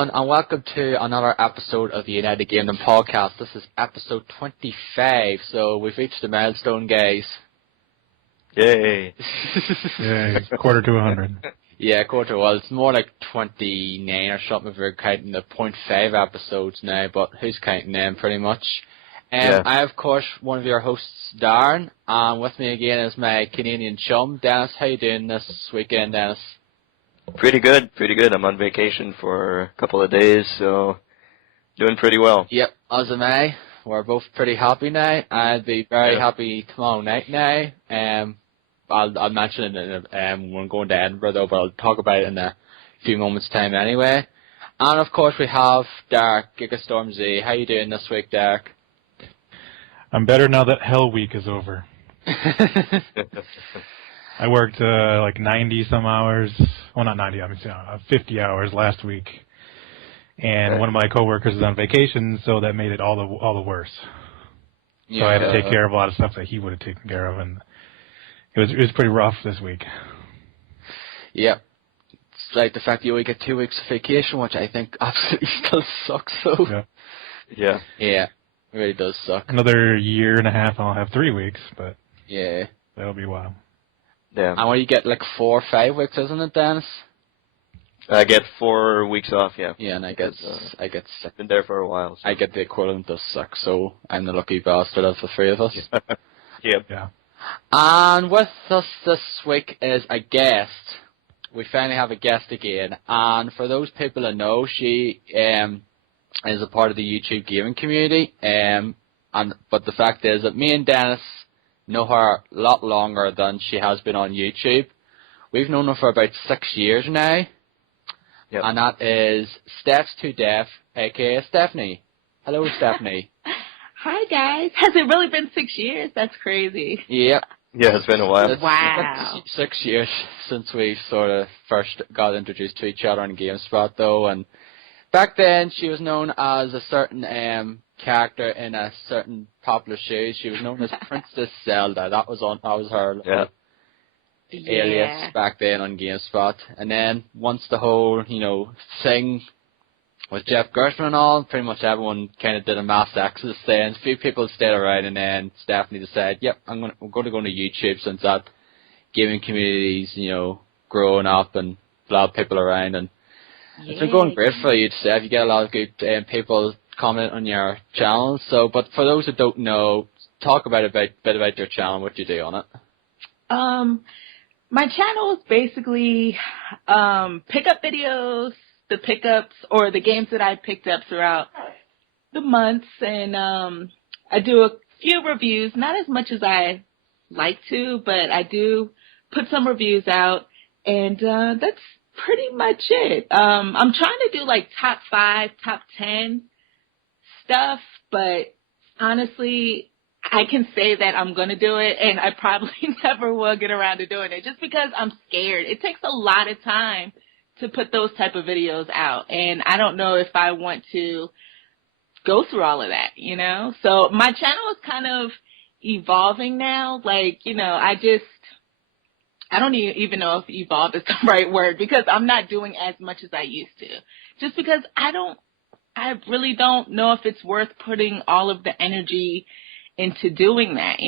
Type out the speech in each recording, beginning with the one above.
everyone, and welcome to another episode of the United Gamedom podcast. This is episode 25, so we've reached the milestone, guys. Yay. Yay, quarter to 100. Yeah, quarter. Well, it's more like 29 or something if we're counting the 0.5 episodes now, but who's counting them pretty much? Yeah. I, of course, one of your hosts, Darren, and with me again is my Canadian chum, Dennis. How you doing this weekend, Dennis? Pretty good. I'm on vacation for a couple of days, so doing pretty well. Yep, as am I. We're both pretty happy now. I'll be very happy tomorrow night now. I'll mention it when we're going to Edinburgh, though, but I'll talk about it in a few moments' time anyway. And, of course, we have Derek, GigaStormZ. How you doing this week, Derek? I'm better now that Hell Week is over. I worked like 90-some hours. Well, not 90, I mean 50 hours last week. And one of my coworkers is on vacation, so that made it all the worse. So I had to take care of a lot of stuff that he would have taken care of, and it was pretty rough this week. Yep. It's like the fact you only get 2 weeks of vacation, which I think absolutely still sucks, though. Yeah. Yeah, it really does suck. Another year and a half, I'll have 3 weeks, but yeah, that'll be a while. Yeah. And when you get like 4 or 5 weeks, isn't it, Dennis? I get 4 weeks off, yeah. Yeah, and I get sick. Been there for a while. So. I get the equivalent of sick, so I'm the lucky bastard of the three of us. Yep. Yeah. And with us this week is a guest. We finally have a guest again, and for those people that know, she is a part of the YouTube gaming community. But the fact is that me and Dennis know her a lot longer than she has been on YouTube. We've known her for about 6 years now. Yep. And that is StephsTooDef, aka Stephanie. Hello, Stephanie. Hi, guys. Has it really been 6 years? That's crazy. Yep. Yeah, it's been a while. Wow. 6 years since we sort of first got introduced to each other on GameSpot, though. And back then, she was known as a certain character in a certain popular show. She was known as Princess Zelda. That was her alias back then on GameSpot. And then once the whole, thing with Jeff Gerstmann and all, pretty much everyone kind of did a mass exodus then. A few people stayed around, and then Stephanie decided, yep, we're going to go to YouTube since that gaming community's, growing up and a lot of people around. And it's been going great for you, Steph. You get a lot of good people comment on your channel. So, but for those who don't know, talk about a bit about your channel, what you do on it. My channel is basically pickup videos, the pickups or the games that I picked up throughout the months, and I do a few reviews, not as much as I like to, but I do put some reviews out, and that's pretty much it. I'm trying to do like top 5, top 10 stuff, but honestly, I can say that I'm going to do it, and I probably never will get around to doing it just because I'm scared. It takes a lot of time to put those type of videos out, and I don't know if I want to go through all of that, So my channel is kind of evolving now. Like, I don't even know if evolve is the right word because I'm not doing as much as I used to. Just because I really don't know if it's worth putting all of the energy into doing that,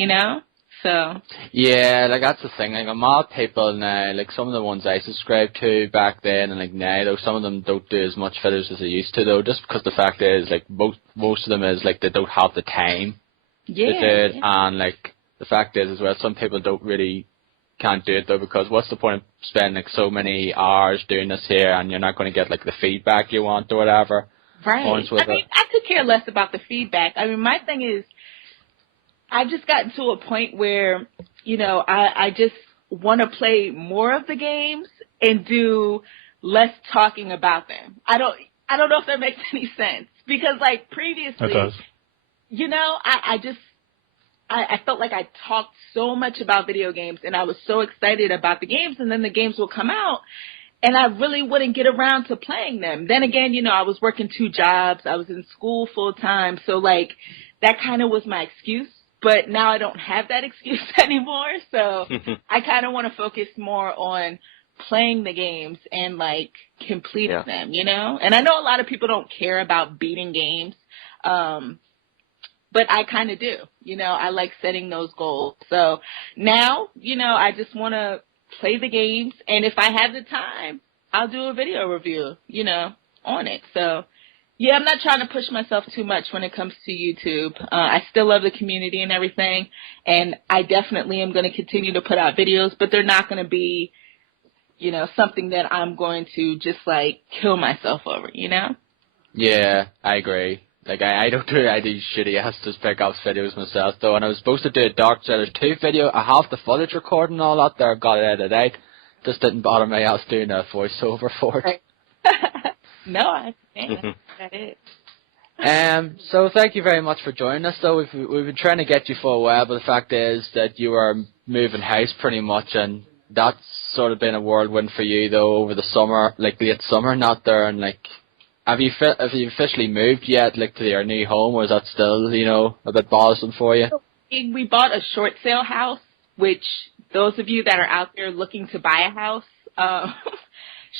So. Yeah, like that's the thing. Like a lot of people now, like some of the ones I subscribed to back then and like now, though some of them don't do as much videos as they used to, though. Just because the fact is, like most of them is like they don't have the time to do it, and like the fact is as well, some people can't do it though because what's the point of spending like so many hours doing this here and you're not going to get like the feedback you want or whatever. Right. I could care less about the feedback. I mean, my thing is, I've just gotten to a point where, I just want to play more of the games and do less talking about them. I don't know if that makes any sense because like previously, it does. I felt like I talked so much about video games and I was so excited about the games, and then the games will come out and I really wouldn't get around to playing them. Then again, I was working 2 jobs. I was in school full time. So like that kind of was my excuse. But now I don't have that excuse anymore, so I kind of want to focus more on playing the games and, like, completing them, you know? And I know a lot of people don't care about beating games, but I kind of do. You know, I like setting those goals. So now, you know, I just want to play the games, and if I have the time, I'll do a video review, you know, on it. So, yeah, I'm not trying to push myself too much when it comes to YouTube. I still love the community and everything, and I definitely am going to continue to put out videos, but they're not going to be, you know, something that I'm going to just, like, kill myself over, you know? Yeah, I agree. Like, I do shitty ass just pick up videos myself, though, and I was supposed to do a Darksiders 2 video. I have the footage recording and all that there. I've got it edited out. Just didn't bother my ass doing a voiceover for it. Right. No, I understand. That is. So thank you very much for joining us, though. We've been trying to get you for a while, but the fact is that you are moving house pretty much, and that's sort of been a whirlwind for you, though, over the summer, like late summer, not there, and like, have you officially moved yet, like, to your new home, or is that still, you know, a bit bothersome for you? We bought a short sale house, which those of you that are out there looking to buy a house,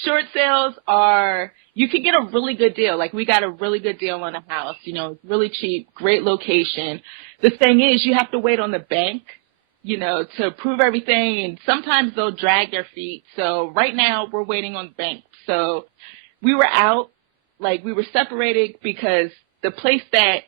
short sales are, you can get a really good deal. Like, we got a really good deal on a house, you know, it's really cheap, great location. The thing is, you have to wait on the bank, you know, to approve everything, and sometimes they'll drag their feet. So right now, we're waiting on the bank. So we were out. Like, we were separated because the place that,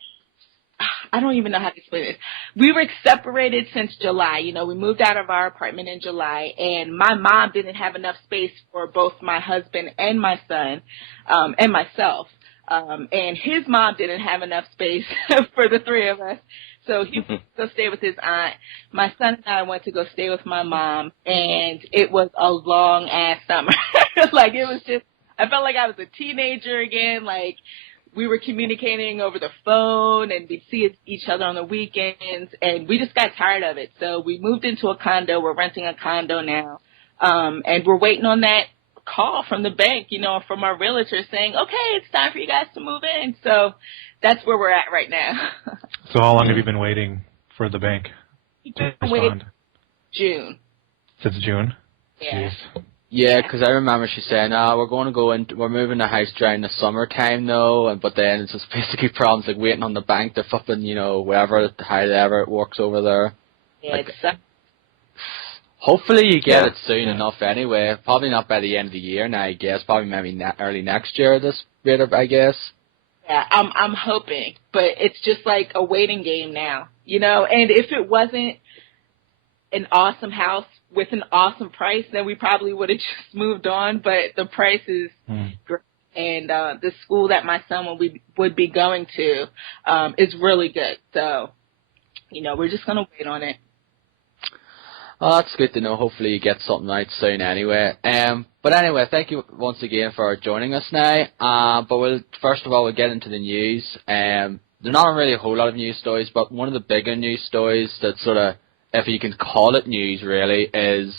I don't even know how to explain this. We were separated since July. You know, we moved out of our apartment in July, and my mom didn't have enough space for both my husband and my son, and myself. And his mom didn't have enough space for the three of us. So he went to go stay with his aunt. My son and I went to go stay with my mom, and it was a long-ass summer. Like, it was just, I felt like I was a teenager again. Like, we were communicating over the phone, and we'd see each other on the weekends, and we just got tired of it. So we moved into a condo. We're renting a condo now, and we're waiting on that call from the bank, you know, from our realtor saying, okay, it's time for you guys to move in. So that's where we're at right now. So how long have you been waiting for the bank to respond? June. Since June? Yeah. Jeez. Yeah, because I remember she saying, we're moving the house during the summertime, though, but then it's just basically problems like waiting on the bank to flipping, you know, however it works over there. Yeah, like, it's hopefully you get it soon enough anyway. Probably not by the end of the year now, I guess. Probably maybe early next year, this rate, I guess. Yeah, I'm hoping, but it's just like a waiting game now, you know, and if it wasn't an awesome house with an awesome price, then we probably would have just moved on, but the price is great, and the school that my son would be going to is really good, so, you know, we're just going to wait on it. Oh, that's good to know. Hopefully you get something out soon anyway. But anyway, thank you once again for joining us now. But first of all, we'll get into the news. There's not really a whole lot of news stories, but one of the bigger news stories that sort of, if you can call it news really, is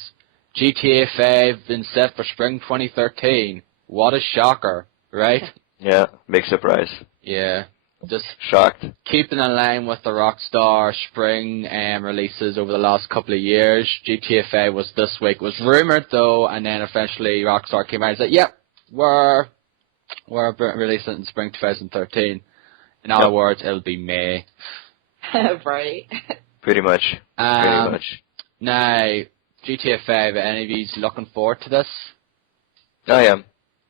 GTA 5 been set for spring 2013. What a shocker, right? Yeah, big surprise. Yeah. Just shocked. Keeping in line with the Rockstar spring releases over the last couple of years, GTA 5 was this week. Was rumored though, and then eventually Rockstar came out and said, "Yep, we're releasing it in spring 2013." In other words, it'll be May. Right. Pretty much. Pretty much. Now, GTA 5. Any of you looking forward to this? I am.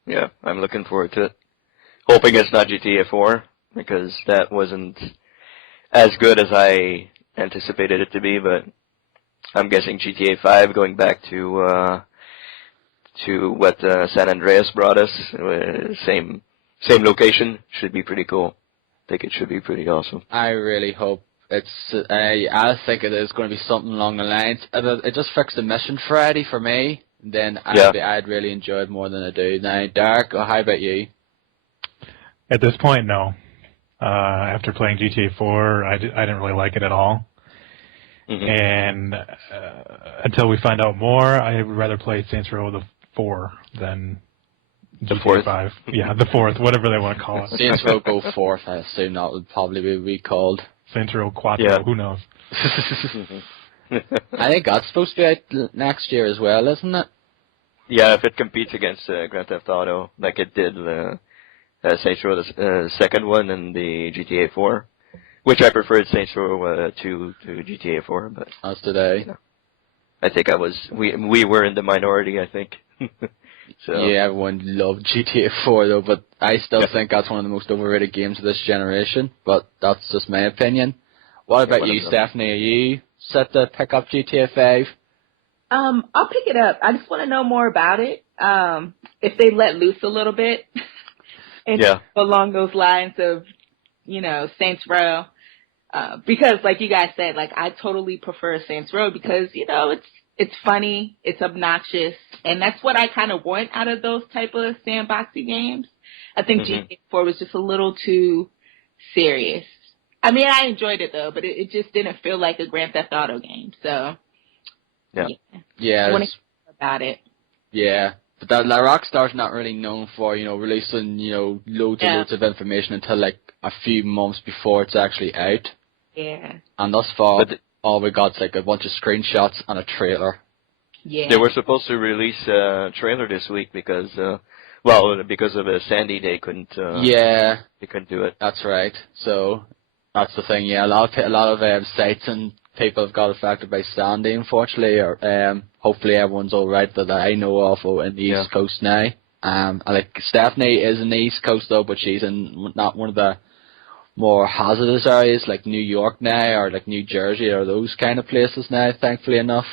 Yeah, I'm looking forward to it. Hoping it's not GTA 4. Because that wasn't as good as I anticipated it to be, but I'm guessing GTA 5, going back to what San Andreas brought us, same location, should be pretty cool. I think it should be pretty awesome. I really hope I think it is going to be something along the lines. It just fixed the mission Friday for me, then I'd really enjoy it more than I do now. Derek, how about you? At this point, no. After playing GTA 4, I didn't really like it at all. And until we find out more, I would rather play Saints Row the 4 than GTA 5. Yeah, the 4th, whatever they want to call it. Saints Row go 4th, I assume that would probably be recalled. Saints Row Quattro, who knows? I think that's supposed to be out next year as well, isn't it? Yeah, if it competes against Grand Theft Auto, like it did Saints Row, the second one, and the GTA 4, which I preferred Saints Row 2 to GTA 4, but as today. you know, I think we were in the minority, I think. So Yeah, everyone loved GTA 4 though, but I still think that's one of the most overrated games of this generation. But that's just my opinion. What about you, Stephanie? Are you set to pick up GTA 5? I'll pick it up. I just want to know more about it. If they let loose a little bit, and along those lines of, Saints Row. Because like you guys said, like I totally prefer Saints Row because, it's funny, it's obnoxious, and that's what I kind of want out of those type of sandboxy games. I think GTA 4 was just a little too serious. I mean, I enjoyed it though, but it just didn't feel like a Grand Theft Auto game. So yeah, I want to hear about it. Yeah, but that Rockstar's not really known for releasing loads and loads of information until like a few months before it's actually out. Yeah. And thus far, all we got's like a bunch of screenshots and a trailer. Yeah. They were supposed to release a trailer this week because because of Sandy, they couldn't. They couldn't do it. That's right. So that's the thing. Yeah, a lot of sites and people have got affected by Sandy, unfortunately. Or hopefully everyone's all right that I know of in the East Coast now. Like Stephanie is in the East Coast though, but she's in not one of the more hazardous areas like New York now, or like New Jersey, or those kind of places now. Thankfully enough.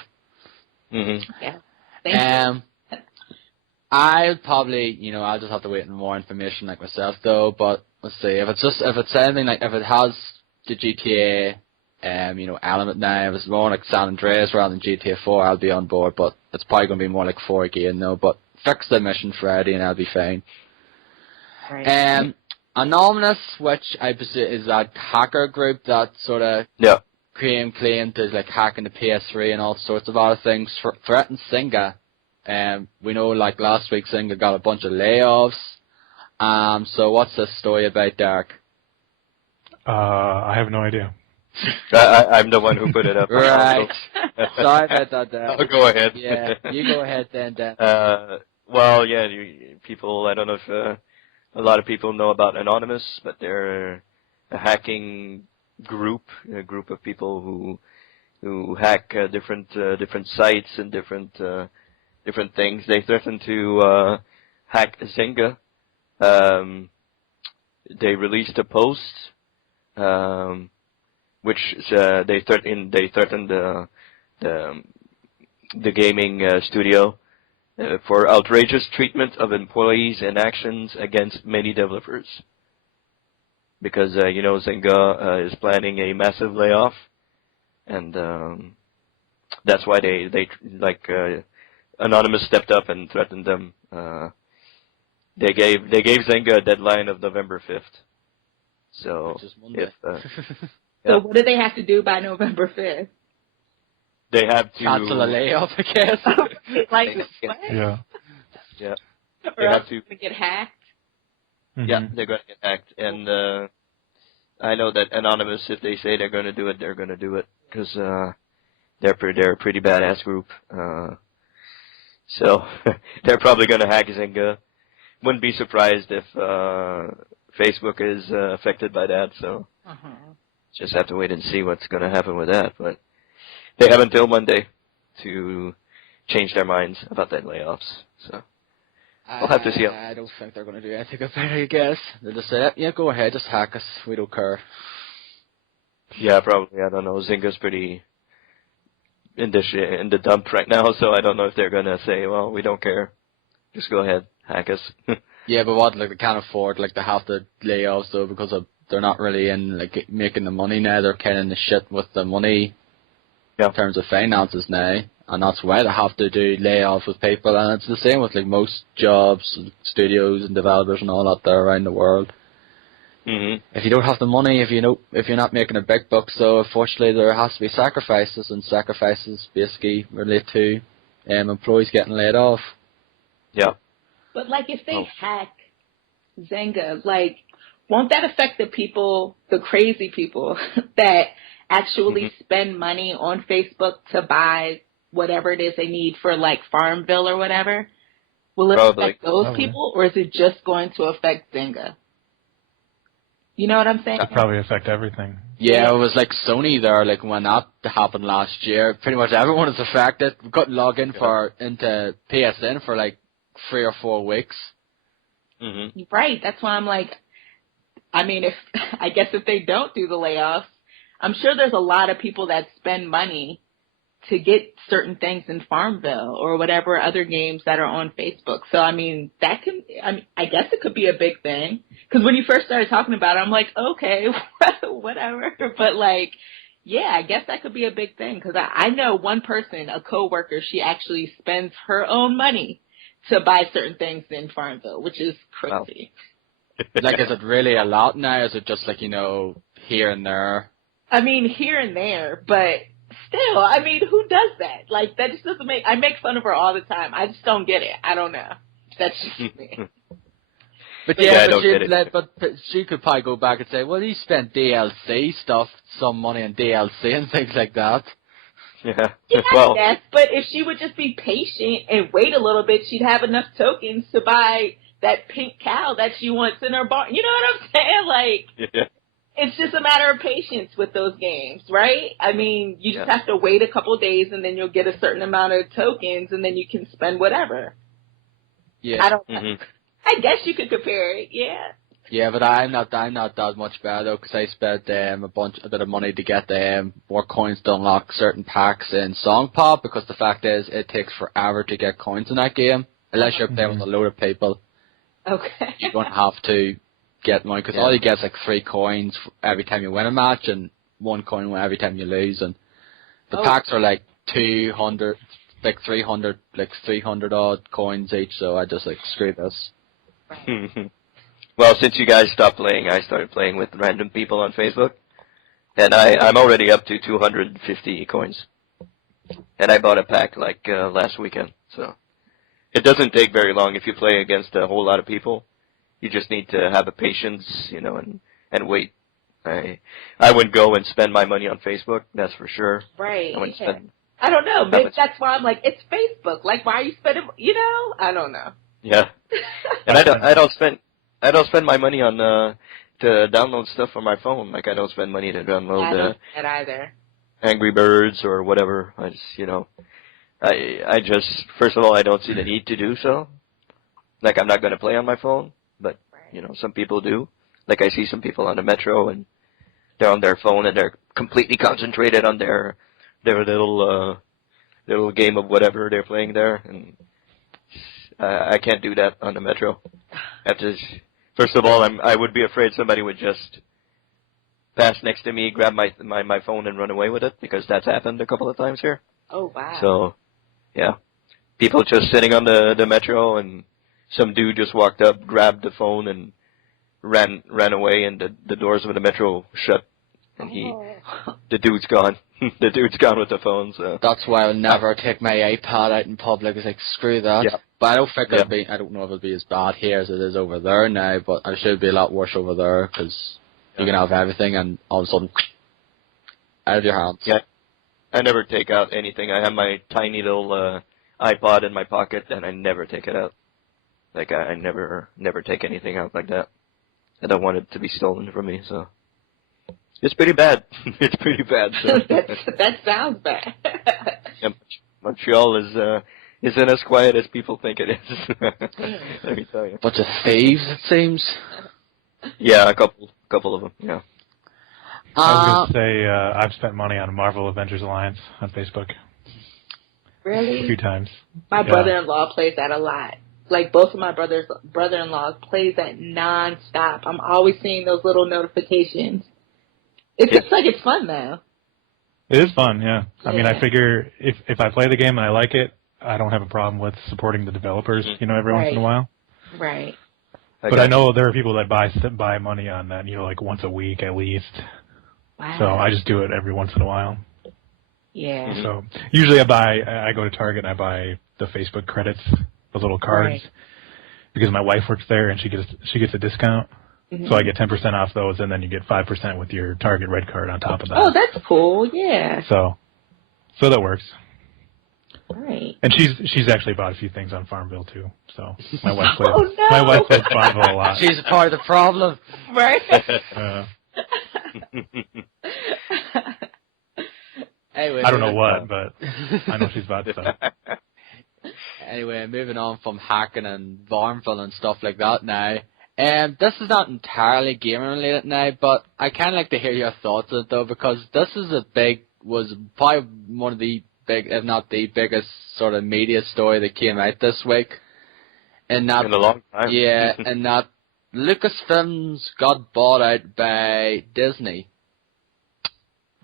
Yeah. I'll probably, I'll just have to wait for more information like myself though. But let's see, if it's anything like if it has the GTA, element now, if it's more like San Andreas rather than GTA 4, I'll be on board. But it's probably going to be more like 4 again though. But fix the mission Friday and I'll be fine. Right. Anonymous, which I presume is a hacker group that sort of claim to like hacking the PS3 and all sorts of other things, threatened Zynga. We know like last week Zynga got a bunch of layoffs. So what's this story about, Derek? I have no idea. I'm the one who put it up. Right. Sorry about that, Derek. Oh, go ahead. Yeah, you go ahead then, Dan. Well, yeah, people, I don't know if a lot of people know about Anonymous, but they're a hacking group, a group of people who hack different sites and different things. They threaten to hack Zynga. They released a post, which they threatened the gaming studio for outrageous treatment of employees and actions against many developers. Because, Zynga is planning a massive layoff, and that's why they Anonymous stepped up and threatened them. They gave Zynga a deadline of November 5th. So, which is Monday. So what do they have to do by November 5th? They have to cancel a layoff, I guess. Like what? Yeah. Yeah. Or else they're gonna get hacked? Yeah, they're going to get hacked. And I know that Anonymous, if they say they're going to do it, they're going to do it. Because they're a pretty badass group. So they're probably going to hack Zynga. Wouldn't be surprised if Facebook is affected by that. So just have to wait and see what's going to happen with that. But they have until Monday to change their minds about that layoffs. So we'll have to see. I don't think they're going to do anything about it, I guess. They'll just say, yeah, go ahead, just hack us. We don't care. Yeah, probably. I don't know. Zynga's pretty in the dump right now, so I don't know if they're going to say, well, we don't care. Just go ahead, hack us. Yeah, but what, like, they can't afford, like, they have to lay off, though, because they're not really in, like, making the money now. They're kind of in the shit with the money in terms of finances now, and that's why they have to do layoffs with people, and it's the same with, like, most jobs, studios and developers and all that there around the world. If you don't have the money, if you're not making a big buck, so unfortunately there has to be sacrifices, and sacrifices basically relate to employees getting laid off. Yeah. But like if they hack Zynga, like won't that affect the people, the crazy people that actually spend money on Facebook to buy whatever it is they need for like Farmville or whatever? Will it Probably. affect those Probably. people, or is it just going to affect Zynga? You know what I'm saying? It'd probably affect everything. Yeah, it was like Sony there, like when that happened last year. Pretty much everyone is affected. We couldn't log in into PSN for like 3 or 4 weeks. Mm-hmm. Right. That's why I'm like, I mean, I guess if they don't do the layoffs, I'm sure there's a lot of people that spend money to get certain things in Farmville or whatever other games that are on Facebook. So, I mean, I guess it could be a big thing. Because when you first started talking about it, I'm like, okay, whatever. But, like, yeah, I guess that could be a big thing. Because I know one person, a coworker, she actually spends her own money to buy certain things in Farmville, which is crazy. Like, is it really a lot now? Is it just like, here and there? I mean, here and there, but still, I mean, who does that? Like, that just doesn't I make fun of her all the time. I just don't get it. I don't know. That's just me. But I don't get it. but she could probably go back and say, well, he spent DLC stuff, some money on DLC and things like that. Yeah. Yeah, Well, yes, but if she would just be patient and wait a little bit, she'd have enough tokens to buy that pink cow that she wants in her barn. You know what I'm saying? Like, yeah. it's just a matter of patience with those games, right? I mean, you just have to wait a couple days and then you'll get a certain amount of tokens and then you can spend whatever. Yeah. I don't Mm-hmm. I guess you could compare it, yeah. Yeah, but I'm not that much better though, because I spent a bit of money to get more coins to unlock certain packs in Song Pop, because the fact is it takes forever to get coins in that game, unless you're playing with a load of people. Okay. You're going to have to get money, because all you get is like 3 coins every time you win a match, and 1 coin every time you lose, and the packs are like 200, like 300 odd coins each, so I just like, screw this. Well, since you guys stopped playing, I started playing with random people on Facebook, and I'm already up to 250 coins. And I bought a pack like last weekend, so it doesn't take very long if you play against a whole lot of people. You just need to have a patience, and wait. I wouldn't go and spend my money on Facebook, that's for sure. Right. I wouldn't spend. I don't know. Maybe that's why I'm like, it's Facebook. Like, why are you spending? I don't know. Yeah, and I don't spend my money on to download stuff on my phone. Like, I don't spend money to download I don't do that either. Angry Birds or whatever. I just I just first of all, I don't see the need to do so. Like, I'm not going to play on my phone, but some people do. Like, I see some people on the metro and they're on their phone and they're completely concentrated on their little game of whatever they're playing there, and I can't do that on the metro. First of all, I would be afraid somebody would just pass next to me, grab my phone, and run away with it, because that's happened a couple of times here. Oh, wow. So, yeah, people just sitting on the metro, and some dude just walked up, grabbed the phone, and ran away, and the doors of the metro shut, and the dude's gone. The dude's gone with the phone. So that's why I'll never take my iPad out in public. It's like, screw that. Yeah. But I don't think I don't know if it'll be as bad here as it is over there now, but I'm sure it'll be a lot worse over there, because you can have everything and all of a sudden out of your hands. Yeah. I never take out anything. I have my tiny little iPod in my pocket, and I never take it out. Like, I never take anything out like that. I don't want it to be stolen from me, so it's pretty bad. It's pretty bad. So. That sounds bad. Yeah, Montreal isn't as quiet as people think it is. Let me tell you. Bunch of thieves, it seems. Yeah, a couple of them. Yeah. I was going to say I've spent money on Marvel Avengers Alliance on Facebook. Really? A few times. My brother-in-law plays that a lot. Like, both of my brother-in-laws plays that nonstop. I'm always seeing those little notifications. It looks like it's fun, though. It is fun, yeah. I mean, I figure if I play the game and I like it, I don't have a problem with supporting the developers, every once in a while. Right. But I know there are people that buy money on that, like once a week at least. Wow. So I just do it every once in a while. Yeah. So usually I go to Target and I buy the Facebook credits, the little cards, because my wife works there and she gets a discount. Mm-hmm. So I get 10% off those, and then you get 5% with your Target Red Card on top of that. Oh, that's cool. Yeah. So that works. Right. And she's actually bought a few things on Farmville too. So my wife plays Oh, no. my wife plays Farmville a lot. She's a part of the problem. Right. Anyway, I don't know what, but I know she's bought stuff. Anyway, moving on from hacking and Farmville and stuff like that now. This is not entirely gaming related now, but I kind of like to hear your thoughts on it though, because this is was probably one of the big, if not the biggest sort of media story that came out this week. And that, In a long time. yeah, and that Lucasfilms got bought out by Disney.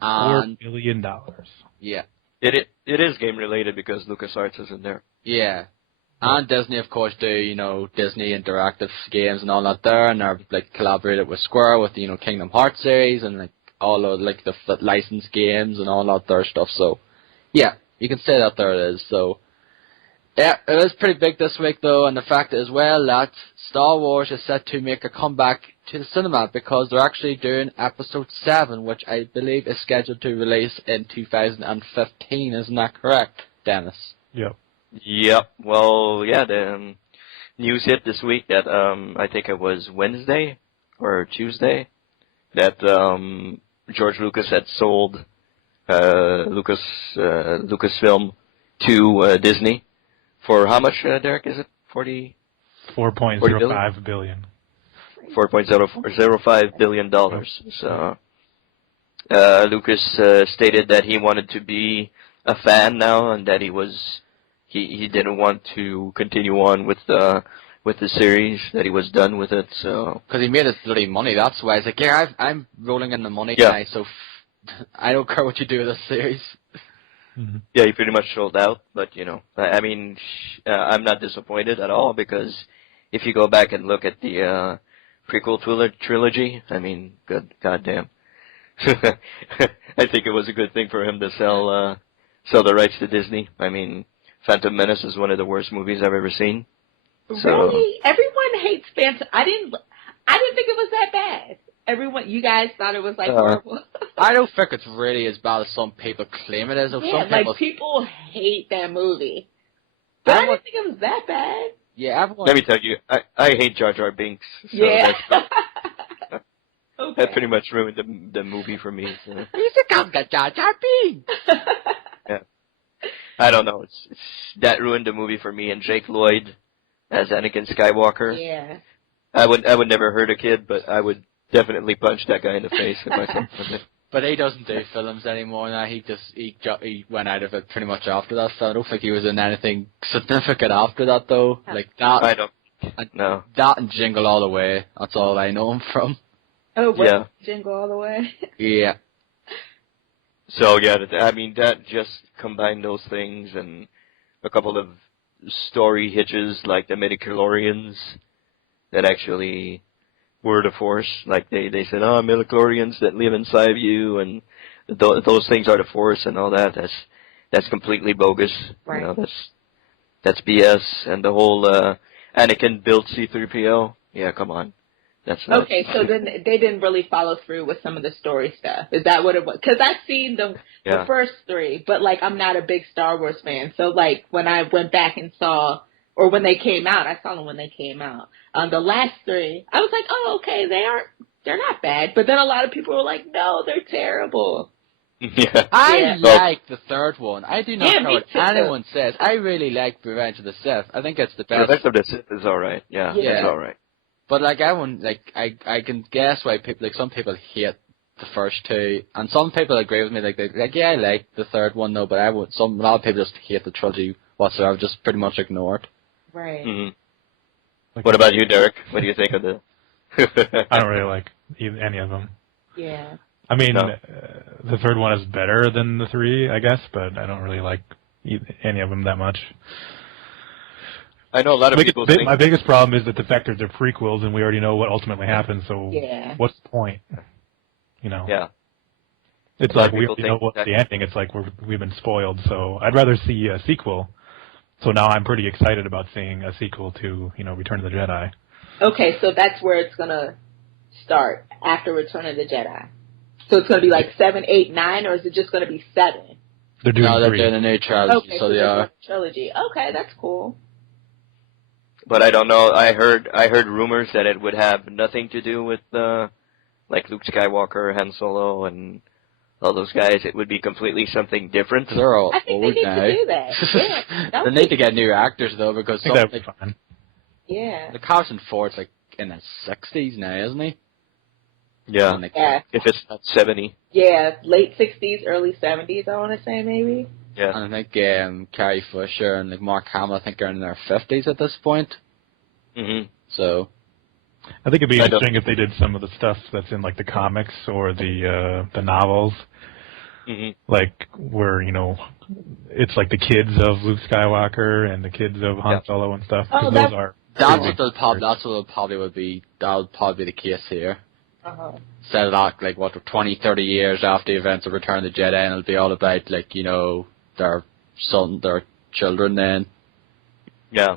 $4 billion. Yeah. It is game related because LucasArts isn't there. Yeah. And Disney, of course, do, Disney Interactive games and all that there, and they're, collaborated with Square with, Kingdom Hearts series and, all of, the licensed games and all that there stuff. So, yeah, you can say that there it is. So, yeah, it is pretty big this week, though, and the fact as well that Star Wars is set to make a comeback to the cinema because they're actually doing Episode 7, which I believe is scheduled to release in 2015. Isn't that correct, Dennis? Yep. Yep. Well, yeah, the news hit this week that I think it was Wednesday or Tuesday that George Lucas had sold Lucasfilm to Disney for how much, Derek? Is it 4.05 billion. $4.05 billion. So Lucas stated that he wanted to be a fan now and that he didn't want to continue on with the series, that he was done with it. So because he made his bloody money, that's why. It's like, yeah, I'm rolling in the money Yeah. now, so I don't care what you do with this series. Mm-hmm. yeah, he pretty much sold out. But I mean, I'm not disappointed at all because if you go back and look at the prequel trilogy, I mean, goddamn. I think it was a good thing for him to sell the rights to Disney. I mean, Phantom Menace is one of the worst movies I've ever seen. So, Really? Everyone hates Phantom. I didn't think it was that bad. You guys thought it was horrible. I don't think it's really as bad as some people claim it is. Or Yeah, some people hate that movie. But I didn't think it was that bad. Yeah, everyone. let me tell you, I hate Jar Jar Binks. So Yeah. that Okay. pretty much ruined the movie for me. So. He's a Jar Jar Binks. I don't know. It's that ruined the movie for me. And Jake Lloyd as Anakin Skywalker. Yeah. I would never hurt a kid, but I would definitely punch that guy in the face if I saw him. But he doesn't do films anymore now. He went out of it pretty much after that. So I don't think he was in anything significant after that, though. Like that. I don't. No. That and Jingle All the Way. That's all I know him from. Oh, what? Yeah. Jingle All the Way. Yeah. So yeah, I mean that just combined those things and a couple of story hitches like the midichlorians that actually were the Force. Like they said, oh, midichlorians that live inside of you and those things are the Force and all that. That's completely bogus. Right. That's BS. And the whole Anakin built C-3PO. Yeah, come on. That's nuts. Okay, so then they didn't really follow through with some of the story stuff. Is that what it was? Because I've seen the first three, but I'm not a big Star Wars fan. So when I went back and saw, or when they came out, I saw them when they came out. The last three, I was like, oh, okay, they're not bad. But then a lot of people were like, no, they're terrible. Yeah. I like the third one. I do not care what too. anyone says. I really like Revenge of the Sith. I think it's the best. Revenge of the Sith is alright. Yeah, it's alright. But I wouldn't I can guess why people some people hate the first two, and some people agree with me. I like the third one though, but a lot of people just hate the trilogy whatsoever. Just pretty much ignore it. Right. Mm-hmm. What about you, Derek? What do you think of the? I don't really like any of them. Yeah. I mean, the third one is better than the three, I guess, but I don't really like any of them that much. I know a lot of people think... My biggest problem is that the fact that they're prequels and we already know what ultimately happens, so what's the point? Yeah. It's like we already know what's the ending. It's like we've been spoiled, so I'd rather see a sequel. So now I'm pretty excited about seeing a sequel to, Return of the Jedi. Okay, so that's where it's going to start, after Return of the Jedi. So it's going to be 7, 8, 9, or is it just going to be 7? They're doing No, they're 3. doing a new trilogy, Okay, so they they're are. doing a trilogy. Okay, that's cool. But I don't know. I heard rumors that it would have nothing to do with like Luke Skywalker, Han Solo, and all those guys. It would be completely something different. They're all I think old they need now. to do that. Yeah, They need to get new actors though, because I think that would be fine. Yeah. the Harrison Ford's like in his 60s now, isn't he? Yeah. And, like, Yeah. If it's 70. Yeah, late 60s, early 70s, I want to say maybe. Yeah. And I think Carrie Fisher and like Mark Hamill, I think, are in their 50s at this point. Mhm. So I think it'd be I don't- interesting if they did some of the stuff that's in like the comics or the novels, Mhm. like where it's like the kids of Luke Skywalker and the kids of Han Yeah. Solo and stuff. Oh, 'cause that's- those are that's pretty what they'll big probably. characters. That's what it'll probably would be. That'll probably be the case here. Uh-huh. Set it out like 20, 30 years after the events of Return of the Jedi, and it'll be all about like their their children then. Yeah.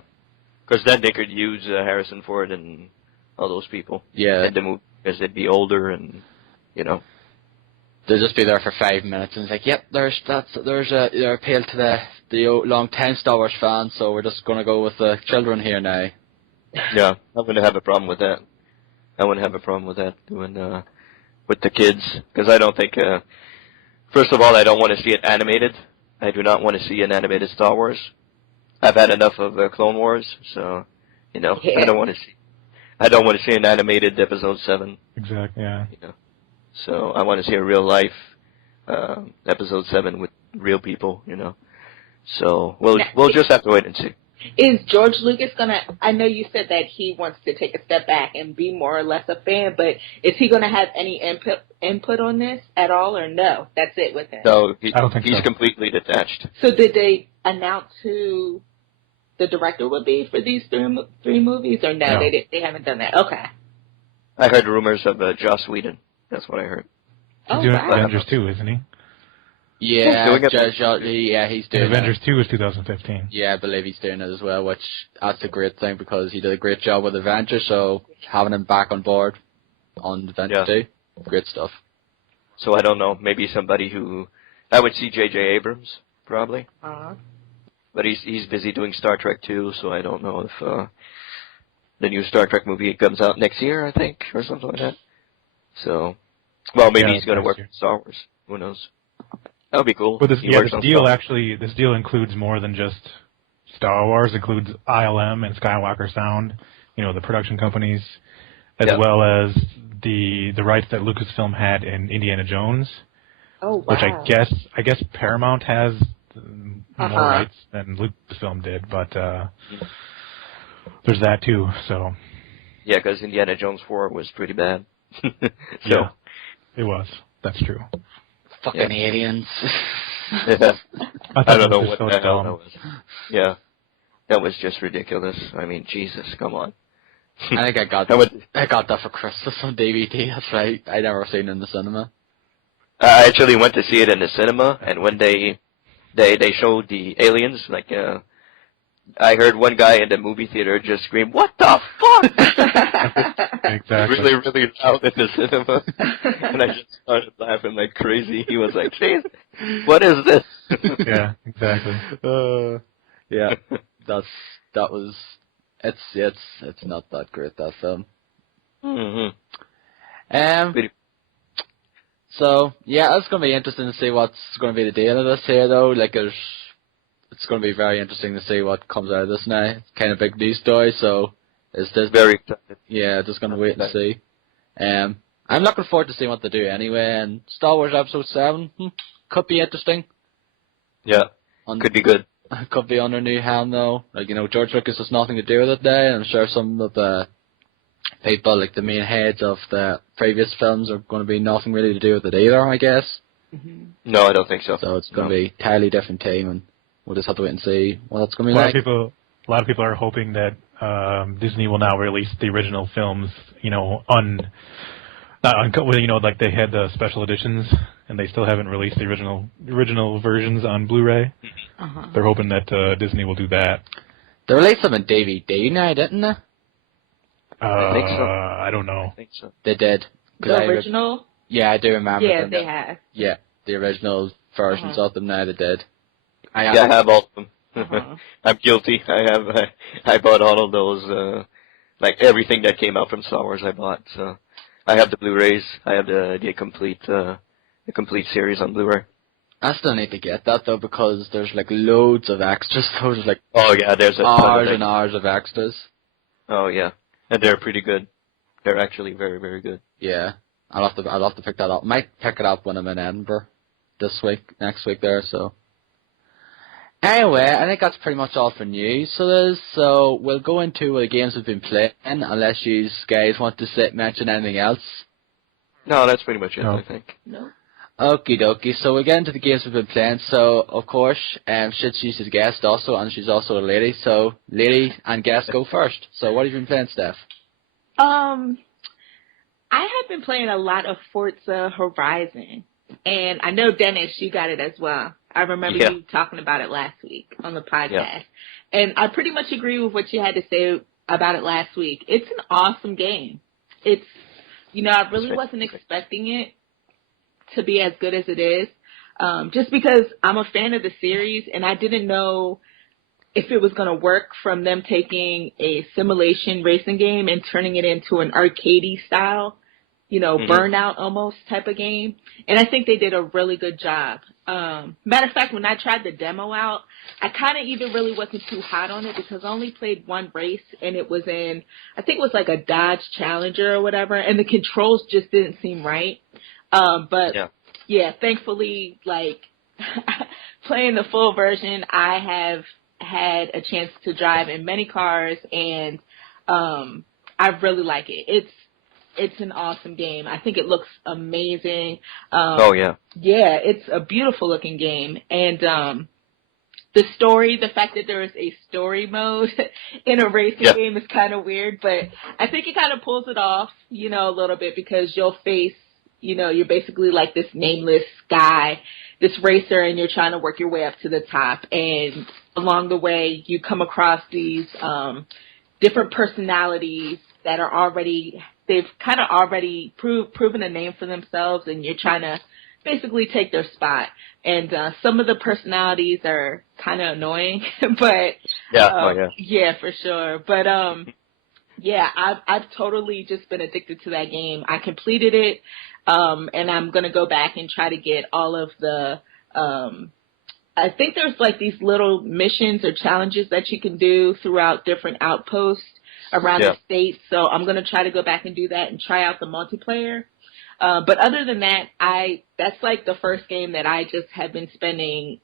Because then they could use Harrison Ford and all those people Yeah, in the movie because they'd be older and they'll just be there for 5 minutes, and it's like, yep, there's their appeal to the long time Star Wars fans, so we're just gonna go with the children here now. Yeah, I wouldn't have a problem with that. I wouldn't have a problem with that doing with the kids because I don't think. First of all, I don't want to see it animated. I do not want to see an animated Star Wars. I've had enough of Clone Wars, so Yeah. I don't want to see. I don't want to see an animated Episode 7. Exactly. Yeah. So I want to see a real life Episode 7 with real people. So we'll just have to wait and see. Is George Lucas gonna? I know you said that he wants to take a step back and be more or less a fan, but is he gonna have any input on this at all, or no? That's it with him. No, I don't think he's so. completely detached. So did they announce who the director would be for these three movies, or no? No. They haven't done that. Okay. I heard rumors of Joss Whedon. That's what I heard. He's Oh doing wow. Avengers 2, isn't he? Yeah, doing it. he's And doing Avengers it. 2 is 2015. Yeah, I believe he's doing it as well, which that's a great thing because he did a great job with Avengers, so having him back on board on Avengers 2, great stuff. So I don't know. Maybe somebody who I would see J.J. Abrams probably, Uh-huh. but he's busy doing Star Trek too. So I don't know if the new Star Trek movie comes out next year, I think, or something like that. So, well, maybe Yeah, he's going to next work year. on Star Wars. Who knows? That would be cool. But this He works on Star Wars. this deal includes more than just Star Wars. It includes ILM and Skywalker Sound, the production companies, as Yeah. well as the rights that Lucasfilm had in Indiana Jones, Oh wow. which I guess Paramount has more Uh-huh. rights than Lucasfilm did, but there's that too. So Yeah, because Indiana Jones 4 was pretty bad. yeah, it was. That's true. Fucking aliens. I thought don't that know was what so the hell dumb. that was. Yeah, that was just ridiculous. I mean, Jesus, come on. I think I got that for Christmas on DVD. That's right. I never seen it in the cinema. I actually went to see it in the cinema, and when they showed the aliens, like I heard one guy in the movie theater just scream, "What the fuck!" Exactly. really, really loud in the cinema, and I just started laughing like crazy. He was like, "Jeez, what is this?" Yeah, exactly. Yeah, it's not that great, that film. Mm-hmm. Pretty- So yeah, it's gonna be interesting to see what's gonna be the deal of this here, though. Like, it's gonna be very interesting to see what comes out of this now. It's kind of big news story, so is this Very excited. Yeah, just gonna wait and see. I'm looking forward to seeing what they do anyway. And Star Wars Episode 7 could be interesting. Yeah, could be good. Could be under new helm though. Like, George Lucas has nothing to do with it now, and I'm sure some of the people, like the main heads of the previous films, are going to be nothing really to do with it either, I guess. Mm-hmm. No, I don't think so. So it's going to be an entirely different team, and we'll just have to wait and see what it's going to A be lot like. of people are hoping that Disney will now release the original films, not uncut. Like they had the special editions, and they still haven't released the original versions on Blu-ray. Uh-huh. They're hoping that Disney will do that. They released them in DVD now, didn't they? I think so. I don't know. I think so. They did. 'Cause The I original? yeah, I do remember Yeah, them. they have. Yeah, the original versions of them now. They did. I have all of them. Uh-huh. I'm guilty. I bought all of those, like everything that came out from Star Wars I bought. So I have the Blu-rays. I have the complete series on Blu-ray. I still need to get that though because there's like loads of extras. So there's like Oh yeah, there's a ton hours of and hours of extras. Oh yeah, and they're pretty good. They're actually very, very good. Yeah, I'll have to pick that up. Might pick it up when I'm in Edinburgh next week there. So anyway, I think that's pretty much all for news. So we'll go into the games we've been playing, unless you guys want to mention anything else. No, that's pretty much it. No. I think. No. Okie dokie. So we'll get into the games we've been playing. So of course, she's a guest also, and she's also a lady. So lady and guest go first. So what have you been playing, Steph? I have been playing a lot of Forza Horizon, and I know Dennis, you got it as well. I remember you talking about it last week on the podcast, and I pretty much agree with what you had to say about it last week. It's an awesome game. It's, I really wasn't expecting it to be as good as it is, just because I'm a fan of the series, and I didn't know if it was going to work from them taking a simulation racing game and turning it into an arcadey style, burnout almost type of game. And I think they did a really good job. Matter of fact, when I tried the demo out, I kind of even really wasn't too hot on it because I only played one race, and it was in, I think it was like a Dodge Challenger or whatever, and the controls just didn't seem right. But thankfully, like playing the full version, I have had a chance to drive in many cars, and I really like it. It's an awesome game. I think it looks amazing. Yeah, it's a beautiful looking game, and the story, the fact that there is a story mode in a racing game is kind of weird, but I think it kind of pulls it off, a little bit, because you'll face, you're basically like this nameless guy, this racer, and you're trying to work your way up to the top. And along the way, you come across these different personalities that are they've kind of already proven a name for themselves, and you're trying to basically take their spot. And some of the personalities are kind of annoying, but yeah, for sure. But I've totally just been addicted to that game. I completed it. And I'm going to go back and try to get all of the, I think there's like these little missions or challenges that you can do throughout different outposts around the state. So I'm going to try to go back and do that and try out the multiplayer. But other than that, that's like the first game that I just have been spending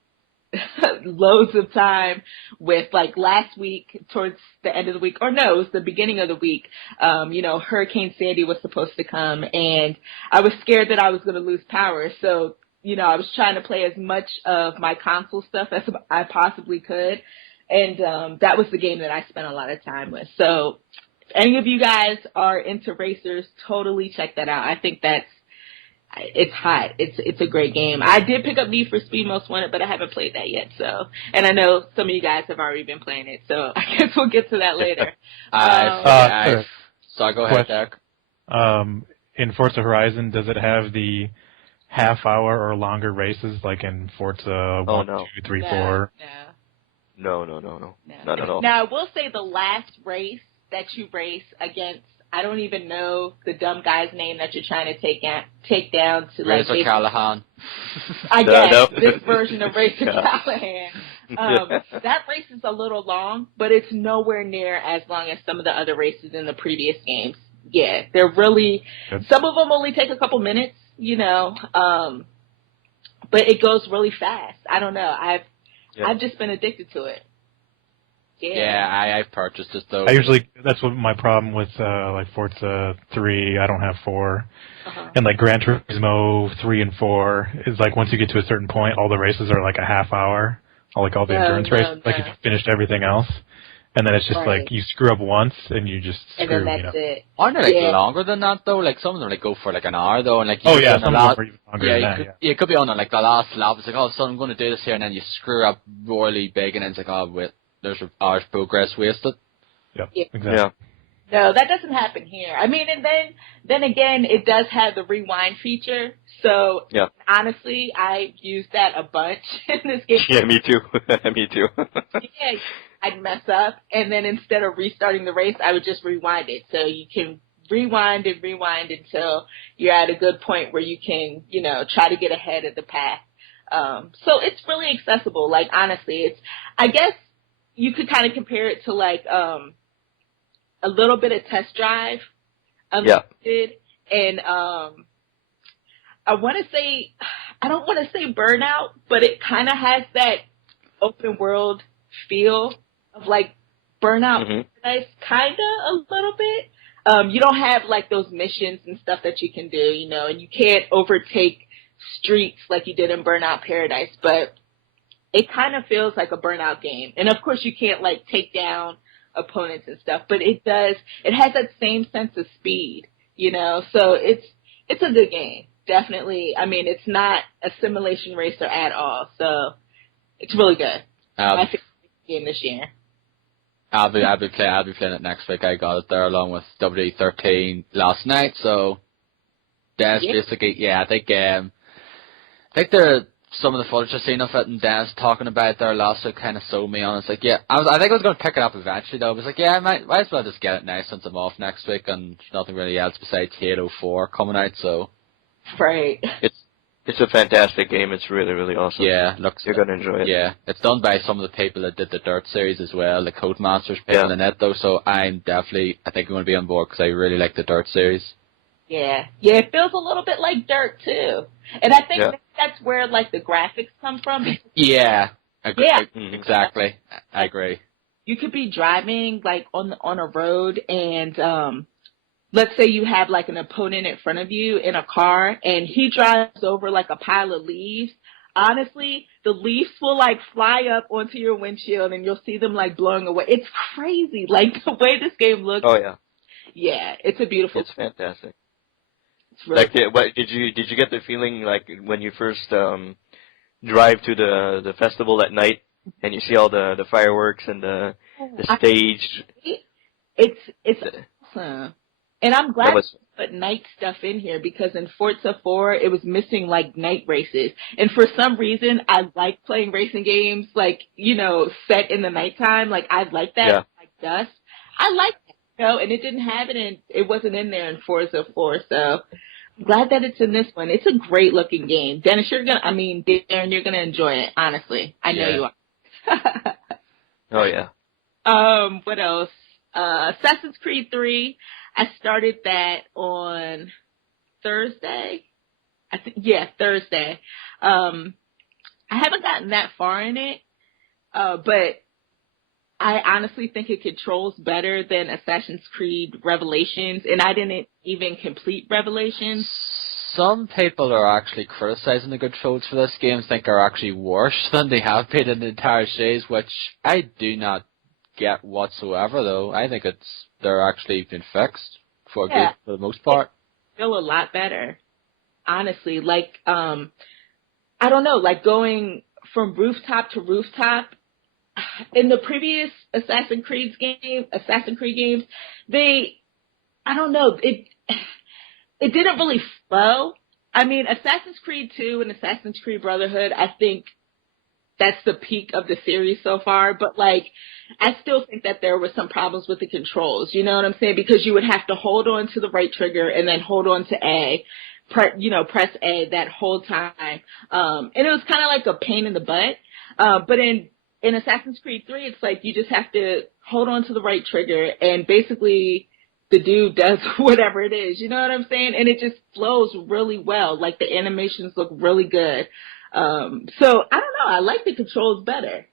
loads of time with. Like last week, towards the end of the week, or no, it was the beginning of the week, Hurricane Sandy was supposed to come, and I was scared that I was going to lose power. So, I was trying to play as much of my console stuff as I possibly could. And that was the game that I spent a lot of time with. So if any of you guys are into racers, totally check that out. I think it's hot. It's a great game. I did pick up Need for Speed Most Wanted, but I haven't played that yet. So, and I know some of you guys have already been playing it. So I guess we'll get to that later. So go ahead, Derek. In Forza Horizon, does it have the half-hour or longer races like in Forza 1, 2, 3, 4? No. Not at all. Now, I will say the last race that you race against, I don't even know the dumb guy's name that you're trying to take down to like Racer Callahan. I guess this version of Racer Callahan. That race is a little long, but it's nowhere near as long as some of the other races in the previous games. Yeah, they're really. Some of them only take a couple minutes, but it goes really fast. I don't know. I've just been addicted to it. Yeah, I've purchased it though. That's what my problem with like Forza 3. I don't have 4, and like Gran Turismo 3 and 4 is like once you get to a certain point, all the races are like a half hour. All the endurance races, like if you finished everything else, and then it's just like you screw up once and you just screw. And then that's it. Aren't they like longer than that though? Like some of them like go for like an hour though, and like some of them are even longer than that. It could be on like the last lap. It's like, oh, so I'm going to do this here, and then you screw up royally big, and then it's like, oh wait, there's an hour's progress wasted. Yep. Exactly. No, that doesn't happen here. I mean, and then again, it does have the rewind feature. So Yeah. honestly, I used that a bunch in this game. Yeah, me too. Me too. Yeah, I'd mess up, and then instead of restarting the race, I would just rewind it. So you can rewind and rewind until you're at a good point where you can, try to get ahead of the pack. So it's really accessible. Like, honestly, I guess you could kind of compare it to like, a little bit of Test Drive, Unlimited, and I don't want to say Burnout, but it kind of has that open world feel of like Burnout Paradise, kind of a little bit. You don't have like those missions and stuff that you can do, and you can't overtake streets like you did in Burnout Paradise, but it kind of feels like a Burnout game. And of course you can't like take down opponents and stuff, but it has that same sense of speed, so it's a good game. Definitely. I mean, it's not a simulation racer at all, so it's really good. My favorite game this year. I'll be playing it next week. I got it there along with WD13 last night, so that's basically, I think some of the footage I've seen of it and Dennis talking about it there last week kind of sold me on. It's like, I think I was going to pick it up eventually, though. I was like, I might as well just get it now since I'm off next week and there's nothing really else besides Halo 4 coming out, so. Right. It's a fantastic game. It's really, really awesome. Yeah, you're going to enjoy it. Yeah, it's done by some of the people that did the Dirt series as well, the Codemasters people in it, though, so I think I'm going to be on board because I really like the Dirt series. Yeah, it feels a little bit like Dirt, too. And I think that's where, like, the graphics come from. Yeah, exactly. I agree. You could be driving, like, on a road, and let's say you have, like, an opponent in front of you in a car, and he drives over, like, a pile of leaves. Honestly, the leaves will, like, fly up onto your windshield, and you'll see them, like, blowing away. It's crazy, like, the way this game looks. Oh, yeah. Yeah, it's a beautiful. It's fantastic. Really what did you get the feeling like when you first drive to the festival at night and you see all the fireworks and the stage? It's awesome, and I'm glad they put night stuff in here because in Forza 4 it was missing like night races, and for some reason I like playing racing games like set in the nighttime. Like I like that, like dusk. I like that, and it didn't have it, and it wasn't in there in Forza 4, so. I'm glad that it's in this one. It's a great looking game. Dennis, Darren, you're gonna enjoy it, honestly. I know you are. Oh yeah. What else? Assassin's Creed 3. I started that on Thursday. Thursday. I haven't gotten that far in it, but I honestly think it controls better than Assassin's Creed Revelations, and I didn't even complete Revelations. Some people are actually criticizing the controls for this game, think are actually worse than they have been in the entire series, which I do not get whatsoever, though. I think they're actually been fixed for good for the most part. They feel a lot better, honestly. Like, I don't know, like going from rooftop to rooftop. In the previous Assassin's Creed games, I don't know, it didn't really flow. I mean, Assassin's Creed 2 and Assassin's Creed Brotherhood, I think that's the peak of the series so far, but like, I still think that there were some problems with the controls, you know what I'm saying? Because you would have to hold on to the right trigger and then hold on to A, press A that whole time. And it was kind of like a pain in the butt. But in Assassin's Creed 3, it's like you just have to hold on to the right trigger and basically the dude does whatever it is. You know what I'm saying? And it just flows really well. Like the animations look really good. So I don't know. I like the controls better.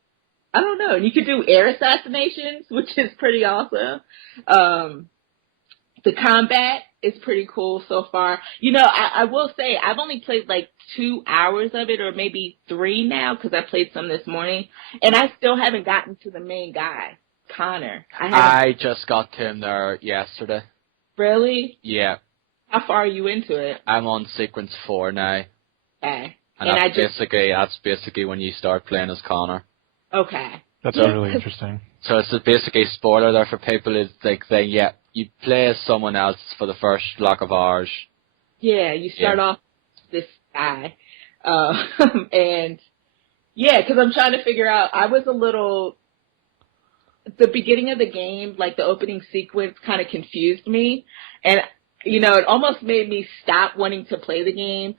I don't know. And you could do air assassinations, which is pretty awesome. The combat is pretty cool so far. I will say I've only played like 2 hours of it or maybe 3 now because I played some this morning, and I still haven't gotten to the main guy, Connor. I just got to him there yesterday. Really? Yeah. How far are you into it? I'm on sequence 4 now. Okay. And that's basically when you start playing as Connor. Okay. That's Yeah, really interesting. So it's basically a spoiler there for people. Is like you play as someone else for the first block of hours. Yeah, you start off this guy, and yeah, because I'm trying to figure out. I was a little. The beginning of the game, like the opening sequence, kind of confused me, and it almost made me stop wanting to play the game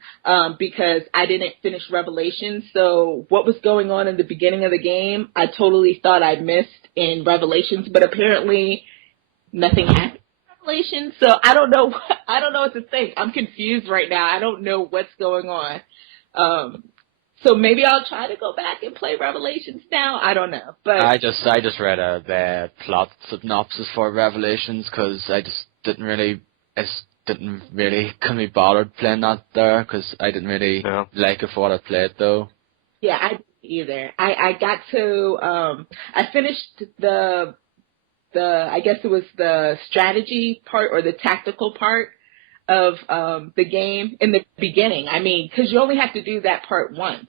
because I didn't finish Revelations. So what was going on in the beginning of the game, I totally thought I missed in Revelations, but apparently nothing happened in Revelations. So I don't know. I don't know what to think. I'm confused right now. I don't know what's going on. So maybe I'll try to go back and play Revelations now. I don't know, but I just read a plot synopsis for Revelations because I just didn't really couldn't be bothered playing that there because I didn't really like it for what I played though. Yeah, I didn't either. I got to I finished the I guess it was the strategy part or the tactical part of the game in the beginning. I mean, because you only have to do that part once,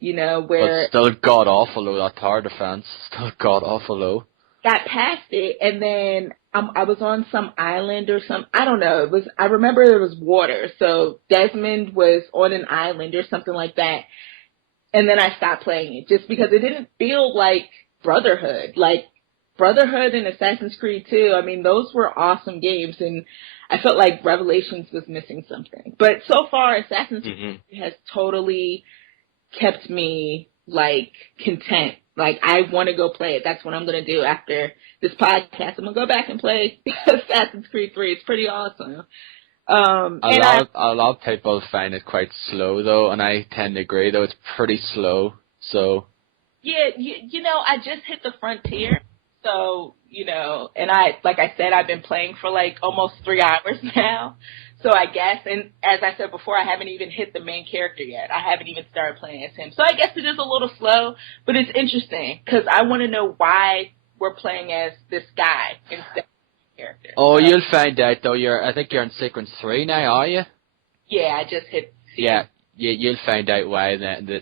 where But still god awful low, that tower defense. Still god awful low. Got past it, and then I was on some island or some, I don't know. I remember there was water, so Desmond was on an island or something like that. And then I stopped playing it just because it didn't feel like Brotherhood. Like Brotherhood and Assassin's Creed 2, I mean, those were awesome games, and I felt like Revelations was missing something. But so far, Assassin's Creed has totally kept me, like, content. Like, I want to go play it. That's what I'm going to do after this podcast. I'm going to go back and play Assassin's Creed 3. It's pretty awesome. A lot of people find it quite slow, though, and I tend to agree, though. It's pretty slow, so... Yeah, I just hit the frontier. So, and like I said, I've been playing for, like, almost 3 hours now. So I guess, and as I said before, I haven't even hit the main character yet. I haven't even started playing as him. So I guess it is a little slow, but it's interesting because I want to know why we're playing as this guy instead of the character. Oh, you'll find out, though. I think you're in sequence 3 now, are you? Yeah, I just hit sequence. Yeah, you'll find out why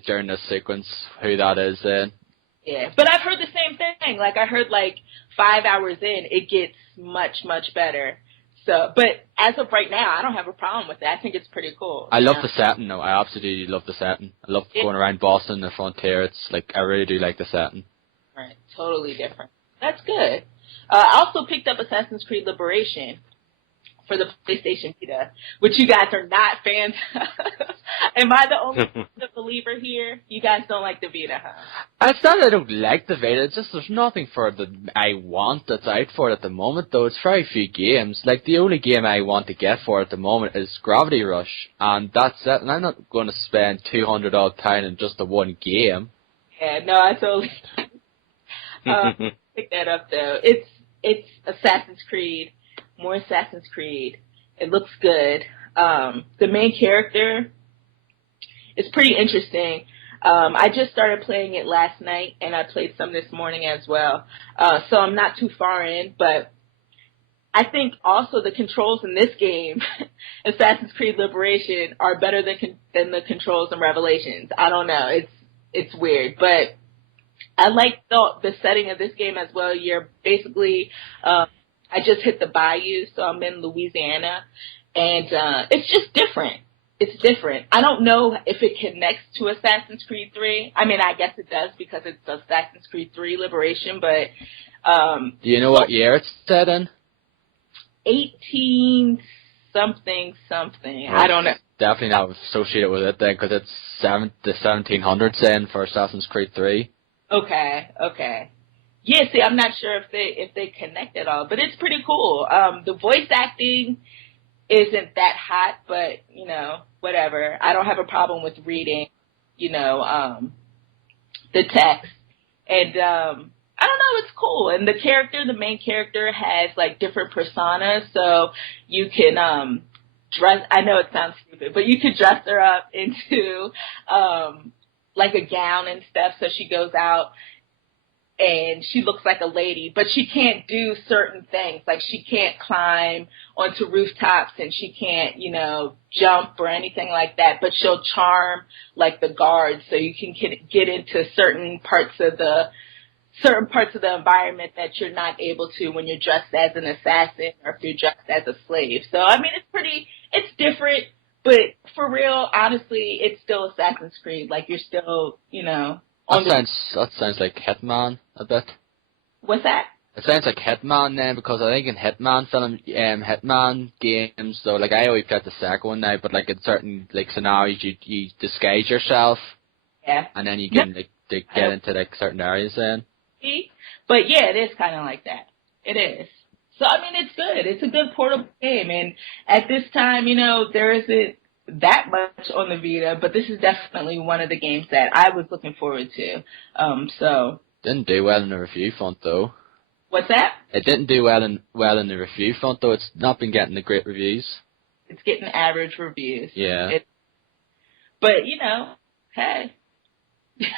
during this sequence, who that is then. Yeah, but I've heard the same thing. Like, I heard, 5 hours in, it gets much, much better. So, but as of right now, I don't have a problem with that. I think it's pretty cool. I love the setting, though. I absolutely love the setting. I love going around Boston, the frontier. It's I really do like the setting. Right, totally different. That's good. I also picked up Assassin's Creed Liberation for the PlayStation Vita, which you guys are not fans of. Am I the only believer here? You guys don't like the Vita, huh? It's not that I don't like the Vita, it's just there's nothing for it that I want that's out for it at the moment, though. It's very few games. Like, the only game I want to get for it at the moment is Gravity Rush, and that's it, and I'm not going to spend £200 in just the one game. Yeah, no, I totally pick that up, though. It's Assassin's Creed. More Assassin's Creed. It looks good. The main character is pretty interesting. I just started playing it last night, and I played some this morning as well. So I'm not too far in, but I think also the controls in this game, Assassin's Creed Liberation, are better than the controls in Revelations. I don't know. It's weird, but I like the setting of this game as well. You're basically... I just hit the bayou, so I'm in Louisiana, and it's just different. It's different. I don't know if it connects to Assassin's Creed 3. I mean, I guess it does because it's Assassin's Creed 3 Liberation, but... do you know what year it's set in? 18-something. Well, I don't know. Definitely not associated with it then, because it's the 1700s then for Assassin's Creed 3. Okay. Yeah, see, I'm not sure if they connect at all, but it's pretty cool. The voice acting isn't that hot, but, whatever. I don't have a problem with reading, the text. And, I don't know, it's cool. And the main character has, different personas, so you can, dress, I know it sounds stupid, but you could dress her up into, a gown and stuff, so she goes out and she looks like a lady, but she can't do certain things. Like, she can't climb onto rooftops, and she can't, jump or anything like that, but she'll charm, the guards, so you can get into certain parts of the certain parts of the environment that you're not able to when you're dressed as an assassin or if you're dressed as a slave. So, I mean, it's different, but for real, honestly, it's still Assassin's Creed. Like, you're still, that sounds like Hitman a bit. What's that? It sounds like Hitman then, because I think in Hitman games, though, like I always played the second one now, but like in certain like scenarios, you disguise yourself, and then you can like get into like certain areas then. But yeah, it is kind of like that. It is. So I mean, it's good. It's a good portable game, and at this time, there isn't that much on the Vita, but this is definitely one of the games that I was looking forward to. So didn't do well in the review front though. What's that? It didn't do well in the review front, though. It's not been getting the great reviews. It's getting average reviews. Yeah. But hey,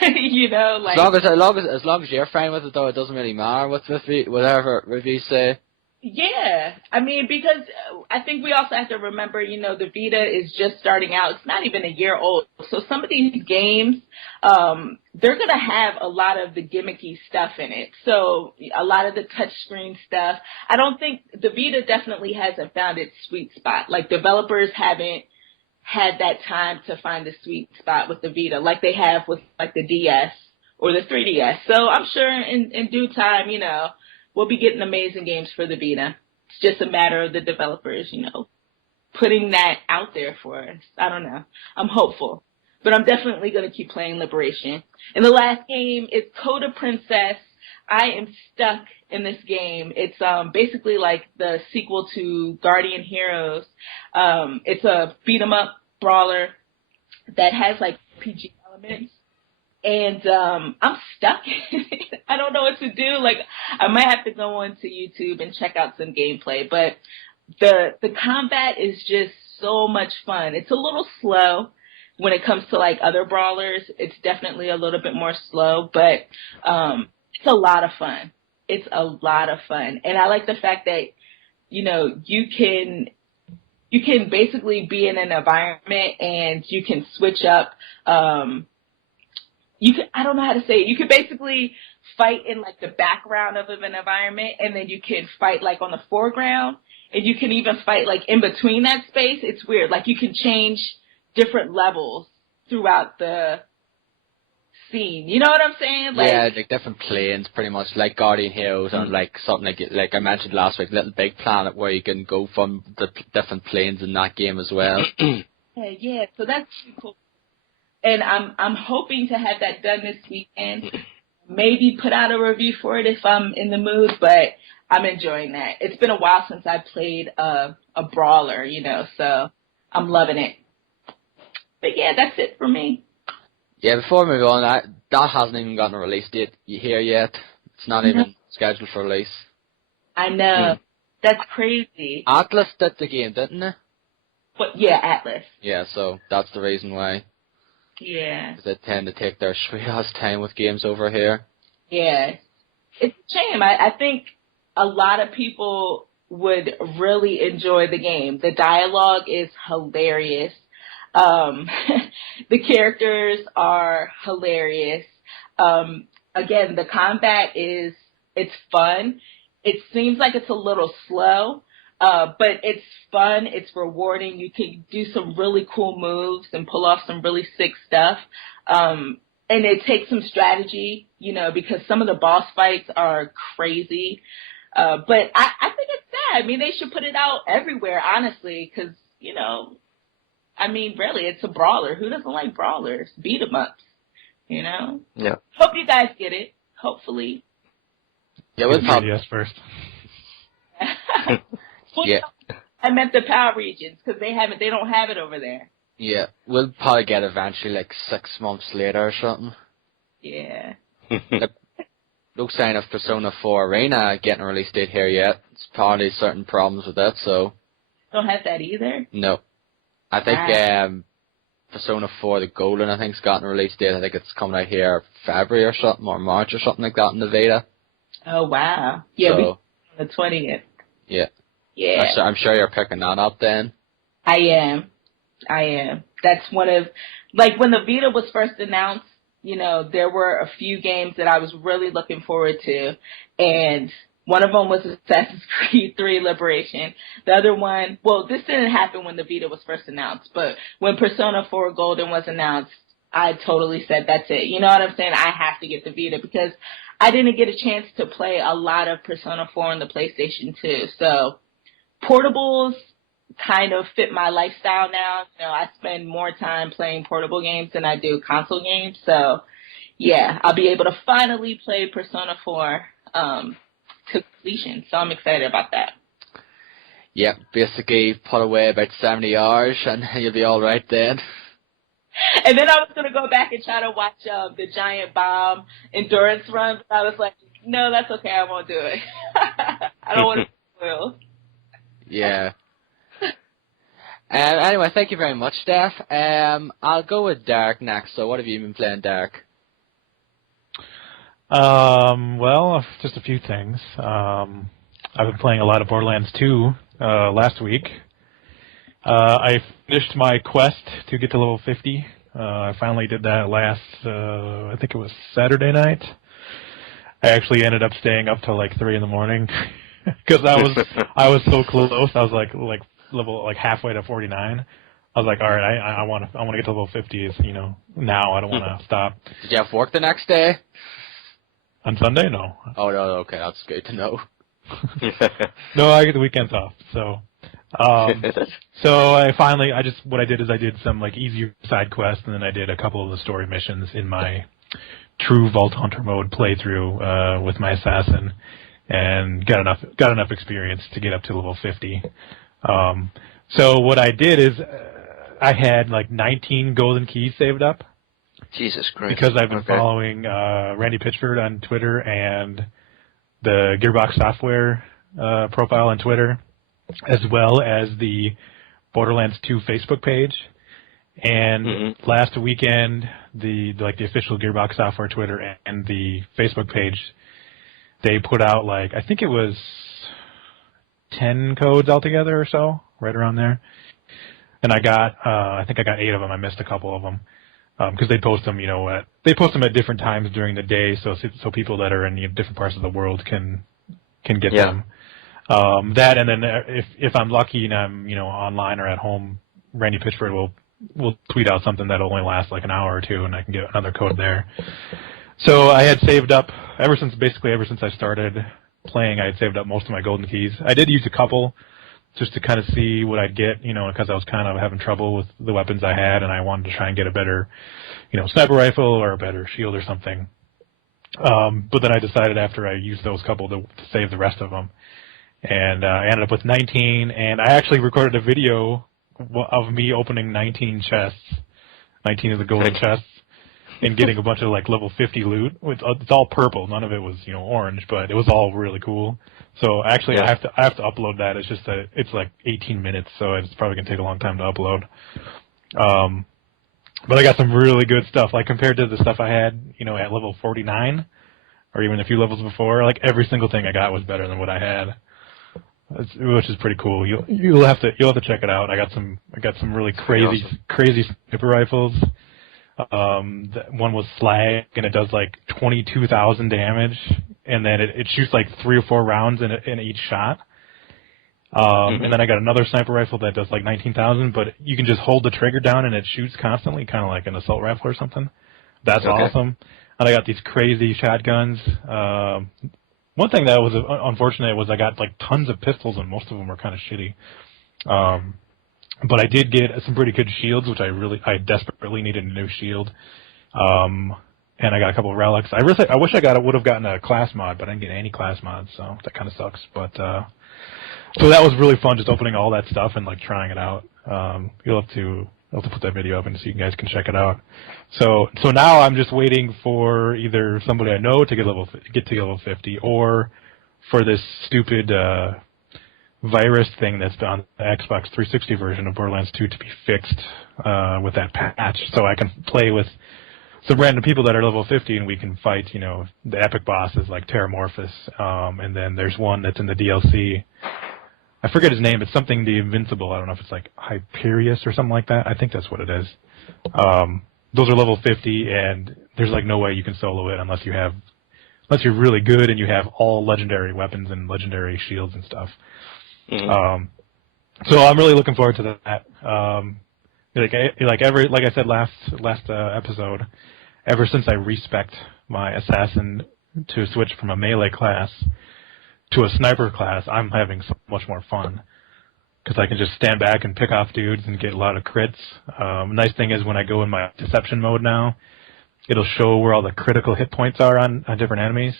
like as long as you're fine with it, though, it doesn't really matter whatever reviews say. Yeah, I mean, because I think we also have to remember, the Vita is just starting out. It's not even a year old. So some of these games, they're going to have a lot of the gimmicky stuff in it. So a lot of the touchscreen stuff. I don't think the Vita definitely hasn't found its sweet spot. Like, developers haven't had that time to find the sweet spot with the Vita like they have with, like, the DS or the 3DS. So I'm sure in due time, we'll be getting amazing games for the Vita. It's just a matter of the developers, putting that out there for us. I don't know. I'm hopeful. But I'm definitely going to keep playing Liberation. And the last game is Coda Princess. I am stuck in this game. It's basically like the sequel to Guardian Heroes. It's a beat-em-up brawler that has, like, RPG elements. And I'm stuck. I don't know what to do. Like, I might have to go onto YouTube and check out some gameplay. But the combat is just so much fun. It's a little slow when it comes to, like, other brawlers. It's definitely a little bit more slow. But it's a lot of fun. It's a lot of fun. And I like the fact that, you can basically be in an environment and you can switch up I don't know how to say it. You could basically fight in, like, the background of an environment, and then you can fight, like, on the foreground, and you can even fight, like, in between that space. It's weird. Like, you can change different levels throughout the scene. You know what I'm saying? Like, yeah, like different planes, pretty much, like Guardian Heroes, and like something like I mentioned last week, Little Big Planet, where you can go from the different planes in that game as well. Yeah. So that's pretty cool. And I'm hoping to have that done this weekend. Maybe put out a review for it if I'm in the mood, but I'm enjoying that. It's been a while since I played a brawler, so I'm loving it. But yeah, that's it for me. Yeah, before we move on, that hasn't even gotten a release date here yet. It's not even scheduled for release. I know. That's crazy. Atlas did the game, didn't it? But yeah, Atlas. Yeah, so that's the reason why. Yeah. They tend to take their sweet-ass time with games over here. Yeah. It's a shame. I think a lot of people would really enjoy the game. The dialogue is hilarious. The characters are hilarious. Again, the combat it's fun. It seems like it's a little slow. But it's fun, it's rewarding, you can do some really cool moves and pull off some really sick stuff. And it takes some strategy, because some of the boss fights are crazy. But I think it's sad. I mean, they should put it out everywhere, honestly, because, really, it's a brawler. Who doesn't like brawlers? Beat 'em ups, Yeah. Hope you guys get it, hopefully. Yeah, we'll probably... Yes, first. Yeah. I meant the PAL regions, because they don't have it over there. Yeah, we'll probably get eventually, like 6 months later or something. Yeah. No sign of Persona 4 Arena getting a release date here yet. It's probably certain problems with that, so... Don't have that either? No. I think Persona 4 the Golden, I think's gotten a release date. I think it's coming out here February or something, or March or something like that in the Vita. Oh, wow. Yeah, so, on the 20th. Yeah. Yeah. I'm sure you're picking that up then. I am. That's one of, like, when the Vita was first announced, there were a few games that I was really looking forward to, and one of them was Assassin's Creed 3 Liberation. The other one, well, this didn't happen when the Vita was first announced, but when Persona 4 Golden was announced, I totally said, that's it. You know what I'm saying? I have to get the Vita because I didn't get a chance to play a lot of Persona 4 on the PlayStation 2. So portables kind of fit my lifestyle now. I spend more time playing portable games than I do console games. So, yeah, I'll be able to finally play Persona 4 to completion. So I'm excited about that. Yeah, basically put away about 70 hours and you'll be all right then. And then I was going to go back and try to watch the Giant Bomb endurance run, but I was like, no, that's okay, I won't do it. I don't want to spoil. Yeah. Anyway, thank you very much, Steph. I'll go with Dark next. So what have you been playing, Dark? Well, just a few things. I've been playing a lot of Borderlands 2 last week. I finished my quest to get to level 50. I finally did that last, I think it was Saturday night. I actually ended up staying up till like 3 in the morning because I was so close. I was like level halfway to 49. I was like, all right, I want to get to level 50. Now I don't want to stop. Did you have work the next day? On Sunday, no. Oh no, okay, that's good to know. No, I get the weekends off, so. So what I did is I did some like easier side quests, and then I did a couple of the story missions in my true Vault Hunter mode playthrough with my assassin, and got enough experience to get up to level 50. So what I did is I had like 19 golden keys saved up. Jesus Christ! Because I've been following Randy Pitchford on Twitter and the Gearbox Software profile on Twitter, as well as the Borderlands 2 Facebook page. And last weekend, the official Gearbox Software Twitter and the Facebook page, they put out I think it was 10 codes altogether or so, right around there. And I think I got 8 of them. I missed a couple of them. Because they post them, they post them at different times during the day, so people that are in different parts of the world can get them. That, and then if I'm lucky and I'm online or at home, Randy Pitchford will tweet out something that'll only last like an hour or two, and I can get another code there. So I had saved up ever since I started playing. I had saved up most of my golden keys. I did use a couple just to kind of see what I'd get, because I was kind of having trouble with the weapons I had, and I wanted to try and get a better, sniper rifle or a better shield or something. But then I decided after I used those couple to save the rest of them. And I ended up with 19, and I actually recorded a video of me opening 19 chests, 19 of the golden chests, and getting a bunch of level 50 loot. It's all purple. None of it was orange, but it was all really cool. So actually, I have to upload that. It's just that it's 18 minutes, so it's probably gonna take a long time to upload. But I got some really good stuff. Compared to the stuff I had, at level 49, or even a few levels before, every single thing I got was better than what I had, which is pretty cool. You'll have to check it out. I got some really crazy sniper rifles. One was slag, and it does 22,000 damage, and then it shoots 3 or 4 rounds in each shot. And then I got another sniper rifle that does 19,000, but you can just hold the trigger down and it shoots constantly, kind of like an assault rifle or something. That's awesome. And I got these crazy shotguns. One thing that was unfortunate was I got tons of pistols, and most of them were kind of shitty. But I did get some pretty good shields, which I desperately needed a new shield. And I got a couple of relics. I wish I would have gotten a class mod, but I didn't get any class mods, so that kind of sucks. But so that was really fun, just opening all that stuff and trying it out. You'll have to put that video up and so you guys can check it out. So now I'm just waiting for either somebody I know to get to level 50, or for this stupid virus thing that's on the Xbox 360 version of Borderlands 2 to be fixed with that patch, so I can play with some random people that are level 50 and we can fight, the epic bosses like Terramorphous, and then there's one that's in the DLC. I forget his name. It's something the Invincible. I don't know if it's Hyperius or something like that. I think that's what it is. Those are level 50, and there's like no way you can solo it unless you're really good and you have all legendary weapons and legendary shields and stuff. Mhm. So I'm really looking forward to that. Like I said last episode, ever since I respect my assassin to switch from a melee class to a sniper class, I'm having so much more fun because I can just stand back and pick off dudes and get a lot of crits. Nice thing is when I go in my deception mode now, it'll show where all the critical hit points are on different enemies.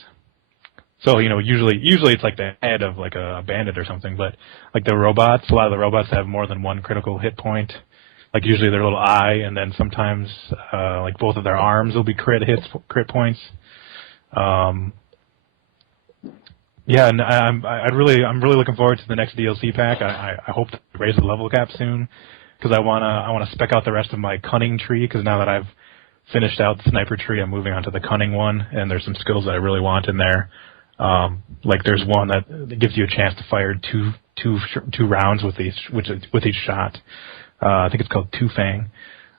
So, usually it's like the head of like a bandit or something, but like the robots, a lot of the robots have more than one critical hit point. Like usually their little eye, and then sometimes like both of their arms will be crit points. Yeah, and I'm really looking forward to the next DLC pack. I hope to raise the level cap soon because I wanna spec out the rest of my cunning tree because now that I've finished out the sniper tree, I'm moving on to the cunning one, and there's some skills that I really want in there. Like there's one that gives you a chance to fire two rounds with each shot. I think it's called Two Fang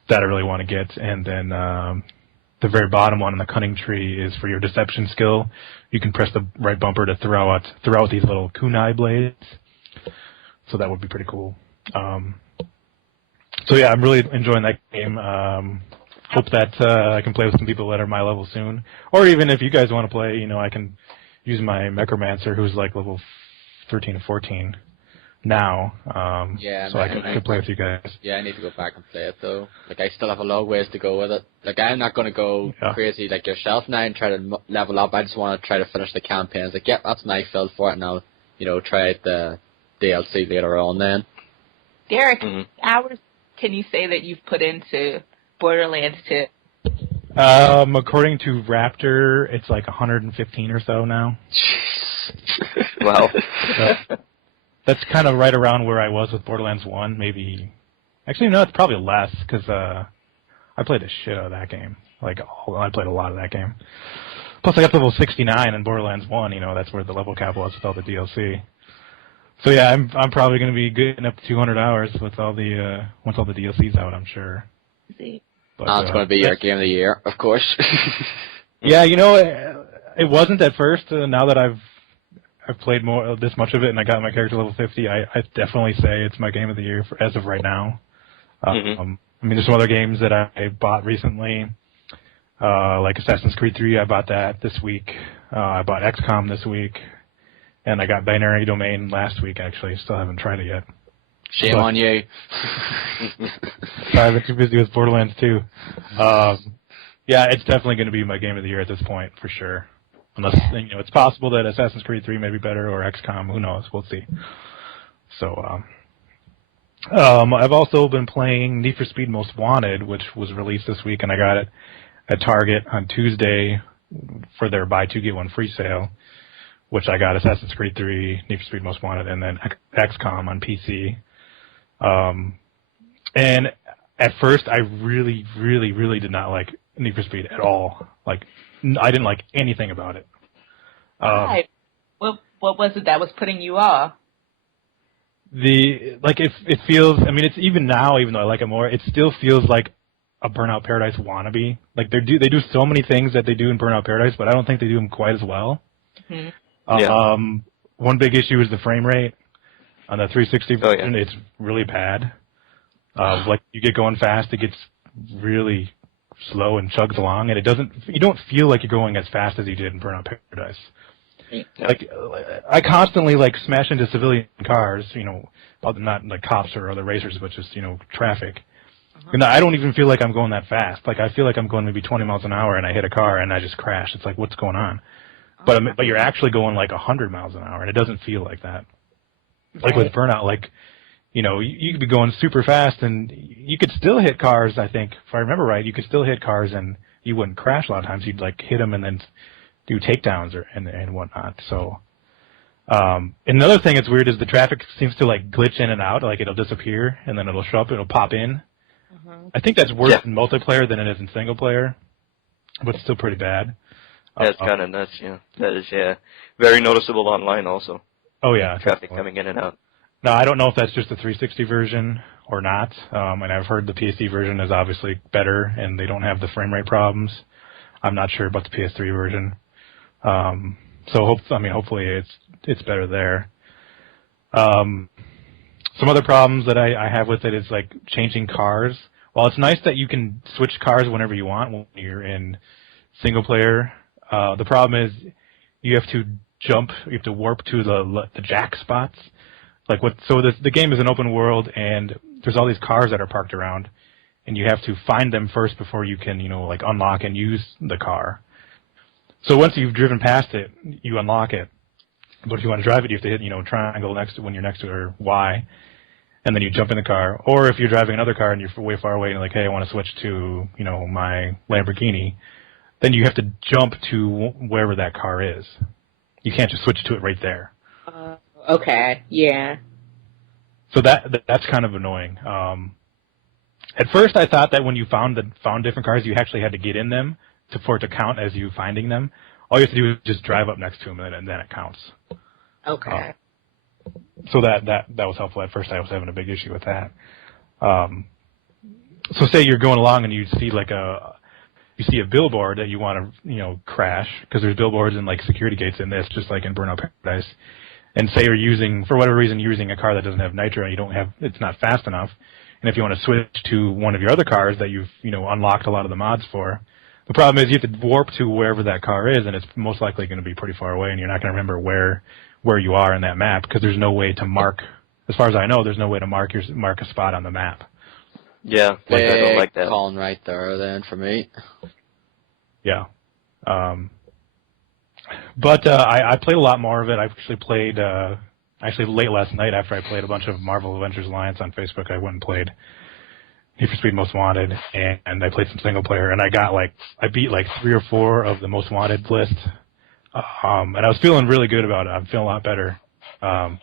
that I really want to get, and then the very bottom one in the cunning tree is for your deception skill. You can press the right bumper to throw out these little kunai blades. So that would be pretty cool. So yeah, I'm really enjoying that game. Hope that I can play with some people that are my level soon. Or even if you guys want to play, I can use my Mechromancer who's like level 13 or 14 now. Yeah, so I can play with you guys. Yeah, I need to go back and play it though. Like I still have a long ways to go with it. Like I'm not going to go crazy like yourself now and try to level up. I just want to try to finish the campaign. It's like, yeah, that's my fill for it, and I'll try out the DLC later on then. Derek, hours can you say that you've put into Borderlands 2? According to Raptor, it's like 115 or so now. Wow. That's kind of right around where I was with Borderlands 1, maybe. Actually, no, it's probably less, because I played the shit out of that game. Like, I played a lot of that game. Plus, I got to level 69 in Borderlands 1, that's where the level cap was with all the DLC. So yeah, I'm probably going to be getting up to 200 hours with all the once all the DLC's out, I'm sure. But, it's going to be your game of the year, of course. Yeah, it wasn't at first. Now that I've played this much of it and I got my character level 50, I definitely say it's my game of the year as of right now. I mean, there's some other games that I bought recently, like Assassin's Creed 3. I bought that this week. I bought XCOM this week, and I got Binary Domain last week. Actually, still haven't tried it yet. Shame on you. I've been too busy with Borderlands 2. Yeah, it's definitely going to be my game of the year at this point, for sure. Unless, it's possible that Assassin's Creed 3 may be better, or XCOM, who knows, we'll see. So, I've also been playing Need for Speed Most Wanted, which was released this week, and I got it at Target on Tuesday for their buy two, get one free sale, which I got Assassin's Creed 3, Need for Speed Most Wanted, and then XCOM on PC. And at first, I really, really, really did not like Need for Speed at all. Like, I didn't like anything about it. Why? What was it that was putting you off? It feels. I mean, it's even now, even though I like it more, it still feels like a Burnout Paradise wannabe. Like they do so many things that they do in Burnout Paradise, but I don't think they do them quite as well. Mm-hmm. One big issue is the frame rate on the 360 version. Yeah. It's really bad. Like you get going fast, it gets really slow and chugs along, and you don't feel like you're going as fast as you did in Burnout Paradise. Yeah. Like, I constantly smash into civilian cars, not like cops or other racers, but just traffic. And I don't even feel like I'm going that fast. Like I feel like I'm going maybe 20 miles an hour, and I hit a car and I just crash. It's like, what's going on? But you're actually going like 100 miles an hour, and it doesn't feel like that. Like with Burnout, you could be going super fast, and you could still hit cars. I think, if I remember right, you could still hit cars, and you wouldn't crash a lot of times. You'd hit them and then do takedowns and whatnot. So, another thing that's weird is the traffic seems to glitch in and out. Like it'll disappear and then it'll show up. It'll pop in. Mm-hmm. I think that's worse in multiplayer than it is in single player, but it's still pretty bad. That's kind of nuts. Yeah, that is very noticeable online also. Oh yeah, traffic coming in and out. No, I don't know if that's just the 360 version or not. And I've heard the PC version is obviously better, and they don't have the frame rate problems. I'm not sure about the PS3 version. Hopefully it's better there. Some other problems that I have with it is like changing cars. While it's nice that you can switch cars whenever you want when you're in single player, the problem is you have to warp to the jack spots. The game is an open world, and there's all these cars that are parked around, and you have to find them first before you can, unlock and use the car. So once you've driven past it, you unlock it. But if you want to drive it, you have to hit, triangle when you're next to it, or Y, and then you jump in the car. Or if you're driving another car and you're way far away and you're like, hey, I want to switch to, my Lamborghini, then you have to jump to wherever that car is. You can't just switch to it right there. Okay, yeah. So that's kind of annoying. At first, I thought that when you found different cars, you actually had to get in them for it to count as you finding them. All you have to do is just drive up next to them, and then it counts. Okay. So that was helpful. At first, I was having a big issue with that. So say you're going along and you see a billboard that you want to crash, because there's billboards and security gates in this, just like in Burnout Paradise. And say you're for whatever reason using a car that doesn't have nitro and it's not fast enough. And if you want to switch to one of your other cars that you've unlocked a lot of the mods for, the problem is you have to warp to wherever that car is, and it's most likely going to be pretty far away, and you're not going to remember where you are in that map, because there's no way to mark. As far as I know, there's no way to mark a spot on the map. Yeah, I don't like that. Calling right there then for me. Yeah. But I played a lot more of it. I actually played late last night after I played a bunch of Marvel Avengers Alliance on Facebook. I went and played Need for Speed Most Wanted, and I played some single player, and I beat 3 or 4 of the Most Wanted list, and I was feeling really good about it. I'm feeling a lot better. I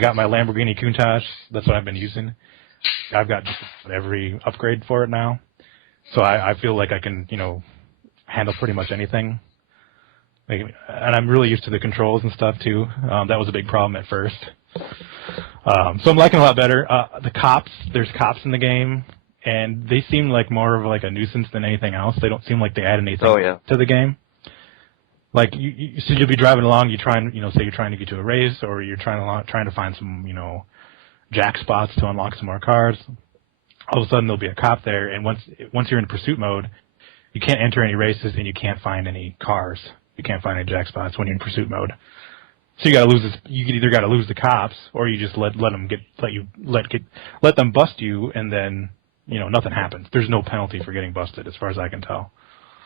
got my Lamborghini Countach. That's what I've been using. I've got just every upgrade for it now, so I feel like I can handle pretty much anything. And I'm really used to the controls and stuff too. That was a big problem at first. So I'm liking it a lot better. There's cops in the game, and they seem like more of a nuisance than anything else. They don't seem like they add anything to the game. So you'll be driving along, say you're trying to get to a race, or you're trying to find some, jack spots to unlock some more cars. All of a sudden there'll be a cop there, and once you're in pursuit mode, you can't enter any races and you can't find any cars. You can't find any jack spots when you're in pursuit mode. So you either got to lose the cops, or you just let them bust you, and then nothing happens. There's no penalty for getting busted, as far as I can tell.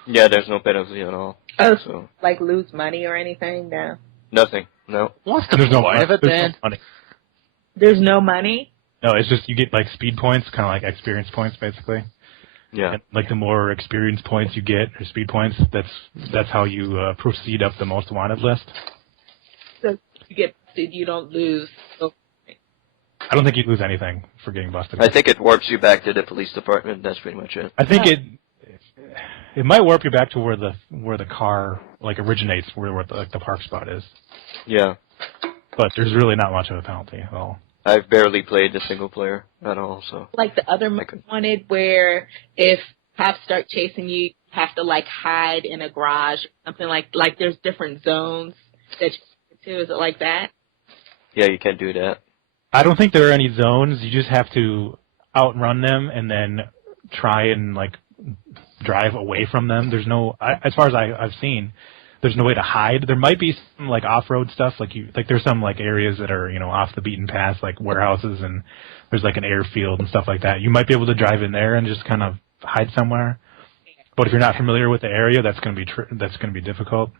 Yeah, there's no penalty at all. Oh, so lose money or anything? No. Nothing. No. What's the point of it then? No money. There's no money? No, it's just you get speed points, kind of like experience points, basically. Yeah. And, the more experience points you get, or speed points, that's how you proceed up the Most Wanted list. So you get busted, you don't lose. I don't think you lose anything for getting busted. I think it warps you back to the police department. That's pretty much it. I think it might warp you back to where the car originates, where the park spot is. Yeah. But there's really not much of a penalty at all. I've barely played the single player at all, so. Like the other Wanted, where if cops start chasing you, you have to hide in a garage, something like there's different zones that you get to. Is it like that? Yeah, you can't do that. I don't think there are any zones. You just have to outrun them and then try and drive away from them. There's no, as far as I've seen, there's no way to hide. There might be some off-road stuff, there's some areas that are off the beaten path, like warehouses, and there's an airfield and stuff like that. You might be able to drive in there and just kind of hide somewhere. But if you're not familiar with the area, that's going to be difficult.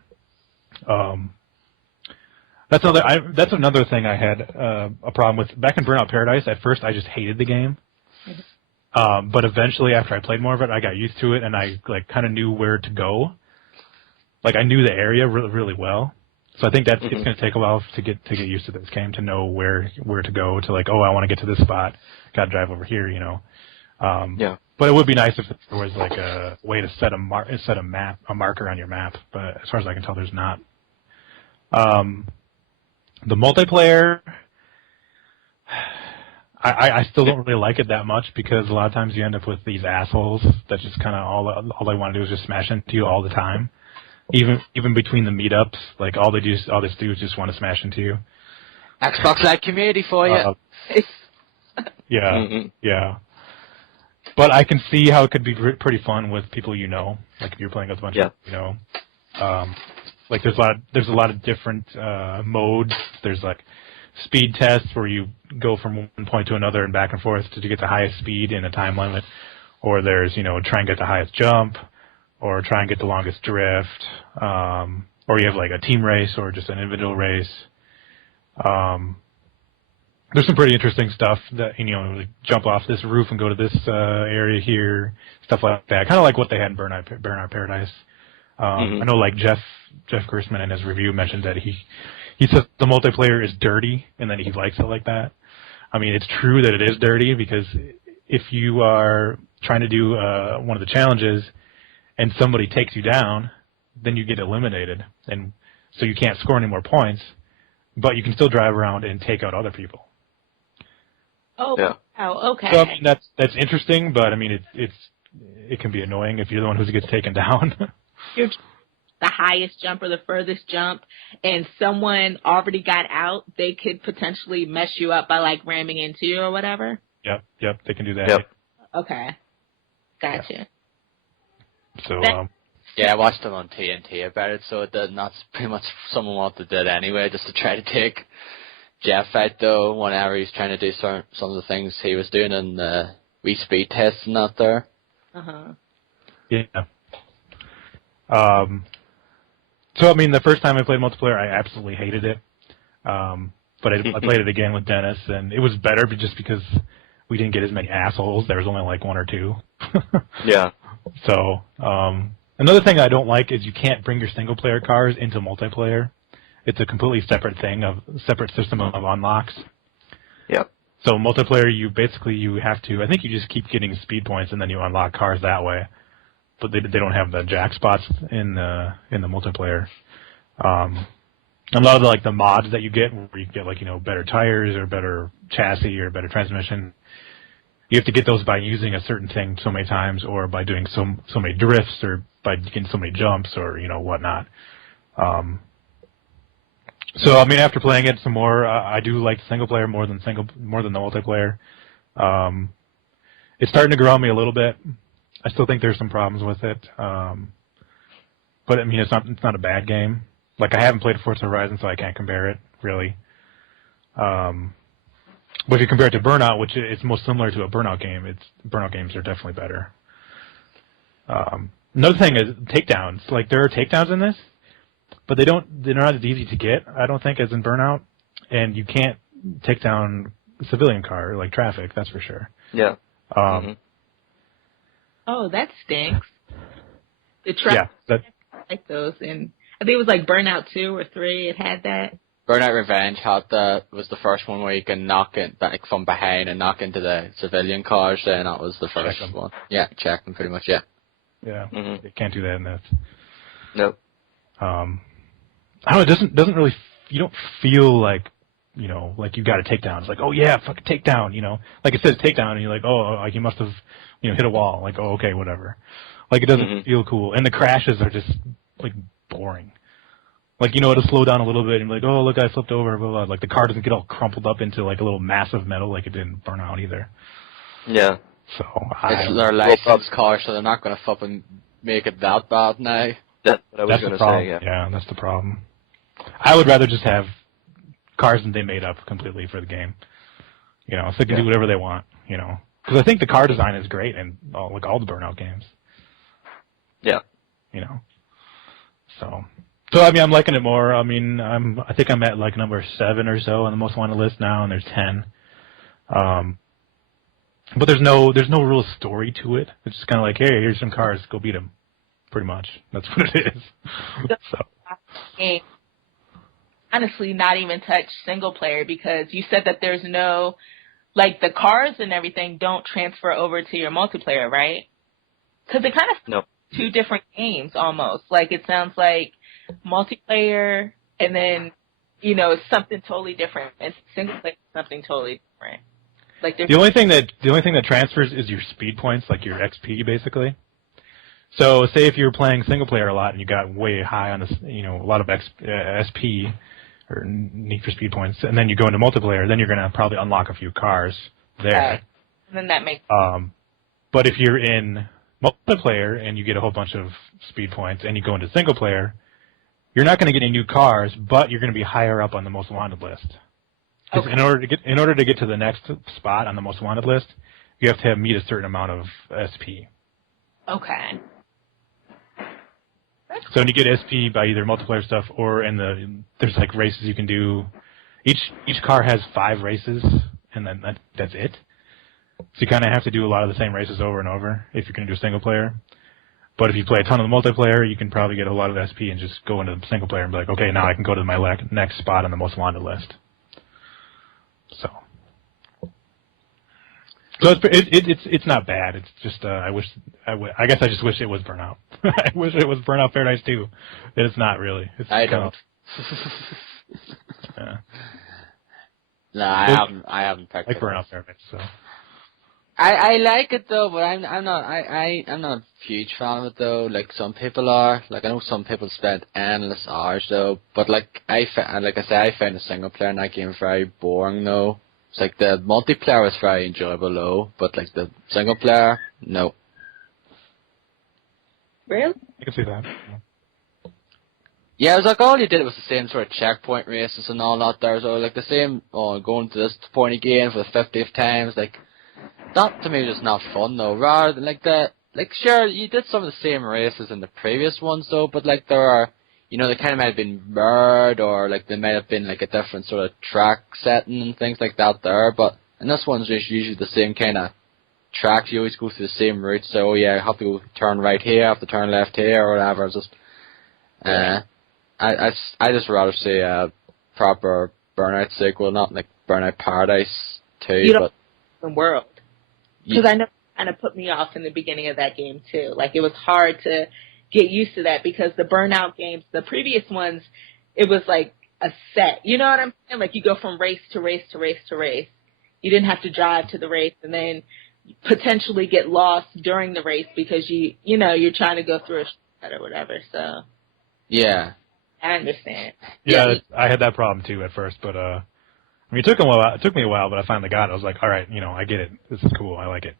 That's another thing I had a problem with back in Burnout Paradise. At first, I just hated the game. But eventually, after I played more of it, I got used to it, and I kind of knew where to go. I knew the area really, really well. So I think that it's going to take a while to get used to this game, to know where to go, to I want to get to this spot, got to drive over here, Yeah. But it would be nice if there was a way to set a marker on your map. But as far as I can tell, there's not. The multiplayer, I still don't really like it that much because a lot of times you end up with these assholes that just kind of all they want to do is just smash into you all the time. Even between the meetups, like all they do is just want to smash into you. Xbox Live community for you. Yeah, yeah. But I can see how it could be pretty fun with people you know. Like if you're playing with a bunch of people you know. Like there's a lot of different modes. There's like speed tests where you go from one point to another and back and forth to get the highest speed in a time limit. Or there's, try and get the highest jump, or try and get the longest drift. Or you have like a team race or just an individual race. There's some pretty interesting stuff that, like jump off this roof and go to this area here, stuff like that. Kind of like what they had in Burnout Paradise. I know like Jeff Gersman in his review mentioned that he says the multiplayer is dirty and that he likes it like that. I mean, it's true that it is dirty because if you are trying to do one of the challenges and somebody takes you down, then you get eliminated, and so you can't score any more points, but you can still drive around and take out other people. Oh, yeah. Oh, okay. So I mean, that's interesting, but I mean it can be annoying if you're the one who gets taken down. You're the highest jump or the furthest jump, and someone already got out, they could potentially mess you up by like ramming into you or whatever. Yep, they can do that. Yep. Okay, gotcha. Yeah. So yeah, I watched them on TNT about it, so that's pretty much someone wanted to do it anyway, just to try to take Jeff out though. Whenever he's trying to do some of the things he was doing in the wee speed tests and that there. Yeah. So I mean, the first time I played multiplayer, I absolutely hated it. But I played it again with Dennis, and it was better just because we didn't get as many assholes. There was only like one or two. Yeah. So another thing I don't like is you can't bring your single player cars into multiplayer. It's a completely separate separate system of unlocks. Yep. So multiplayer, you have to. I think you just keep getting speed points, and then you unlock cars that way. But they don't have the jack spots in the multiplayer. A lot of the mods that you get, where you get better tires or better chassis or better transmission, you have to get those by using a certain thing so many times, or by doing so many drifts, or by getting so many jumps, or whatnot. So I mean, after playing it some more, I do like single player more than the multiplayer. It's starting to grow on me a little bit. I still think there's some problems with it, but I mean, it's not a bad game. Like, I haven't played Forza Horizon, so I can't compare it really. But if you compare it to Burnout, which is most similar to a Burnout game, Burnout games are definitely better. Another thing is takedowns. Like, there are takedowns in this, but they're not as easy to get, I don't think, as in Burnout, and you can't take down a civilian car like traffic. That's for sure. Yeah. Oh, that stinks. The traffic, like those, and I think it was like Burnout 2 or 3. It had that. Burnout Revenge was the first one where you can knock it from behind and knock into the civilian cars. And that was the first one. Yeah, check them pretty much. Yeah. Yeah, you can't do that in this. Nope. I don't know. It doesn't really. You don't feel like like you got a takedown. It's like, oh yeah, fucking takedown. Like it says takedown, and you're like, oh, like he must have hit a wall. Like, oh, okay, whatever. Like, it doesn't feel cool, and the crashes are just like boring. Like, it'll slow down a little bit, and be like, oh, look, I flipped over, blah, blah. Like, the car doesn't get all crumpled up into, like, a little mass of metal like it didn't burn out either. Yeah. So, it's their licensed car, so they're not going to fucking make it that bad now. That's what I was going to say, yeah. Yeah, that's the problem. I would rather just have cars that they made up completely for the game. So they can do whatever they want, Because I think the car design is great in all the Burnout games. Yeah. So I mean, I'm liking it more. I mean, I think I'm at like number 7 or so on the most wanted list now, and there's 10. But there's no real story to it. It's just kind of like, hey, here's some cars, go beat them. Pretty much, that's what it is. So. Honestly, not even touch single player, because you said that there's no, like, the cars and everything don't transfer over to your multiplayer, right? Because it kind of two different games almost. Like, it sounds like multiplayer, and then, it's something totally different. And single player is something totally different. Like the only thing that transfers is your speed points, like your XP, basically. So, say if you were playing single player a lot and you got way high on this, a lot of SP or need for speed points, and then you go into multiplayer, then you're gonna probably unlock a few cars there. Right. And then that makes. But if you're in multiplayer and you get a whole bunch of speed points and you go into single player, you're not going to get any new cars, but you're going to be higher up on the most wanted list. Okay. In order to get to the next spot on the most wanted list, you have to meet a certain amount of SP. Okay. So when you get SP by either multiplayer stuff or there's like races you can do. Each car has 5 races, and then that's it. So you kind of have to do a lot of the same races over and over if you're going to do single player. But if you play a ton of the multiplayer, you can probably get a lot of SP and just go into the single player and be like, okay, now I can go to my next spot on the most wanted list. So it's not bad. It's just I guess I just wish it was Burnout. I wish it was Burnout Paradise 2. It's not really. I don't. Yeah. No, I haven't picked like it. Burnout Paradise. So. I like it though, but I'm not a huge fan of it though. Like some people are. Like I know some people spend endless hours though. But like I find the single player in that game very boring though. It's like the multiplayer was very enjoyable though, but like the single player, no. Really? I can see that. Yeah, it was like all you did was the same sort of checkpoint races and all that there. So like the same, going to this point again for the 50th time. It's like that to me was just not fun though. Rather than sure you did some of the same races in the previous ones though, but like there are, they kind of might have been blurred or like they might have been like a different sort of track setting and things like that there. But in this one's just usually the same kind of tracks. You always go through the same route. So I have to go turn right here, I have to turn left here or whatever. It's just, I just rather see a proper Burnout sequel, not like Burnout Paradise 2. But the world. Because I know it kind of put me off in the beginning of that game, too. Like, it was hard to get used to that because the Burnout games, the previous ones, it was like a set. You know what I'm saying? Like, you go from race to race to race to race. You didn't have to drive to the race and then potentially get lost during the race because you're trying to go through a shortcut or whatever. So, yeah. I understand. Yeah, I had that problem, too, at first, but, it took me a while, but I finally got it. I was like, all right, I get it. This is cool. I like it.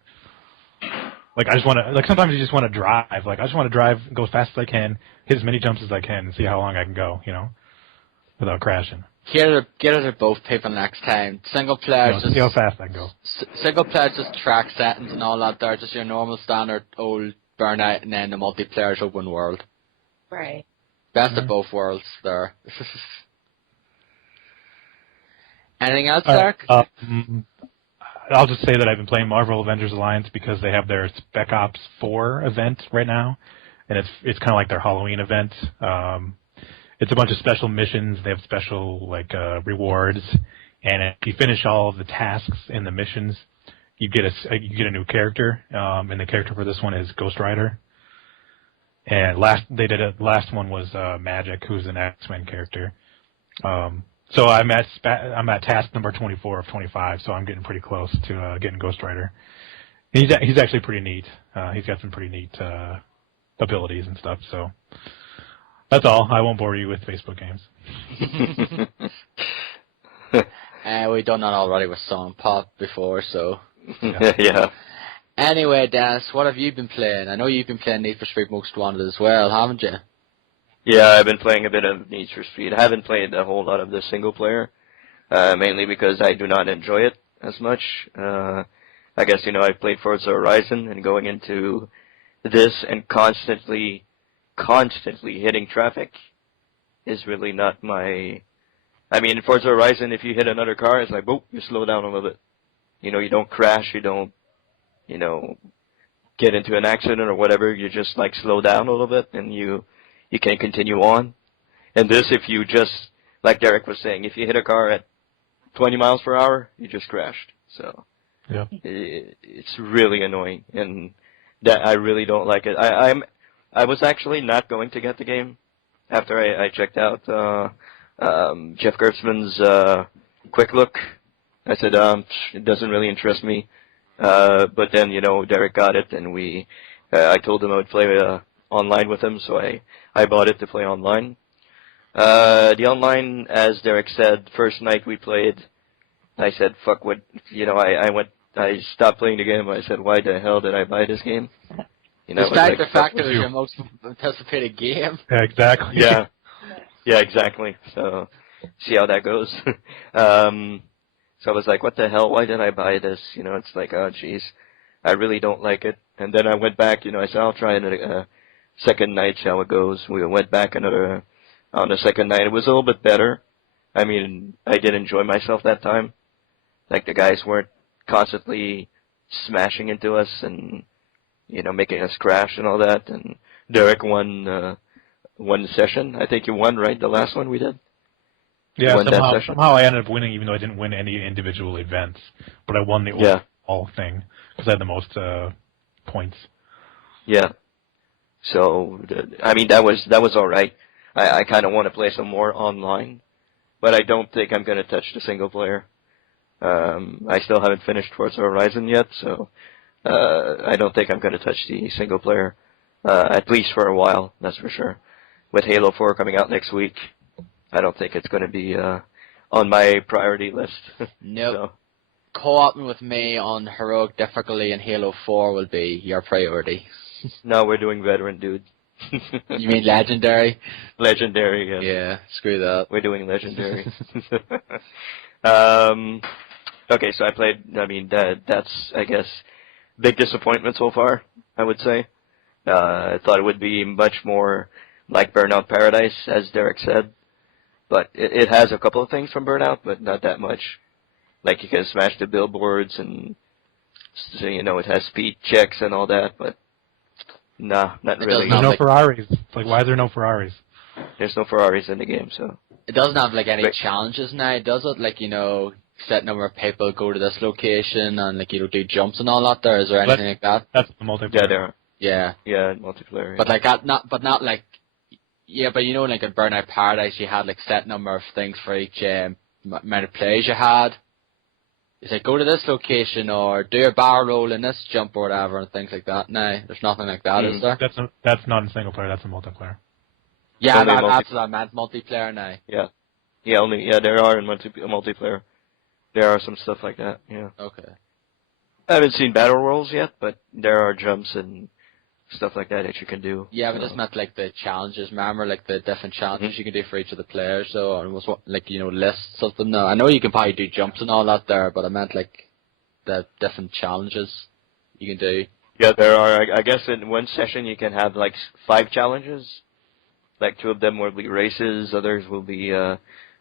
Like, I just want to, like, sometimes you just want to drive. Like, I just want to drive, go as fast as I can, hit as many jumps as I can, and see how long I can go, without crashing. Get it at both people next time. Single player, just see how fast I can go. Single player, just track settings and all that there, just your normal standard old Burnout, and then the multiplayer's open world. Right. Best of both worlds there. Anything else, Derek? I'll just say that I've been playing Marvel Avengers Alliance because they have their Spec Ops 4 event right now, and it's kind of like their Halloween event. It's a bunch of special missions. They have special rewards, and if you finish all of the tasks in the missions, you get a new character. And the character for this one is Ghost Rider. And last one was Magic, who's an X-Men character. So I'm at task number 24 of 25, so I'm getting pretty close to getting Ghost Rider. He's actually pretty neat. He's got some pretty neat abilities and stuff. So that's all. I won't bore you with Facebook games. We've done that already with Song Pop before, so. Yeah. Anyway, Dennis, what have you been playing? I know you've been playing Need for Speed Most Wanted as well, haven't you? Yeah, I've been playing a bit of Need for Speed. I haven't played a whole lot of the single player, mainly because I do not enjoy it as much. I guess, I've played Forza Horizon, and going into this and constantly hitting traffic is really not my... I mean, in Forza Horizon, if you hit another car, it's like, boop, you slow down a little bit. You don't crash, you don't, get into an accident or whatever. You just, slow down a little bit, and you can continue on. And this, if you just, like Derek was saying, if you hit a car at 20 miles per hour, you just crashed. So yeah, it's really annoying, and that I really don't like it. I was actually not going to get the game after I checked out Jeff Gerstmann's quick look I said, it doesn't really interest me. But then, Derek got it, and I told him I would play online with him, so I bought it to play online. The online, as Derek said, first night we played, I said, fuck what, I stopped playing the game. I said, why the hell did I buy this game? Despite the fact that it was your most anticipated game. Yeah, exactly. Yeah. Yeah, exactly. So, see how that goes. So I was like, what the hell? Why did I buy this? It's like, oh, jeez, I really don't like it. And then I went back, I said, I'll try it a second night, see how it goes. We went back on the second night. It was a little bit better. I mean, I did enjoy myself that time. Like, the guys weren't constantly smashing into us and, making us crash and all that. And Derek won the session. I think you won, right? The last one we did? Yeah, somehow I ended up winning, even though I didn't win any individual events. But I won the overall thing, because I had the most points. Yeah. So, I mean, that was all right. I kind of want to play some more online, but I don't think I'm going to touch the single player. I still haven't finished Forza Horizon yet, so I don't think I'm going to touch the single player, at least for a while, that's for sure. With Halo 4 coming out next week, I don't think it's going to be on my priority list. Nope. So. Co-oping with me on heroic difficulty in Halo 4 will be your priority. No, we're doing veteran, dude. You mean legendary? Legendary, yes. Yeah, screw that. We're doing legendary. Okay, so I mean, that's, I guess, big disappointment so far, I would say. I thought it would be much more like Burnout Paradise, as Derek said. But it has a couple of things from Burnout, but not that much. Like, you can smash the billboards, and, it has speed checks and all that, but nah, not really. There's no Ferraris. Like, why is there no Ferraris? There's no Ferraris in the game, so. It doesn't have, like, any challenges now, does it? Like, set number of people go to this location, and, like, do jumps and all that there? Is there anything like that? That's the multiplayer. Yeah, there are. Yeah. Yeah, multiplayer. But, like, not like, yeah, but like in Burnout Paradise, you had, like, set number of things for each amount of plays you had. You said, go to this location, or do a barrel roll in this jump, or whatever, and things like that. No, there's nothing like that, is there? That's not in single player, that's a multiplayer. Yeah, that's what I meant, multiplayer now. Yeah. Yeah, there are in multiplayer. There are some stuff like that, yeah. Okay. I haven't seen battle rolls yet, but there are jumps and stuff like that you can do. Yeah, but just meant like the challenges, remember, like the different challenges you can do for each of the players, so and was like, lists of them now. I know you can probably do jumps and all that there, but I meant like the different challenges you can do. Yeah, there are. I guess in one session you can have like 5 challenges. Like 2 of them will be races, others will be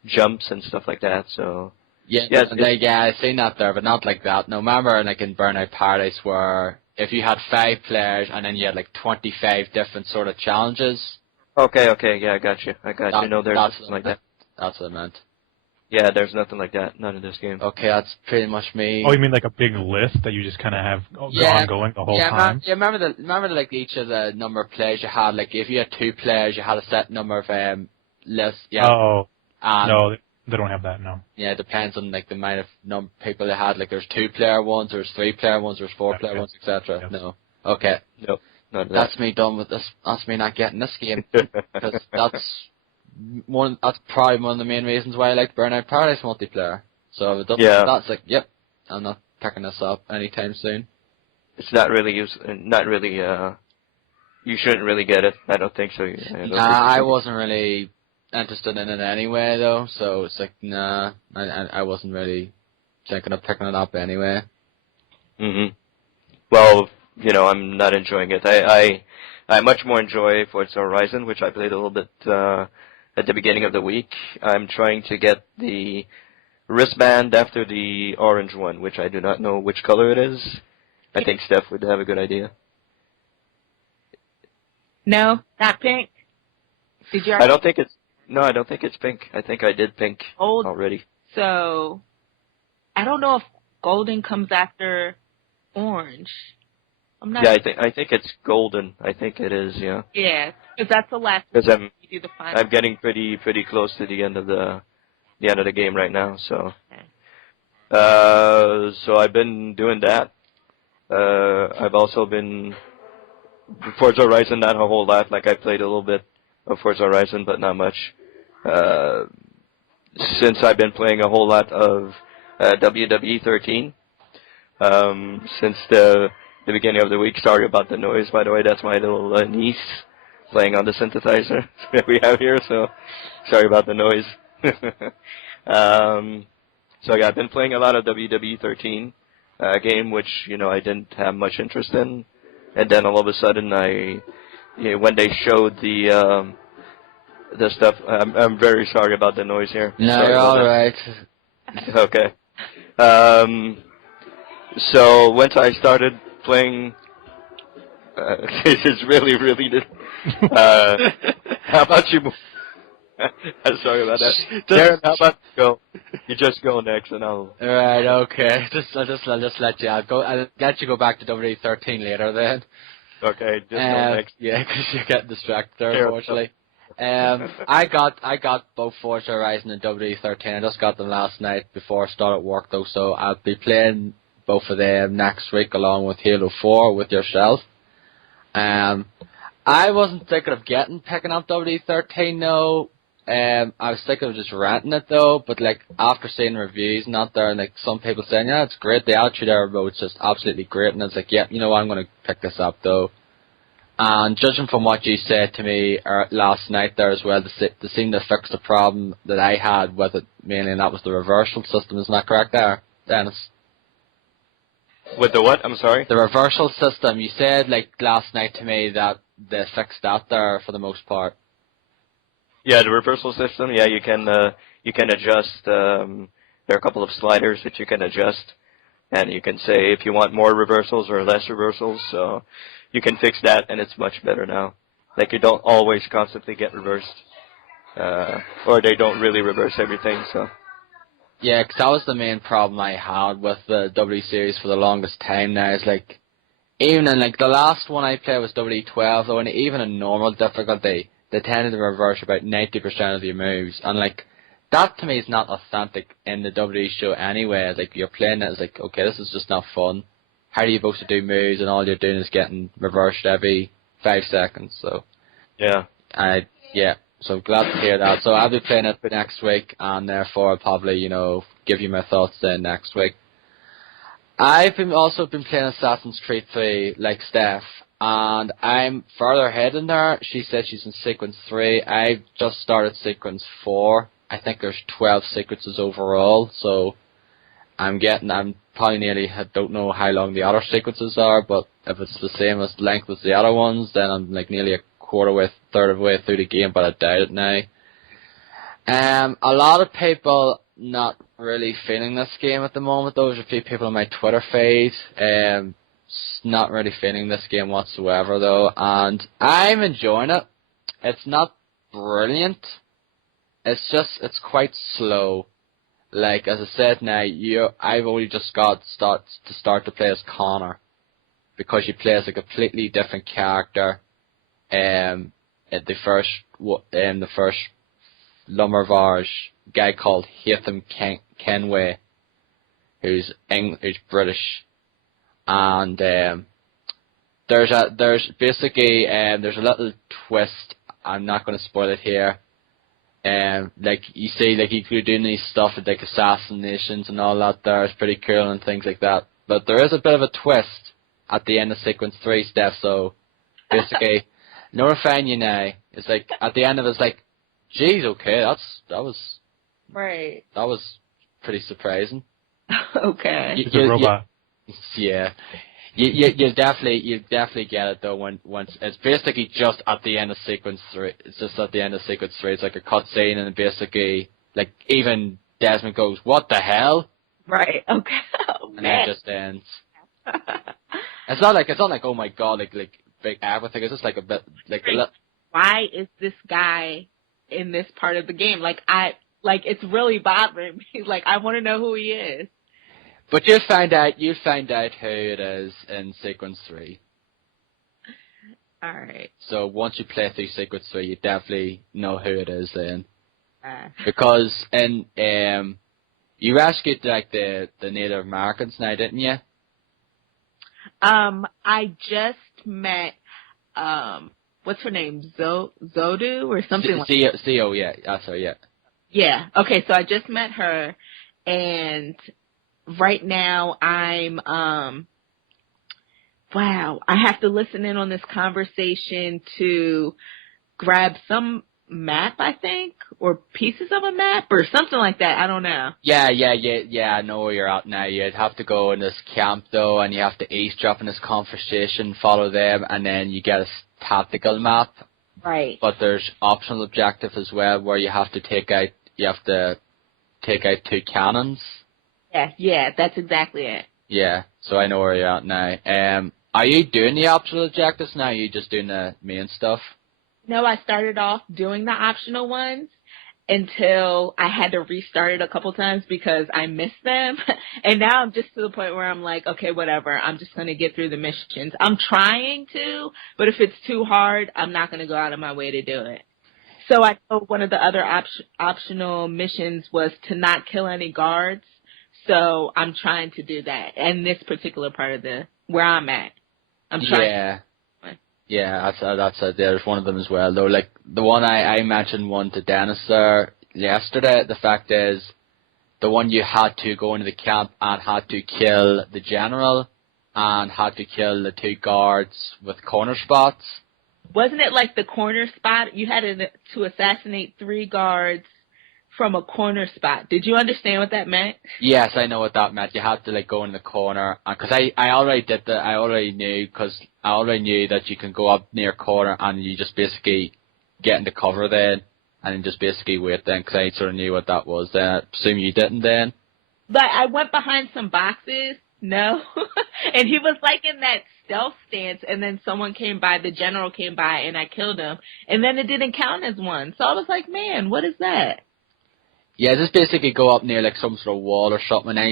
jumps and stuff like that, so. Yeah, I've seen that there, but not like that. No, remember, like in Burnout Paradise, where if you had 5 players and then you had like 25 different sort of challenges. Okay, yeah, I got you. No, there's nothing like that. That's what I meant. Yeah, there's nothing like that. None in this game. Okay, that's pretty much me. Oh, you mean like a big list that you just kind of have ongoing the whole time? Yeah, remember like each of the number of players you had. Like if you had 2 players, you had a set number of lists. Yeah. Oh. No. They don't have that, no. Yeah, it depends on like the amount of people they had. Like there's 2-player ones, there's 3-player ones, there's 4-player ones, etc. Yes. No. Okay. Nope. That's me done with this. That's me not getting this game, because that's probably one of the main reasons why I like Burnout Paradise multiplayer. So if it doesn't, that's like, yep, I'm not picking this up anytime soon. It's not really you shouldn't really get it. I don't think so. I wasn't really interested in it anyway, though, so it's like, nah, I wasn't really thinking of picking it up anyway. Well, I'm not enjoying it. I much more enjoy Forza Horizon, which I played a little bit at the beginning of the week. I'm trying to get the wristband after the orange one, which I do not know which color it is. I think Steph would have a good idea. No, not pink. Did you? I don't think it's pink. I think I did pink already. So, I don't know if golden comes after orange. I'm not. Yeah, I think it's golden. I think it is. Yeah. Yeah, because that's the last. Because you do the final. I'm getting pretty close to the end of the game right now. So. So I've been doing that. I've also been Forza Horizon, not a whole lot. Like I played a little bit of Forza Horizon, but not much. Since I've been playing a whole lot of WWE 13, since the beginning of the week. Sorry about the noise, by the way. That's my little niece playing on the synthesizer that we have here. So sorry about the noise. So yeah, I've been playing a lot of WWE 13 game, which I didn't have much interest in, and then all of a sudden when they showed the stuff, I'm very sorry about the noise here. No, Sorry you're about all that. right. Okay. So once I started playing, this is really, how about you? I'm sorry about that. Darren, how about you go? You just go next, and I'll. All right, okay. I'll just let you. I'll let you go back to W13 later then. Okay, just go next. Yeah, because you're getting distracted there, Here. unfortunately. I got both Forza Horizon and W13. I just got them last night before I started work though, so I'll be playing both of them next week along with Halo 4 with yourself. I wasn't thinking of picking up W13 though. I was thinking of just renting it though, but like after seeing reviews and out there, and like some people saying, yeah, it's great. The attitude error mode's just absolutely great, and I was like, yeah, you know what, I'm going to pick this up though. And judging from what you said to me last night there as well, they seem to fix the problem that I had with it mainly, and that was the reversal system. Isn't that correct there, Dennis? With the what? I'm sorry? The reversal system. You said like last night to me that they fixed that there for the most part. Yeah, the reversal system. Yeah, you can adjust. There are a couple of sliders that you can adjust, and you can say if you want more reversals or less reversals. So you can fix that, and it's much better now. Like you don't always constantly get reversed, or they don't really reverse everything. So. Yeah, 'cause that was the main problem I had with the W series for the longest time now. Is like, even in like the last one I played was W12 though, and even in normal difficulty, they tended to reverse about 90% of your moves, and like that to me is not authentic in the WWE show anyway. Like you're playing it as like, okay, this is just not fun. How are you supposed to do moves, and all you're doing is getting reversed every 5 seconds? So Yeah. So I'm glad to hear that. So I'll be playing it for next week, and therefore I'll probably, give you my thoughts then next week. I've also been playing Assassin's Creed 3 like Steph, and I'm further ahead in there. She said she's in sequence 3. I've just started sequence 4. I think there's 12 sequences overall, so I'm probably nearly, I don't know how long the other sequences are, but if it's the same as length as the other ones, then I'm like nearly a third of the way through the game, but I doubt it now. A lot of people not really feeling this game at the moment, though. There's a few people on my Twitter feed not really feeling this game whatsoever, though, and I'm enjoying it. It's not brilliant. It's quite slow. Like, as I said now, I've only just got to start to play as Connor, because you play as a completely different character. At the first Lumbervarge guy called Hatham Kenway, who's British, and there's basically there's a little twist. I'm not going to spoil it here. Like you see, like you're doing these stuff with like assassinations and all that. There, it's pretty cool and things like that. But there is a bit of a twist at the end of sequence 3, Steph. So basically, notifying you now. It's like at the end of it's like, geez, okay, that was Right. That was pretty surprising. Okay. It's a robot. Yeah. You definitely get it though once it's basically just at the end of sequence 3. It's just at the end of sequence 3. It's like a cutscene, and basically like even Desmond goes, "What the hell?" Right. Okay. Oh, and then it just ends. It's not like oh my god, like big everything. It's just like a bit like why is this guy in this part of the game? Like it's really bothering me. Like I want to know who he is. But you'll find out who it is in sequence 3. All right. So once you play through sequence 3, you definitely know who it is then. Because in You rescued like the Native Americans now, didn't you? I just met what's her name? Zodu or something like that. CO, yeah. That's her, yeah. Yeah. Okay, so I just met her, and right now I'm wow, I have to listen in on this conversation to grab some map, I think, or pieces of a map or something like that. I don't know. Yeah, I know where you're at now. You'd have to go in this camp, though, and you have to eavesdrop in this conversation, follow them, and then you get a tactical map. Right. But there's optional objectives as well, where you have to take out 2 cannons. Yeah, that's exactly it. Yeah, so I know where you're at now. Are you doing the optional objectives now, or are you just doing the main stuff? No, I started off doing the optional ones until I had to restart it a couple times because I missed them. And now I'm just to the point where I'm like, okay, whatever. I'm just going to get through the missions. I'm trying to, but if it's too hard, I'm not going to go out of my way to do it. So I know one of the other optional missions was to not kill any guards. So I'm trying to do that. And this particular part of where I'm at, I'm trying. Yeah, that's there's one of them as well, though. Like, the one I mentioned one to Dennis there yesterday, the fact is, the one you had to go into the camp and had to kill the general and had to kill the 2 guards with corner spots. Wasn't it like the corner spot? You had to assassinate 3 guards from a corner spot. Did you understand what that meant? Yes, I know what that meant. You had to like go in the corner, because I already did that. I already knew that you can go up near corner and you just basically get into cover then, and then just basically wait then, because I sort of knew what that was then. I presume you didn't then. But I went behind some boxes. No, and he was like in that stealth stance, and then someone came by. The general came by, and I killed him, and then it didn't count as one. So I was like, man, what is that? Yeah, just basically go up near like some sort of wall or something, and then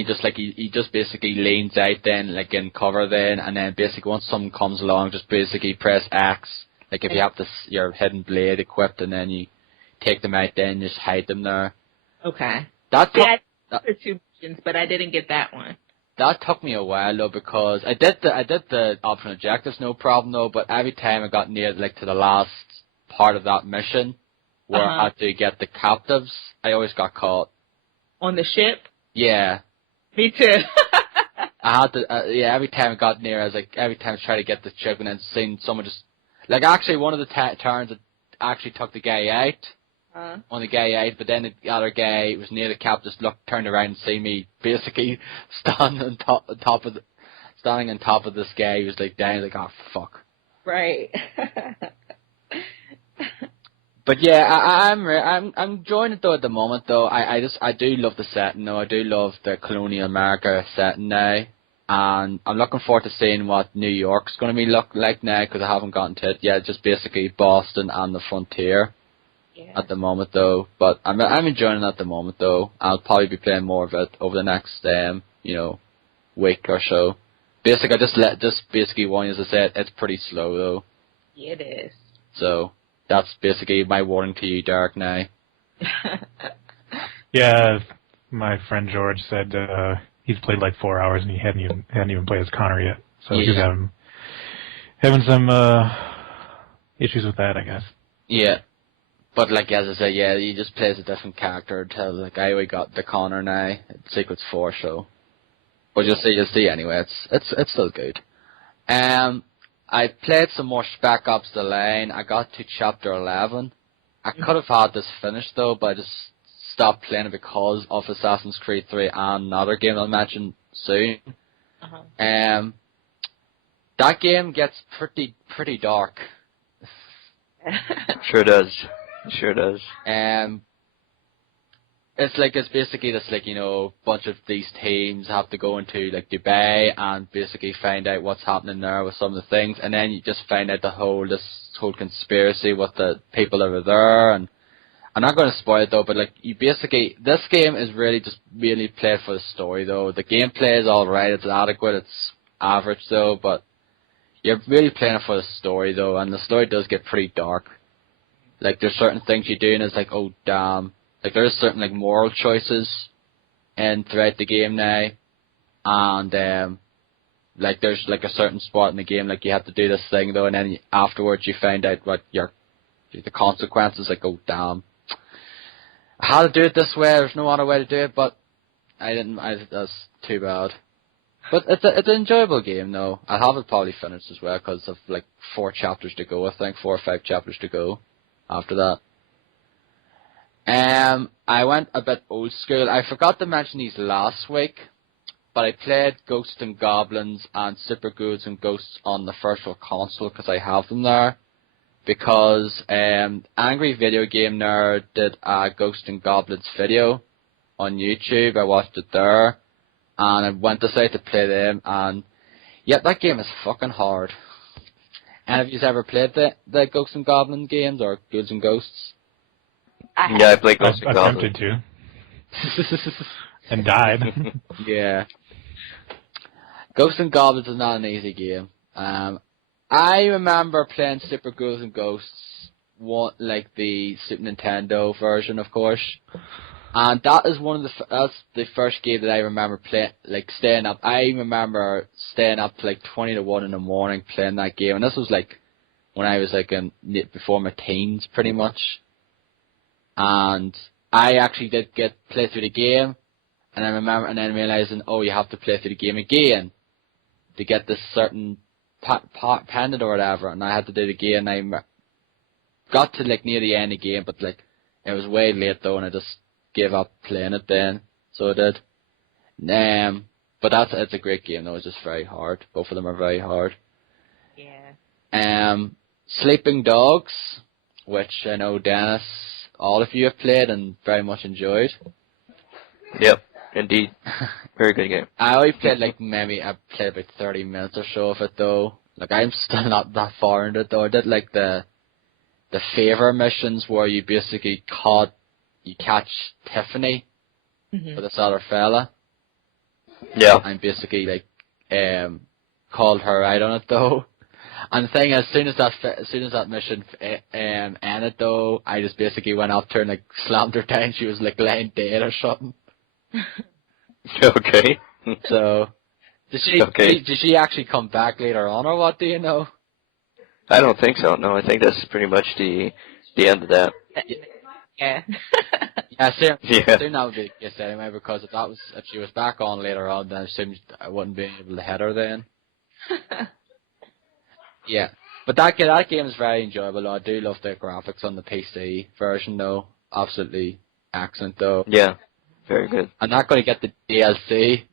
he just basically leans out then, like in cover then, and then basically once someone comes along, just basically press X, like if you have your hidden blade equipped, and then you take them out then, just hide them there. Okay. That for 2 missions, but I didn't get that one. That took me a while though, because I did the optional objectives no problem though, but every time I got near like to the last part of that mission, where I had to get the captives, I always got caught. On the ship? Yeah. Me too. I had to, every time I got near, I was like, every time I tried to get the ship, and then seeing someone just, like actually one of the turns it actually took the guy out. On the guy out, but then the other guy was near the cap, just turned around and see me basically standing on top of this guy. He was like down, like, oh fuck. Right. But yeah, I'm enjoying it though at the moment though. I do love the setting though. I do love the colonial America setting now, and I'm looking forward to seeing what New York's going to be look like now, because I haven't gotten to it yet. Just basically Boston and the frontier at the moment though. But I'm enjoying it at the moment though. I'll probably be playing more of it over the next week or so. Basically, just basically one, as I said, it's pretty slow though. Yeah, it is. So that's basically my warning to you, Derek, now. Yeah, my friend George said he's played like 4 hours and he hadn't even played as Connor yet. So he's having some issues with that, I guess. Yeah. But like as I said, yeah, he just plays a different character until like I already got the Connor now. It's Secrets 4, so. But you'll see anyway. It's still good. I played some more Spec Ops: The Line. I got to chapter 11. I could have had this finished though, but I just stopped playing it because of Assassin's Creed 3 and another game I'll mention soon. That game gets pretty dark. Sure does. Sure does. It's basically this bunch of these teams have to go into like Dubai and basically find out what's happening there with some of the things, and then you just find out this whole conspiracy with the people that are there. And I'm not going to spoil it though, but like this game is really just really played for the story though. The gameplay is alright, it's adequate, it's average though, but you're really playing it for the story though, and the story does get pretty dark. Like there's certain things you do and it's like, oh damn. Like there's certain like moral choices and throughout the game now, and like there's like a certain spot in the game, like you have to do this thing though, and then afterwards you find out what the consequences. Like, oh damn, I had to do it this way. There's no other way to do it, but I didn't. That's too bad. But it's an enjoyable game though. I'll have it probably finished as well because of like 4 chapters to go. I think 4 or 5 chapters to go after that. I went a bit old school. I forgot to mention these last week, but I played Ghosts and Goblins and Super Ghouls and Ghosts on the Virtual Console because I have them there. Because Angry Video Game Nerd did a Ghosts and Goblins video on YouTube. I watched it there, and I went aside to play them. And yeah, that game is fucking hard. And have you ever played the Ghosts and Goblins games or Ghouls and Ghosts? Yeah, I played Ghosts and I Goblins. attempted to. And died. Yeah. Ghosts and Goblins is not an easy game. I remember playing Super Ghouls and Ghosts, like the Super Nintendo version, of course. And that is that's the first game that I remember playing, like staying up. I remember staying up to like 20 to 1 in the morning playing that game. And this was like when I was like before my teens, pretty much. And I actually did play through the game, and I remember, and then realizing, oh, you have to play through the game again to get this certain pendant or whatever, and I had to do it again. I got to like near the end of the game, but like it was way late though, and I just gave up playing it then. So I did. But it's a great game though. It's just very hard. Both of them are very hard. Yeah. Sleeping Dogs, which I know Dennis, all of you have played and very much enjoyed. Yep, indeed. Very good game. I only played I played about 30 minutes or so of it though. Like I'm still not that far into it though. I did like the favor missions where you basically catch Tiffany with this other fella. Yeah. And basically like called her out on it though. And the thing is, as soon as that mission ended though, I just basically went up to her and like slammed her down. She was like laying dead or something. Okay. So, did she actually come back later on or what? Do you know? I don't think so. No, I think that's pretty much the end of that. Yeah. Yeah, soon Yeah. that would be the case anyway, because if she was back on later on, then I assumed I wouldn't be able to hit her then. Yeah, but that game is very enjoyable. I do love the graphics on the PC version though. Absolutely excellent though. Yeah, very good. I'm not going to get the DLC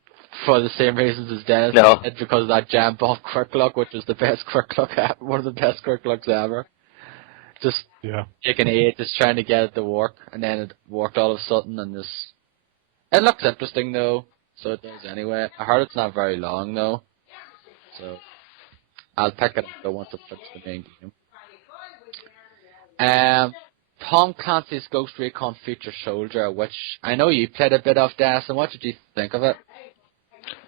for the same reasons as Dennis. No. It's because of that jump off quick look, which was the best quick look, one of the best quick looks ever. Just taking ages trying to get it to work, and then it worked all of a sudden, and it looks interesting though, so it does anyway. I heard it's not very long though, so I'll pick it up though once I finish the main game. Tom Clancy's Ghost Recon Future Soldier, which I know you played a bit of, Dennis, and what did you think of it?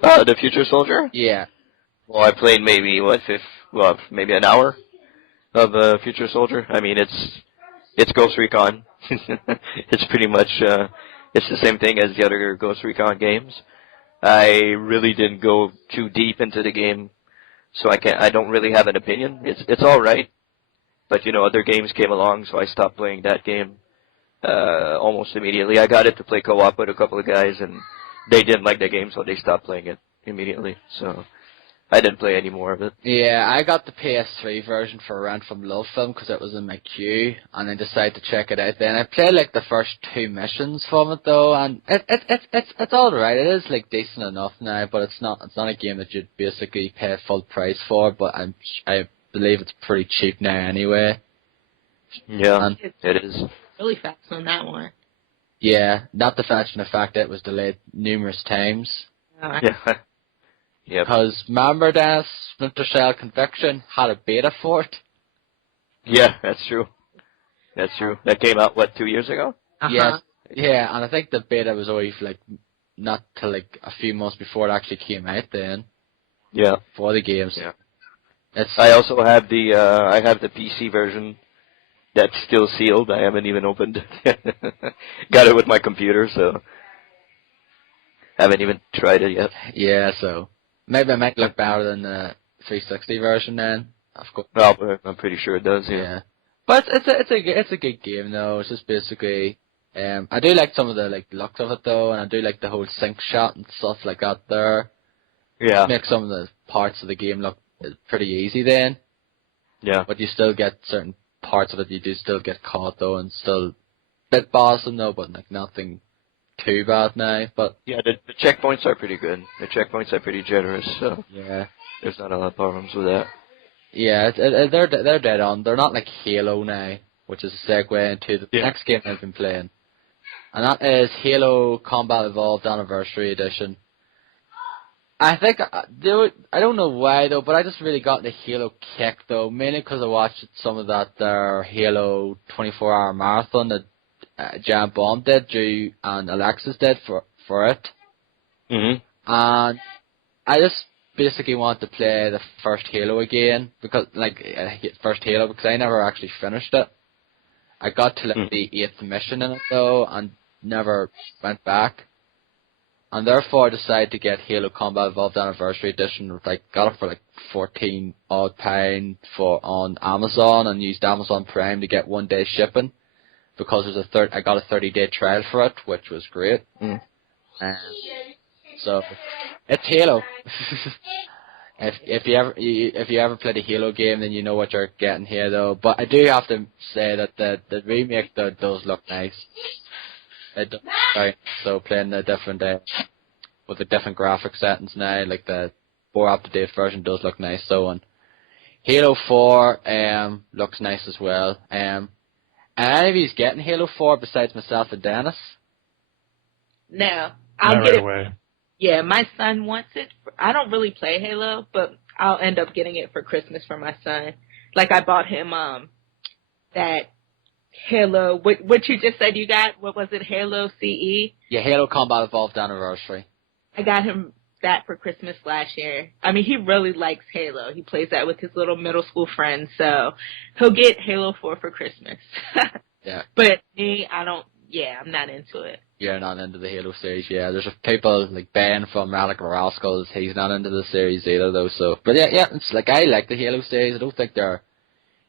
The Future Soldier? Yeah. Well, I played maybe maybe an hour of Future Soldier. I mean, it's Ghost Recon. It's pretty much it's the same thing as the other Ghost Recon games. I really didn't go too deep into the game, so I don't really have an opinion. It's all right, but other games came along, so I stopped playing that game almost immediately. I got it to play co-op with a couple of guys, and they didn't like the game, so they stopped playing it immediately. So I didn't play any more of it. Yeah, I got the PS3 version for rent from Lucasfilm because it was in my queue, and I decided to check it out then. I played like the first 2 missions from it though, and it's alright. It is like decent enough now, but it's not a game that you'd basically pay full price for, but I believe it's pretty cheap now anyway. Yeah, and it is. Really fast on that one. Yeah, not to mention the fact that it was delayed numerous times. Yeah. Yep. Because remember that Splinter Cell Conviction had a beta for it? Yeah, that's true. That's true. That came out, 2 years ago? Yes. Yeah, and I think the beta was always not till a few months before it actually came out then. Yeah. For the games. Yeah. I also have the PC version that's still sealed. I haven't even opened it. Got it with my computer, so. Haven't even tried it yet. Yeah, so maybe it might look better than the 360 version then. Of course. Well, I'm pretty sure it does. Yeah. But it's a good game though. It's just basically, I do like some of the like looks of it though, and I do like the whole sync shot and stuff like that there. Yeah. Make some of the parts of the game look pretty easy then. Yeah. But you still get certain parts of it you do still get caught though, and still a bit bothersome though, but like nothing too bad now. But yeah, the checkpoints are pretty good. The checkpoints are pretty generous, so yeah, there's not a lot of problems with that. yeah, they're dead on. They're not like Halo now, which is a segue into the next game I've been playing, and that is Halo Combat Evolved Anniversary Edition. I think I don't know why though, but I just really got the Halo kick though, mainly because I watched some of that Halo 24-hour marathon that Giant Bomb did, Drew and Alexis did for it. Mhm. And I just basically want to play the first Halo again because I never actually finished it. I got to like the 8th mission in it though, and never went back. And therefore I decided to get Halo Combat Evolved Anniversary Edition. Got it for like £14 odd on Amazon, and used Amazon Prime to get 1 day shipping because I got a 30-day trial for it, which was great. So it's Halo. If you ever played a Halo game, then you know what you're getting here though. But I do have to say that the remake does look nice. It does, right. So playing the different with the different graphic settings now, like the more up-to-date version does look nice. So on Halo 4 looks nice as well. And any of you's getting Halo 4 besides myself and Dennis? No, I'll Not get right it. away. Yeah, my son wants it. I don't really play Halo, but I'll end up getting it for Christmas for my son. Like I bought him that Halo, what you just said you got, what was it, Halo CE? Yeah, Halo Combat Evolved Anniversary. I got him that for Christmas last year. I mean, he really likes Halo. He plays that with his little middle school friends, so he'll get Halo 4 for Christmas. Yeah. But me, I'm not into it. You're not into the Halo series, yeah. There's people like Ben from Radical Rascals, he's not into the series either though, so. But yeah, it's like I like the Halo series. I don't think they're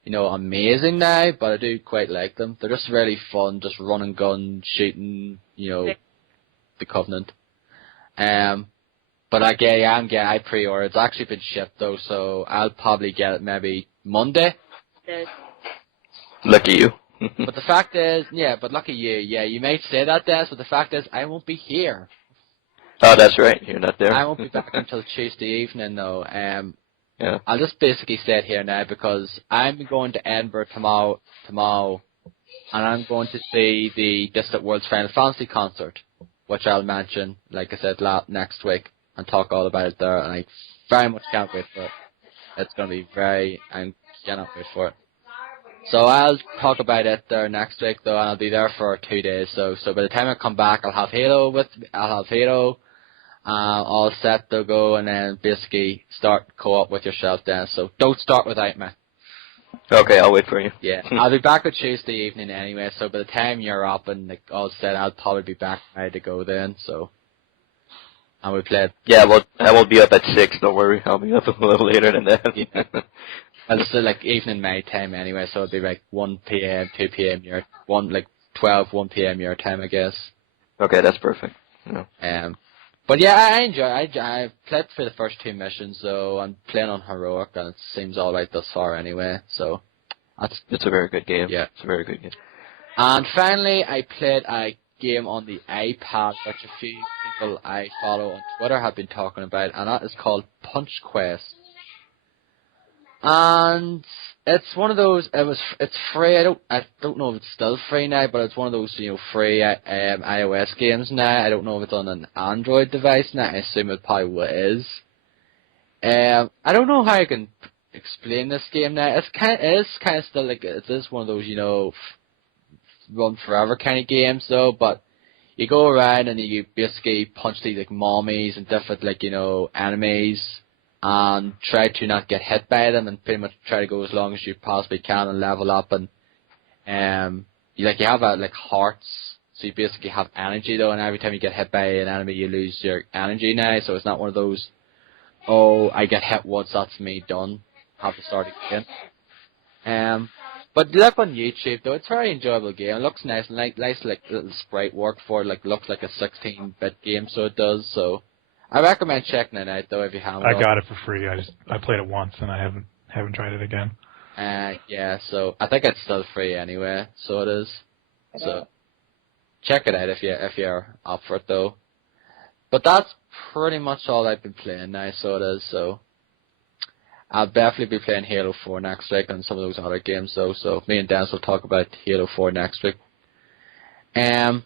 amazing now, but I do quite like them. They're just really fun, just run and gun, shooting, the Covenant. But I pre-ordered. It's actually been shipped though, so I'll probably get it maybe Monday. Yes. Lucky you. But the fact is, but lucky you, you might say that, Des, but the fact is, I won't be here. Oh, that's right. You're not there. I won't be back until Tuesday evening though. Yeah. I'll just basically say it here now because I'm going to Edinburgh tomorrow, and I'm going to see the Distant Worlds Final Fantasy concert, which I'll mention, like I said, next week, and talk all about it there, and I very much can't wait for it. It's going to be I cannot wait for it. So I'll talk about it there next week though, and I'll be there for 2 days, so by the time I come back, I'll have Halo all set to go, and then basically start co-op with yourself then. So don't start without me. Okay, I'll wait for you. Yeah, I'll be back on Tuesday evening anyway. So by the time you're up and like all set, I'll probably be back ready to go then. So, and we played. Yeah, well, I won't be up at 6. Don't worry, I'll be up a little later than that. Yeah. Well, it's like evening my time anyway, so it'll be like 1 p.m., 2 p.m. your 1 p.m. your time, I guess. Okay, that's perfect. Yeah. But yeah, I played for the first 2 missions, so I'm playing on Heroic, and it seems alright thus far anyway, so. It's a very good game. Yeah. It's a very good game. And finally, I played a game on the iPad, which a few people I follow on Twitter have been talking about, and that is called Punch Quest. And it's one of those. It's free. I don't know if it's still free now, but it's one of those free iOS games now. I don't know if it's on an Android device now. I assume it probably is. I don't know how I can explain this game now. It is kind of still like it is one of those run forever kind of games though. But you go around and you basically punch these like mommies and different enemies, and try to not get hit by them, and pretty much try to go as long as you possibly can and level up, and you have hearts So you basically have energy though, and every time you get hit by an enemy, you lose your energy now. So it's not one of those, oh, I get hit once, that's me done. Have to start again. But look on YouTube though, it's a very enjoyable game. It looks nice and nice little sprite work for it. Like looks like a 16-bit game, so it does. So I recommend checking it out though if you haven't. I got it for free. I played it once and I haven't tried it again. Yeah, so I think it's still free anyway. So it is. So check it out if you're up for it though. But that's pretty much all I've been playing now. So it is. So I'll definitely be playing Halo 4 next week and some of those other games though. So me and Dennis will talk about Halo 4 next week. I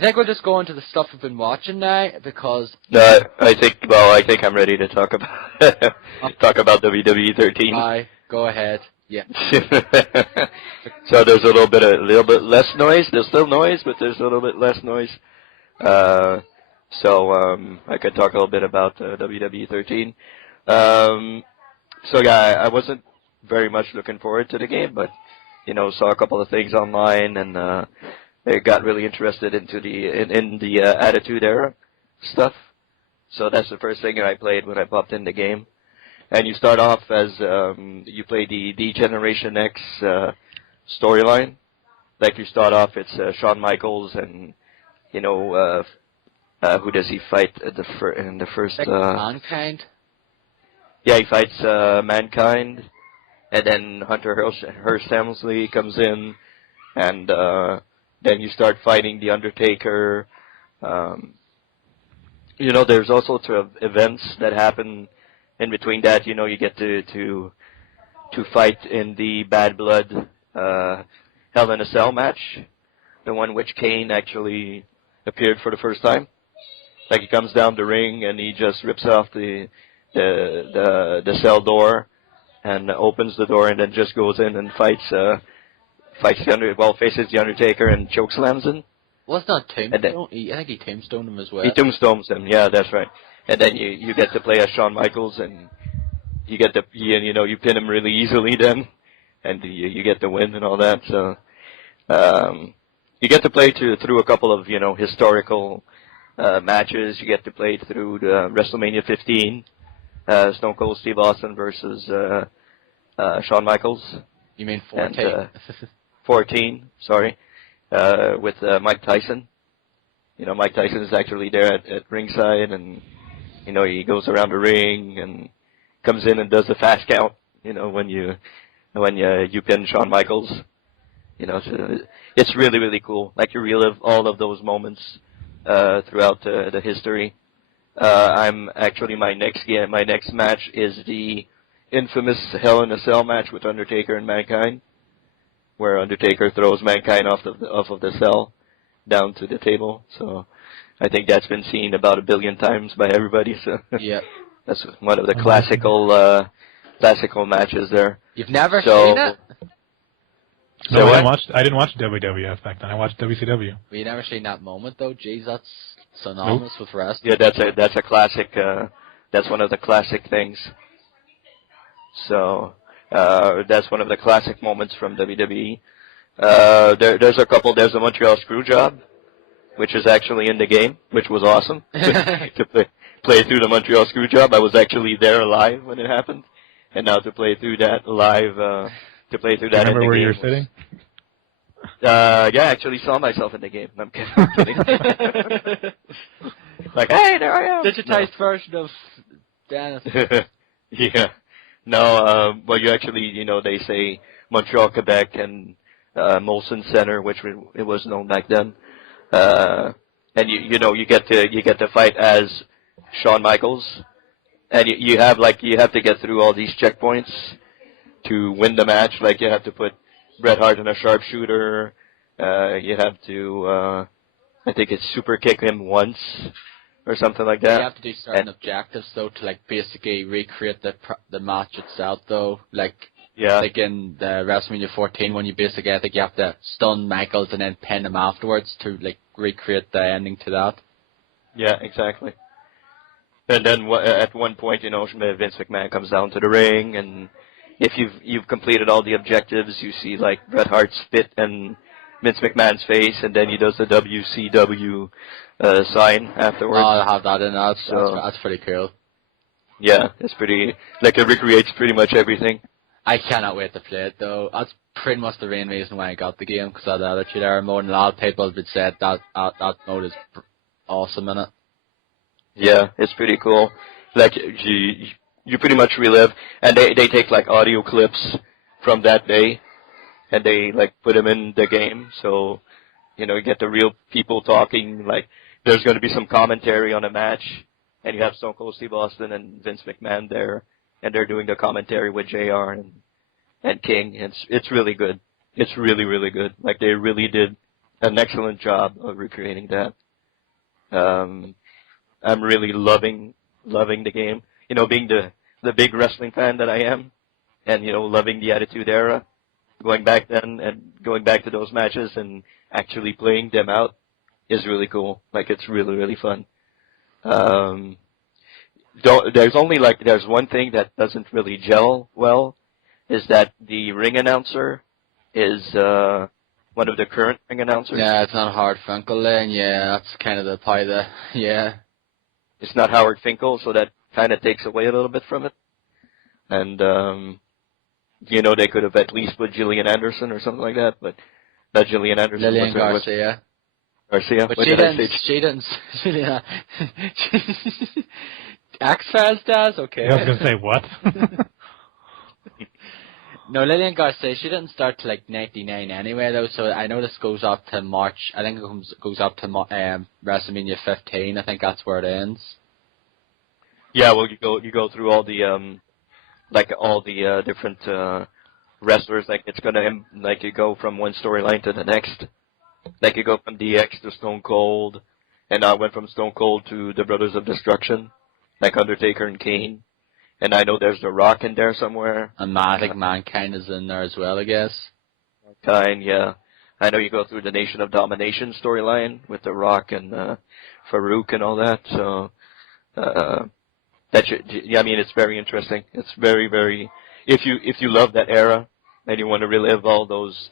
think we'll just go into the stuff we've been watching now because. No, I think I'm ready to talk about WWE 13. Aye, go ahead. Yeah. So there's a little bit less noise. There's still noise, but there's a little bit less noise. So I could talk a little bit about WWE 13. So yeah, I wasn't very much looking forward to the game, but saw a couple of things online, and I got really interested into the Attitude Era stuff. So that's the first thing that I played when I popped in the game. And you start off as you play the Generation X storyline. Like you start off, it's Shawn Michaels, and who does he fight in the first? Mankind. Yeah, he fights Mankind, and then Hunter Hearst Helmsley comes in, and then you start fighting the Undertaker. There's all sorts of events that happen in between that. You get to fight in the Bad Blood Hell in a Cell match, the one which Kane actually appeared for the first time. Like he comes down the ring and he just rips off the cell door and opens the door and then just goes in and faces the Undertaker and chokeslams him. Well, it's not Tombstone. I think he tombstoned him as well. He tombstones him, yeah, that's right. And then you get to play as Shawn Michaels, and you pin him really easily then, and you get the win and all that. So you get to play through a couple of historical matches. You get to play through the WrestleMania 15, Stone Cold Steve Austin versus Shawn Michaels. You mean 14? And, 14, sorry, with Mike Tyson. Mike Tyson is actually there at ringside, and he goes around the ring and comes in and does the fast count. When you pin Shawn Michaels. So it's really, really cool. Like you relive all of those moments throughout the history. I'm actually my next match is the infamous Hell in a Cell match with Undertaker and Mankind, where Undertaker throws Mankind off of the cell down to the table. So I think that's been seen about 1 billion times by everybody. So yeah, that's one of the classical matches there. You've never seen it? No, I didn't watch WWF back then. I watched WCW. Well, you never seen that moment though? Jeez, that's synonymous with wrestling. Yeah, that's a classic. That's one of the classic things. So that's one of the classic moments from WWE. There's a couple. There's a Montreal Screwjob, which is actually in the game, which was awesome to play through the Montreal Screwjob. I was actually there live when it happened, and now to play through that live. To play through that. Remember where you were sitting? Yeah, I actually saw myself in the game. I'm kidding. Like, hey, there I am. Digitized version of Dennis. Yeah. No, well, you actually, they say Montreal, Quebec, and Molson Center, which it was known back then. And you get to fight as Shawn Michaels, and you have to get through all these checkpoints to win the match. Like you have to put Bret Hart in a sharpshooter. You have to, I think it's super kick him once or something like that. You have to do certain objectives though to basically recreate the match itself though. Like in the WrestleMania 14 when you basically I think you have to stun Michaels and then pin him afterwards to recreate the ending to that. Yeah, exactly. And then at one point, Vince McMahon comes down to the ring, and if you've completed all the objectives, you see Bret Hart spit and Vince McMahon's face, and then he does the WCW sign afterwards. Oh, I have that in. So- That's pretty cool. Yeah, it's pretty, like it recreates pretty much everything. I cannot wait to play it though. That's pretty much the main reason why I got the game, because of the attitude era mode, and a lot of people have said that mode is awesome in it. Yeah, it's pretty cool. Like you pretty much relive, and they take like audio clips from that day, and they like put them in the game, so you get the real people talking. Like there's going to be some commentary on a match, and you have Stone Cold Steve Austin and Vince McMahon there, and they're doing the commentary with JR and King. It's really good. It's really, really good. Like they really did an excellent job of recreating that. I'm really loving the game. Being the big wrestling fan that I am, and loving the Attitude Era, going back then and going back to those matches and actually playing them out is really cool. Like it's really, really fun. There's one thing that doesn't really gel well, is that the ring announcer is one of the current ring announcers. Yeah, it's not Howard Finkel then. Yeah, that's kind of yeah. It's not Howard Finkel, so that kind of takes away a little bit from it. And they could have at least put Gillian Anderson or something like that, but not Gillian Anderson. Lillian Garcia. Garcia. But what she did didn't. X-Files does? Okay. I was going to say, what? No, Lillian Garcia, she didn't start till like 99 anyway though, so I know this goes up to March. I think it goes up to WrestleMania 15. I think that's where it ends. Yeah, well, you go through all the different wrestlers. Like it's gonna you go from one storyline to the next. Like you go from DX to Stone Cold, and I went from Stone Cold to the Brothers of Destruction, like Undertaker and Kane. And I know there's The Rock in there somewhere. And I think Mankind is in there as well, I guess. Mankind, yeah. I know you go through the Nation of Domination storyline with The Rock and Farouk and all that. So it's very interesting. It's very, very. If you love that era and you want to relive all those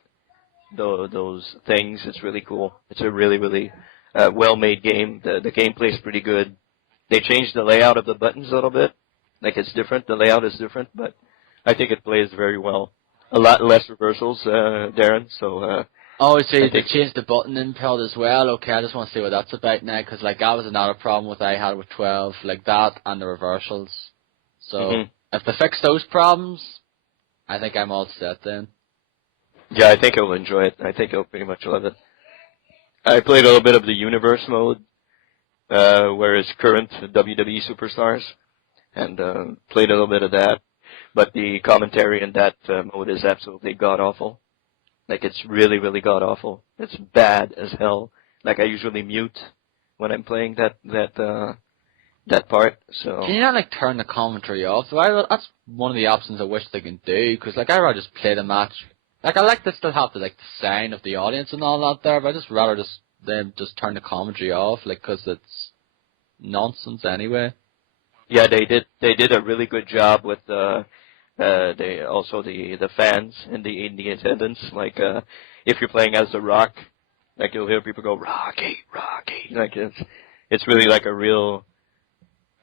things, it's really cool. It's a really, really well-made game. The gameplay's pretty good. They changed the layout of the buttons a little bit. Like it's different. The layout is different, but I think it plays very well. A lot less reversals, Darren. So. Oh, so they changed the button input as well. Okay, I just want to see what that's about now, because like that was another problem I had with 12, like that and the reversals. So if they fix those problems, I think I'm all set then. Yeah, I think I'll enjoy it. I think I'll pretty much love it. I played a little bit of the Universe mode, where it's current WWE superstars, and played a little bit of that. But the commentary in that mode is absolutely god-awful. Like, it's really, really god-awful. It's bad as hell. Like, I usually mute when I'm playing that part, so... Can you not, like, turn the commentary off? So that's one of the options I wish they can do, because, like, I'd rather just play the match. Like, I like to still have the, like, the sound of the audience and all that there, but I'd just rather them just turn the commentary off, like, because it's nonsense anyway. Yeah, they did a really good job with the fans in the attendance. Like if you're playing as The Rock, like you'll hear people go Rocky, Rocky. Like it's really like a real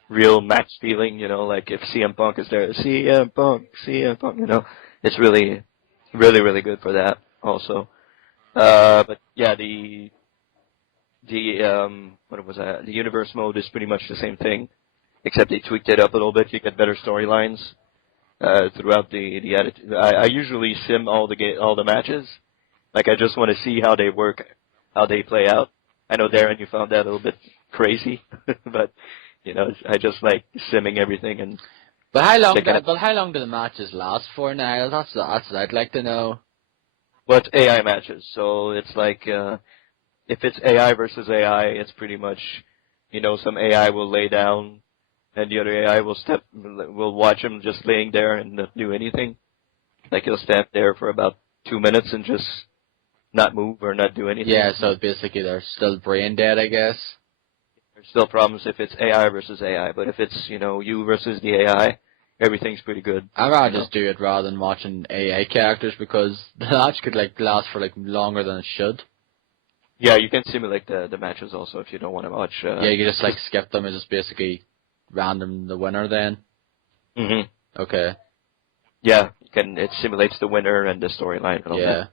match feeling, like if CM Punk is there, CM Punk, it's really, really, really good for that also. But yeah, the what was that? The Universe mode is pretty much the same thing, except they tweaked it up a little bit. You get better storylines throughout the attitude. I usually sim all the matches. Like I just want to see how they work, how they play out. I know Darren, you found that a little bit crazy, but I just like simming everything and. But how long do the matches last for now? That's what I'd like to know. Well, it's AI matches, so it's like if it's AI versus AI, it's pretty much some AI will lay down. And the other AI will watch him just laying there and not do anything. Like he'll stand there for about 2 minutes and just not move or not do anything. Yeah, so basically they're still brain dead, I guess. There's still problems if it's AI versus AI, but if it's, you versus the AI, everything's pretty good. I'd rather just do it rather than watching AI characters because the match could like last for like longer than it should. Yeah, you can simulate the matches also if you don't want to watch. Yeah, you can just like skip them and just basically random the winner then. Mhm. Okay. Yeah, it simulates the winner and the storyline and all Yeah. that.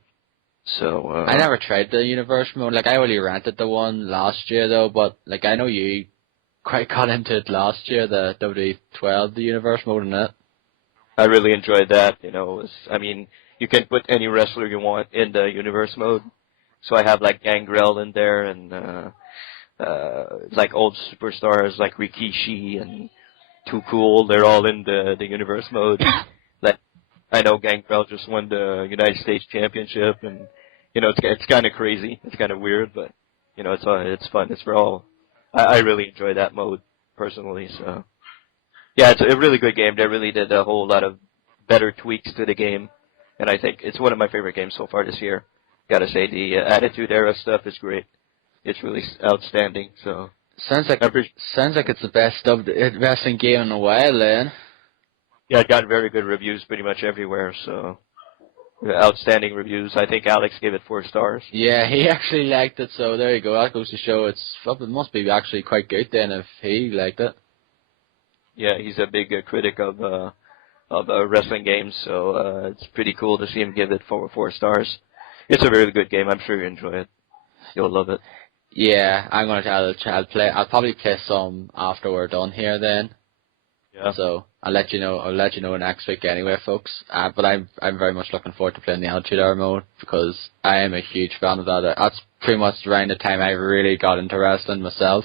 So I never tried the universe mode. Like I only rented the one last year though, but like I know you quite got into it last year, the WWE12, the universe mode in it. I really enjoyed that. You know, I mean, you can put any wrestler you want in the universe mode. So I have like Gangrel in there and like old superstars like Rikishi and Too Cool. They're all in the universe mode. Like I know Gangrel just won the United States Championship, and you know it's kind of crazy. It's kind of weird, but you know it's fun. It's for all. I really enjoy that mode personally. So yeah, it's a really good game. They really did a whole lot of better tweaks to the game, and I think it's one of my favorite games so far this year. Gotta say the Attitude Era stuff is great. It's really outstanding. So Sounds like it's the best wrestling game in a while, then. yeah, it got very good reviews pretty much everywhere. So outstanding reviews. I think Alex gave it 4 stars. Yeah, he actually liked it, so there you go. That goes to show it must be actually quite good then if he liked it. Yeah, he's a big critic of wrestling games, so it's pretty cool to see him give it 4 stars. It's a really good game. I'm sure you enjoy it. You'll love it. Yeah, I'm gonna I'll probably play some after we're done here then. Yeah. So I'll let you know next week anyway, folks. But I'm very much looking forward to playing the Attitude Era mode because I am a huge fan of that. That's pretty much around the time I really got into wrestling myself.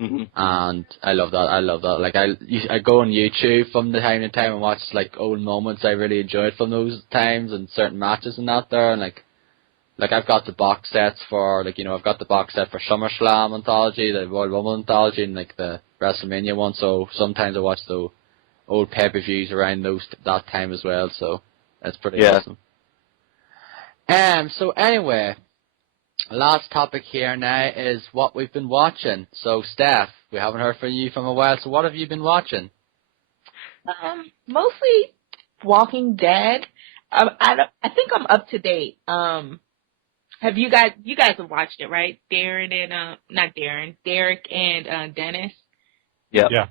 Mm-hmm. And I love that. Like I go on YouTube from the time to time and watch like old moments I really enjoyed from those times and certain matches and that there, and like I've got the box sets for I've got the box set for SummerSlam anthology, the Royal Rumble anthology, and like the WrestleMania one. So sometimes I watch the old pay-per-views around that time as well. So that's pretty awesome. So anyway, last topic here now is what we've been watching. So Steph, we haven't heard from you from a while. So what have you been watching? Mostly Walking Dead. I think I'm up to date. Have you guys have watched it, right? Derek and Dennis. Yeah. Yeah.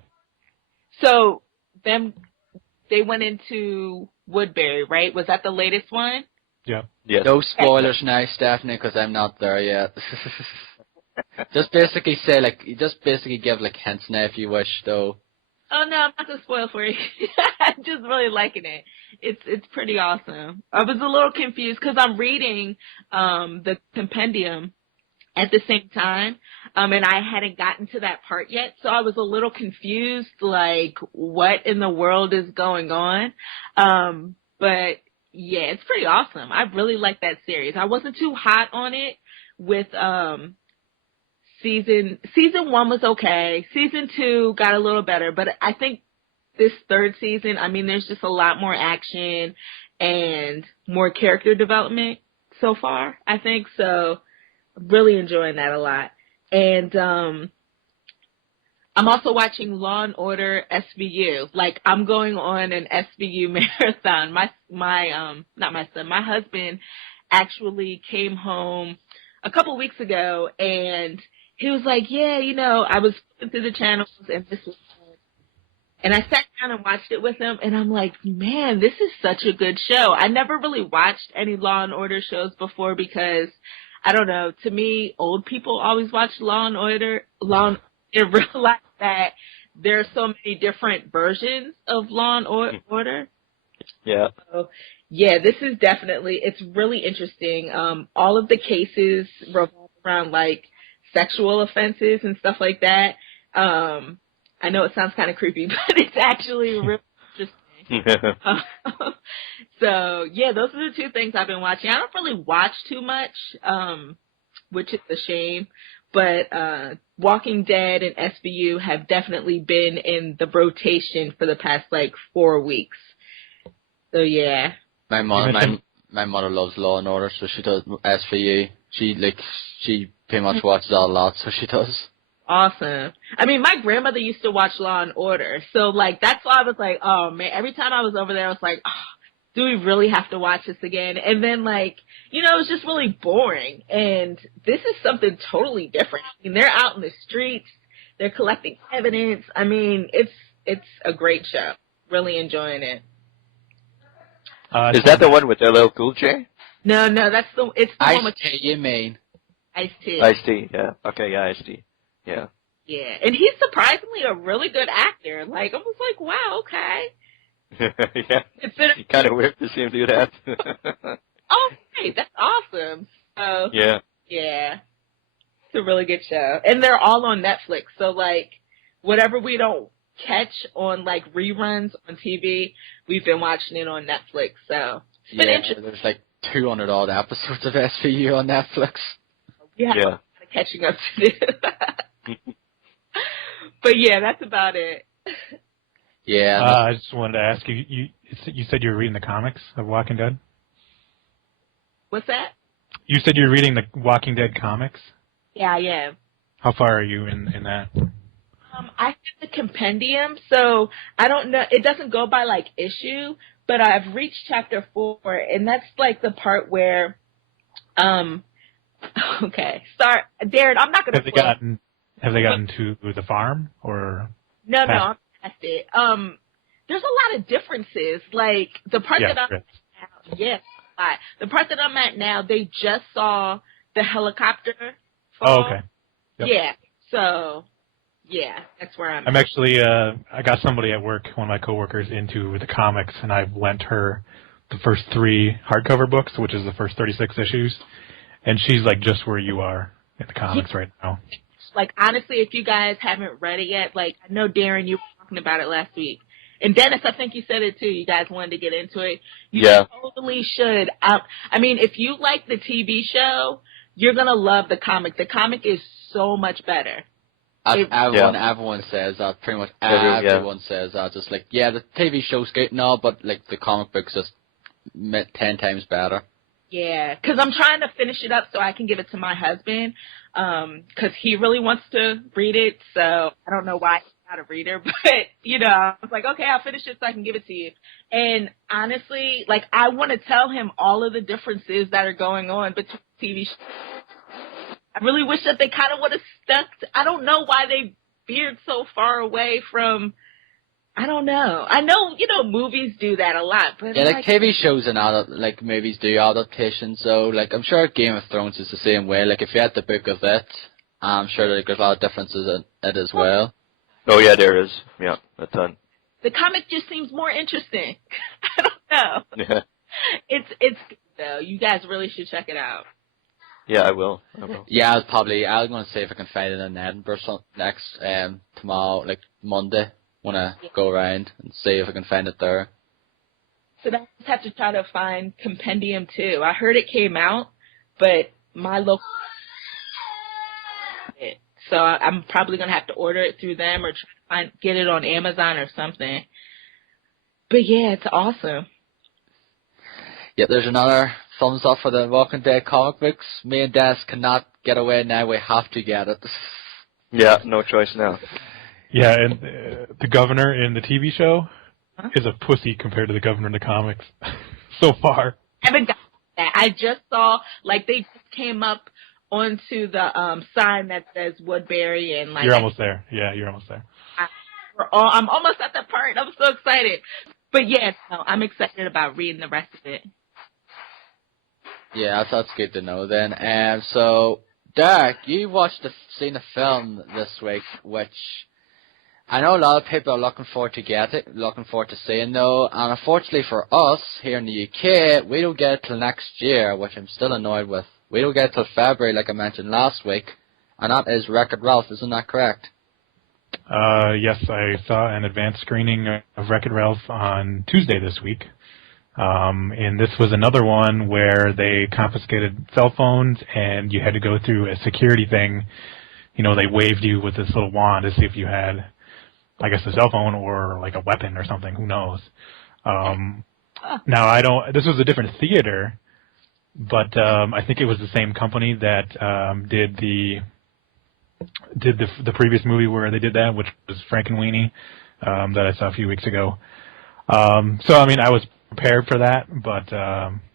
So they went into Woodbury, right? Was that the latest one? Yeah. Yes. No spoilers now, Stephanie, because I'm not there yet. Just basically give hints now if you wish, though. Oh no, I'm not gonna spoil for you. I'm just really liking it. It's pretty awesome. I was a little confused because I'm reading the compendium at the same time, and I hadn't gotten to that part yet, so I was a little confused, like what in the world is going on. But yeah, it's pretty awesome. I really like that series. I wasn't too hot on it with season 1 was okay. Season 2 got a little better, but I think this third season, I mean, there's just a lot more action and more character development so far, I think. So really enjoying that a lot. And I'm also watching Law and Order SVU. Like I'm going on an SVU marathon. My husband actually came home a couple weeks ago and he was like, yeah, I was flipping through the channels and this was good. And I sat down and watched it with him and I'm like, man, this is such a good show. I never really watched any Law and Order shows before because, I don't know, to me, old people always watch Law and Order and realize that there are so many different versions of Law and Order. Yeah. So, yeah, this is it's really interesting. All of the cases revolve around like sexual offenses and stuff like that. I know it sounds kind of creepy, but it's actually really interesting. So yeah, those are the 2 things I've been watching. I don't really watch too much, which is a shame, but Walking Dead and SVU have definitely been in the rotation for the past like 4 weeks. So yeah. My mother loves Law and Order, so she does SVU. She pretty much watches that a lot, so she does. awesome. I mean, my grandmother used to watch Law and Order, so like that's why I was like, oh man. Every time I was over there, I was like, oh, do we really have to watch this again? And then like, you know, it's just really boring. And this is something totally different. I mean, they're out in the streets, they're collecting evidence. I mean, it's a great show. Really enjoying it. Is that the one with LL Cool J? No, it's the one with Ice-T, you mean? Ice-T. Ice-T, yeah. Okay, yeah, Ice-T. Yeah. Yeah, and he's surprisingly a really good actor. Like, I was like, wow, okay. Yeah. It's kind of weird to see him do that. Oh, great. That's awesome. So, yeah. Yeah. It's a really good show. And they're all on Netflix. So, like, whatever we don't catch on, like, reruns on TV, we've been watching it on Netflix. So, it's been interesting. There's like 200 odd episodes of SVU on Netflix. Yeah. A lot of catching up to do. But, yeah, that's about it. Yeah. I just wanted to ask you, you said you were reading the comics of Walking Dead? What's that? You said you were reading the Walking Dead comics? Yeah, I am. How far are you in that? I have the compendium, so I don't know. It doesn't go by, like, issue, but I've reached chapter 4, and that's, like, the part where, okay, sorry, Darren, I'm not going to Have they gotten to the farm, or? No, I'm past it. There's a lot of differences. Like, the part that I'm at now, the part that I'm at now, they just saw the helicopter fall. Oh, okay. Yep. Yeah, so, yeah, that's where I'm actually, I got somebody at work, one of my coworkers, into the comics, and I've lent her the first 3 hardcover books, which is the first 36 issues, and she's, like, just where you are in the comics right now. Like, honestly, if you guys haven't read it yet, like, I know, Darren, you were talking about it last week. And Dennis, I think you said it too. You guys wanted to get into it. You totally should. I mean, if you like the TV show, you're going to love the comic. The comic is so much better. Everyone says that. Pretty much everyone says that. Just like, yeah, the TV show's good and all, but like the comic book's just 10 times better. Yeah, because I'm trying to finish it up so I can give it to my husband, because he really wants to read it, so I don't know why he's not a reader, but, you know, I was like, okay, I'll finish it so I can give it to you. And honestly, like, I want to tell him all of the differences that are going on between TV shows. I really wish that they kind of would have stuck I don't know why they veered so far away from, I don't know. I know, you know, movies do that a lot, but yeah, like TV shows and like movies do adaptations. So, like, I'm sure Game of Thrones is the same way. Like, if you had the book of it, I'm sure that there's a lot of differences in it as well. Oh yeah, there is. Yeah, a ton. The comic just seems more interesting. I don't know. Yeah. It's good though. You guys really should check it out. Yeah, I will. Yeah, I'm going to see if I can find it in Edinburgh next tomorrow, like Monday. Want to go around and see if I can find it there. So I just have to try to find Compendium 2. I heard it came out, but my local... So I'm probably going to have to order it through them or try to get it on Amazon or something. But yeah, it's awesome. Yep, there's another thumbs up for the Walking Dead comic books. Me and Dennis cannot get away now. We have to get it. Yeah, no choice now. Yeah, and the governor in the TV show is a pussy compared to the governor in the comics so far. I haven't got that. I just saw, like, they just came up onto the sign that says Woodbury and, like... You're almost there. Yeah, you're almost there. I'm almost at that part. I'm so excited. But, yeah, no, I'm excited about reading the rest of it. Yeah, that's good to know then. So, Derek, you seen the film this week, which... I know a lot of people are looking forward to seeing though, and unfortunately for us here in the UK, we don't get it till next year, which I'm still annoyed with. We don't get it till February, like I mentioned last week, and that is Wreck-It Ralph, isn't that correct? Yes, I saw an advanced screening of Wreck-It Ralph on Tuesday this week, and this was another one where they confiscated cell phones, and you had to go through a security thing. You know, they waved you with this little wand to see if you had, I guess, a cell phone or like a weapon or something. Who knows? Now, this was a different theater, but I think it was the same company that did the did the previous movie where they did that, which was Frankenweenie, that I saw a few weeks ago. So I mean, I was prepared for that, but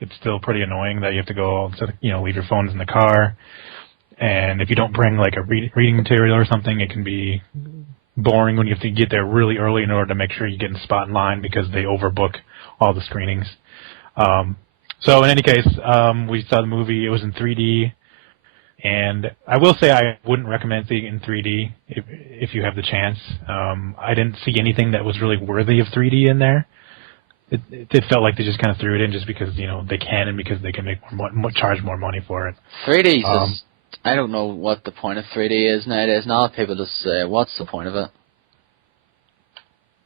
it's still pretty annoying that you have to go to, leave your phones in the car, and if you don't bring like a reading material or something, it can be boring when you have to get there really early in order to make sure you get in spot in line because they overbook all the screenings. So in any case, we saw the movie. It was in 3D. And I will say I wouldn't recommend seeing it in 3D if you have the chance. I didn't see anything that was really worthy of 3D in there. It felt like they just kind of threw it in just because they can and because they can charge more money for it. 3D is I don't know what the point of 3D is nowadays. Now people just say, "What's the point of it?"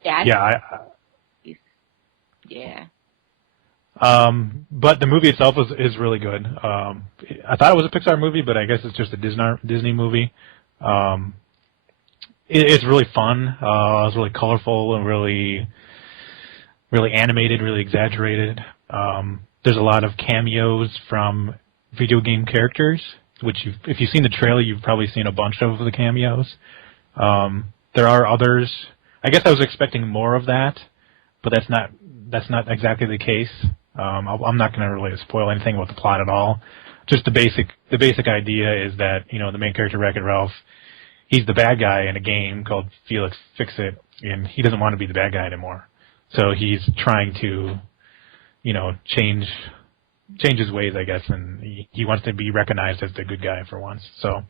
Yeah. But the movie itself is really good. I thought it was a Pixar movie, but I guess it's just a Disney movie. It's really fun. It's really colorful and really animated, really exaggerated. There's a lot of cameos from video game characters, which if you've seen the trailer, you've probably seen a bunch of the cameos. There are others. I guess I was expecting more of that, but that's not exactly the case. I'm not going to really spoil anything about the plot at all. Just the basic idea is that the main character, Wreck-It Ralph, he's the bad guy in a game called Felix Fix-It, and he doesn't want to be the bad guy anymore. So he's trying to, change his ways, I guess, and he wants to be recognized as the good guy for once. So,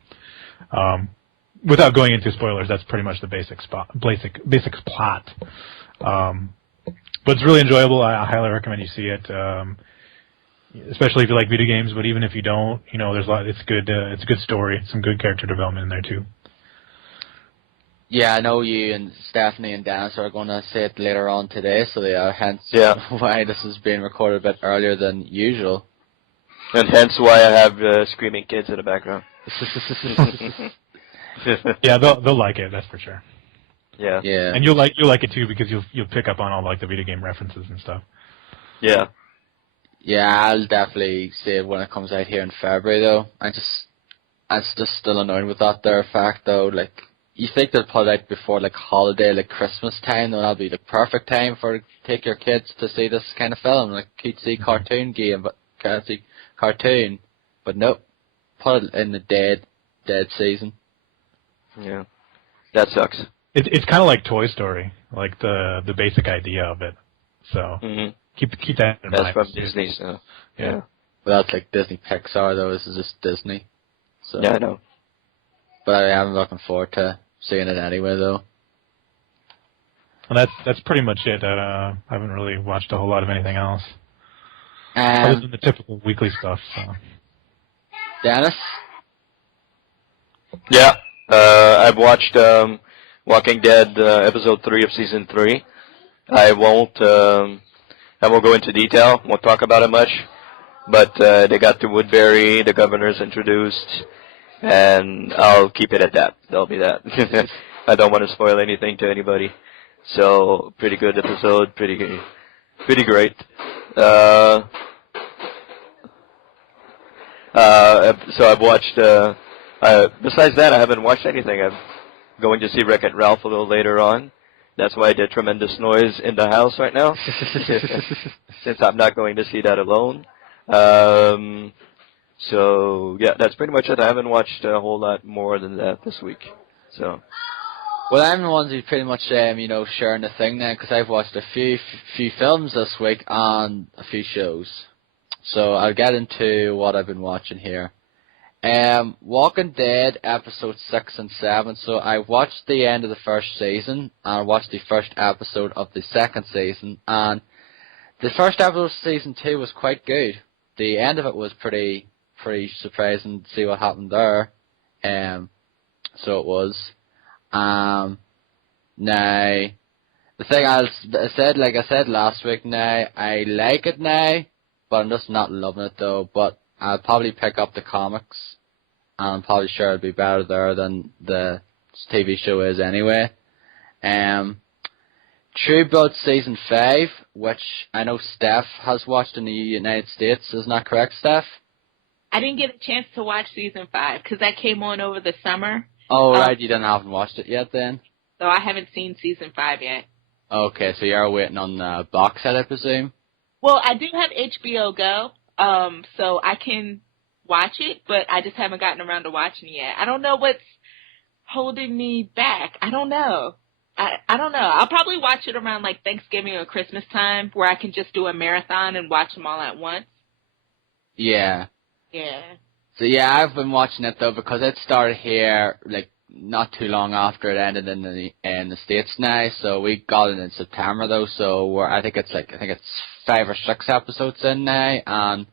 without going into spoilers, that's pretty much the basic plot. But it's really enjoyable. I highly recommend you see it, especially if you like video games. But even if you don't, there's a lot. It's good. It's a good story. Some good character development in there too. Yeah, I know you and Stephanie and Dennis are going to say it later on today, so they are hence why this is being recorded a bit earlier than usual. And hence why I have screaming kids in the background. Yeah, they'll like it. That's for sure. Yeah. And you'll like it too because you'll pick up on all like the video game references and stuff. Yeah. Yeah, I'll definitely see it when it comes out here in February though. I'm just still annoyed with that there fact though. Like you think they'll put it out before like holiday, like Christmas time, then that'll be the perfect time for take your kids to see this kind of film, like cutesy cartoon game, but cutesy cartoon. But nope, put it in the dead season. Yeah, that sucks. It's kind of like Toy Story, like the basic idea of it. So keep that in mind. That's from Disney, so yeah. Well, that's like Disney Pixar though. This is just Disney. So. Yeah, I know. But I am looking forward to seeing it anyway, though. Well, that's pretty much it. I haven't really watched a whole lot of anything else, other than the typical weekly stuff. So. Dennis? Yeah, I've watched Walking Dead episode 3 of season 3. I won't go into detail. Won't talk about it much. But they got to Woodbury. The governor's introduced. And I'll keep it at that. That'll be that. I don't want to spoil anything to anybody. So, pretty good episode. Pretty great. So I've watched, besides that, I haven't watched anything. I'm going to see Wreck-It Ralph a little later on. That's why I did tremendous noise in the house right now. Since I'm not going to see that alone. So, yeah, that's pretty much it. I haven't watched a whole lot more than that this week. So. Well, I'm the ones who pretty much, sharing the thing then, because I've watched a few films this week and a few shows. So I'll get into what I've been watching here. Walking Dead, episode 6 and 7. So I watched the end of the first season, and I watched the first episode of the second season, and the first episode of season 2 was quite good. The end of it was pretty surprising to see what happened there. So it was. Now, the thing I said, like I said last week now, I like it now, but I'm just not loving it though. But I'll probably pick up the comics, and I'm probably sure it'll be better there than the TV show is anyway. True Blood Season 5, which I know Steph has watched in the United States. Isn't that correct, Steph? I didn't get a chance to watch Season 5 because that came on over the summer. Oh, right, you haven't watched it yet then? So I haven't seen season 5 yet. Okay, so you're waiting on the box set, I presume? Well, I do have HBO Go, so I can watch it, but I just haven't gotten around to watching it yet. I don't know what's holding me back. I don't know. I don't know. I'll probably watch it around like Thanksgiving or Christmas time where I can just do a marathon and watch them all at once. Yeah. Yeah. So yeah, I've been watching it though because it started here like not too long after it ended in the States now. So we got it in September though. So I think it's 5 or 6 episodes in now, and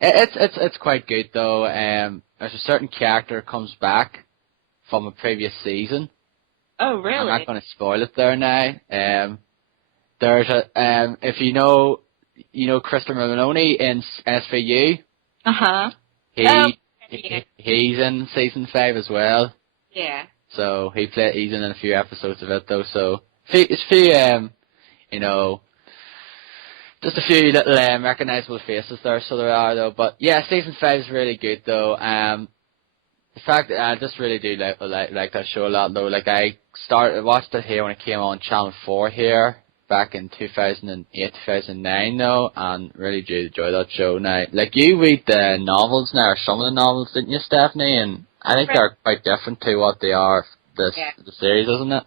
it's quite good though. There's a certain character that comes back from a previous season. Oh really? I'm not going to spoil it there now. There's if you know Christopher Maloney in SVU. Uh-huh. He's in season 5 as well. Yeah. So he's in a few episodes of it though. So it's a few just a few little recognizable faces there. So there are though. But yeah, season 5 is really good though. In fact, I just really do like that show a lot though. Like I watched it here when it came on Channel 4 here back in 2008, 2009 though, and really do enjoy that show now. Like you read the novels now, or some of the novels, didn't you, Stephanie? And I think they're quite different to what they are the series, isn't it?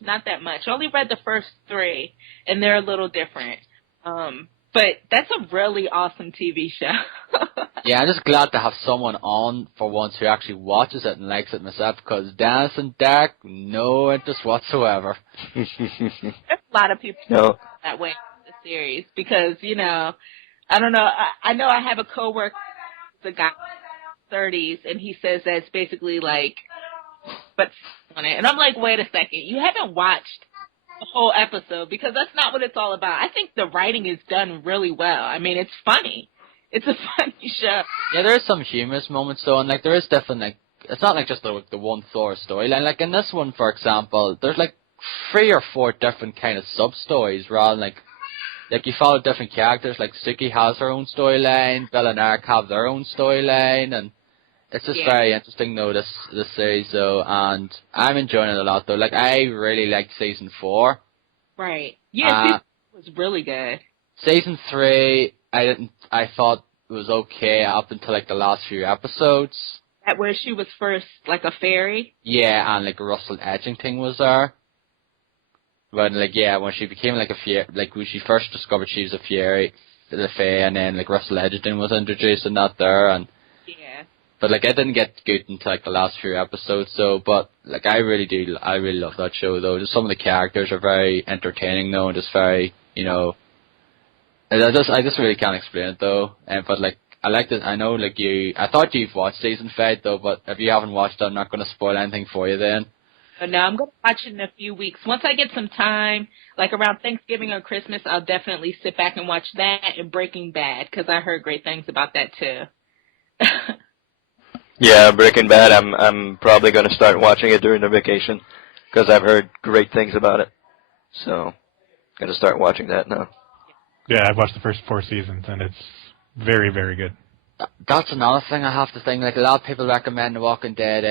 Not that much. I only read the first 3, and they're a little different. But that's a really awesome TV show. Yeah, I'm just glad to have someone on for once who actually watches it and likes it myself, because Dennis and Derek, no interest whatsoever. There's a lot of people that way in the series because, I don't know. I know I have a coworker, the guy in his 30s, and he says that it's basically like, but on it. And I'm like, wait a second, you haven't watched the whole episode because that's not what it's all about. I think the writing is done really well. I mean, it's funny. It's a funny show. Yeah, there is some humorous moments though, and like there is definitely it's not like just the one Thor storyline. Like in this one, for example, there's like 3 or 4 different kind of sub stories rather than like you follow different characters. Like Suki has her own storyline, Bill and Eric have their own storyline, and it's just very interesting though this series though, and I'm enjoying it a lot though. Like I really liked season 4. Right. Yeah, season 4 was really good. Season 3, I thought it was okay up until like the last few episodes. That where she was first like a fairy? Yeah, and like Russell Edgington was there. But like when she became like a fairy, like when she first discovered she was a fairy, and then like Russell Edgington was introduced and that there, and but like I didn't get good until like the last few episodes. So, but like I really love that show though. Just some of the characters are very entertaining though, and just very I just really can't explain it though. But like I liked it. I know like I thought you've watched season 5 though, but if you haven't watched it, I'm not going to spoil anything for you then. No, I'm going to watch it in a few weeks. Once I get some time, like around Thanksgiving or Christmas, I'll definitely sit back and watch that and Breaking Bad because I heard great things about that too. Yeah, Breaking Bad. I'm probably going to start watching it during the vacation because I've heard great things about it. So, got to start watching that now. Yeah, I've watched the first 4 seasons, and it's very, very good. That's another thing I have to think. Like a lot of people recommend The Walking Dead,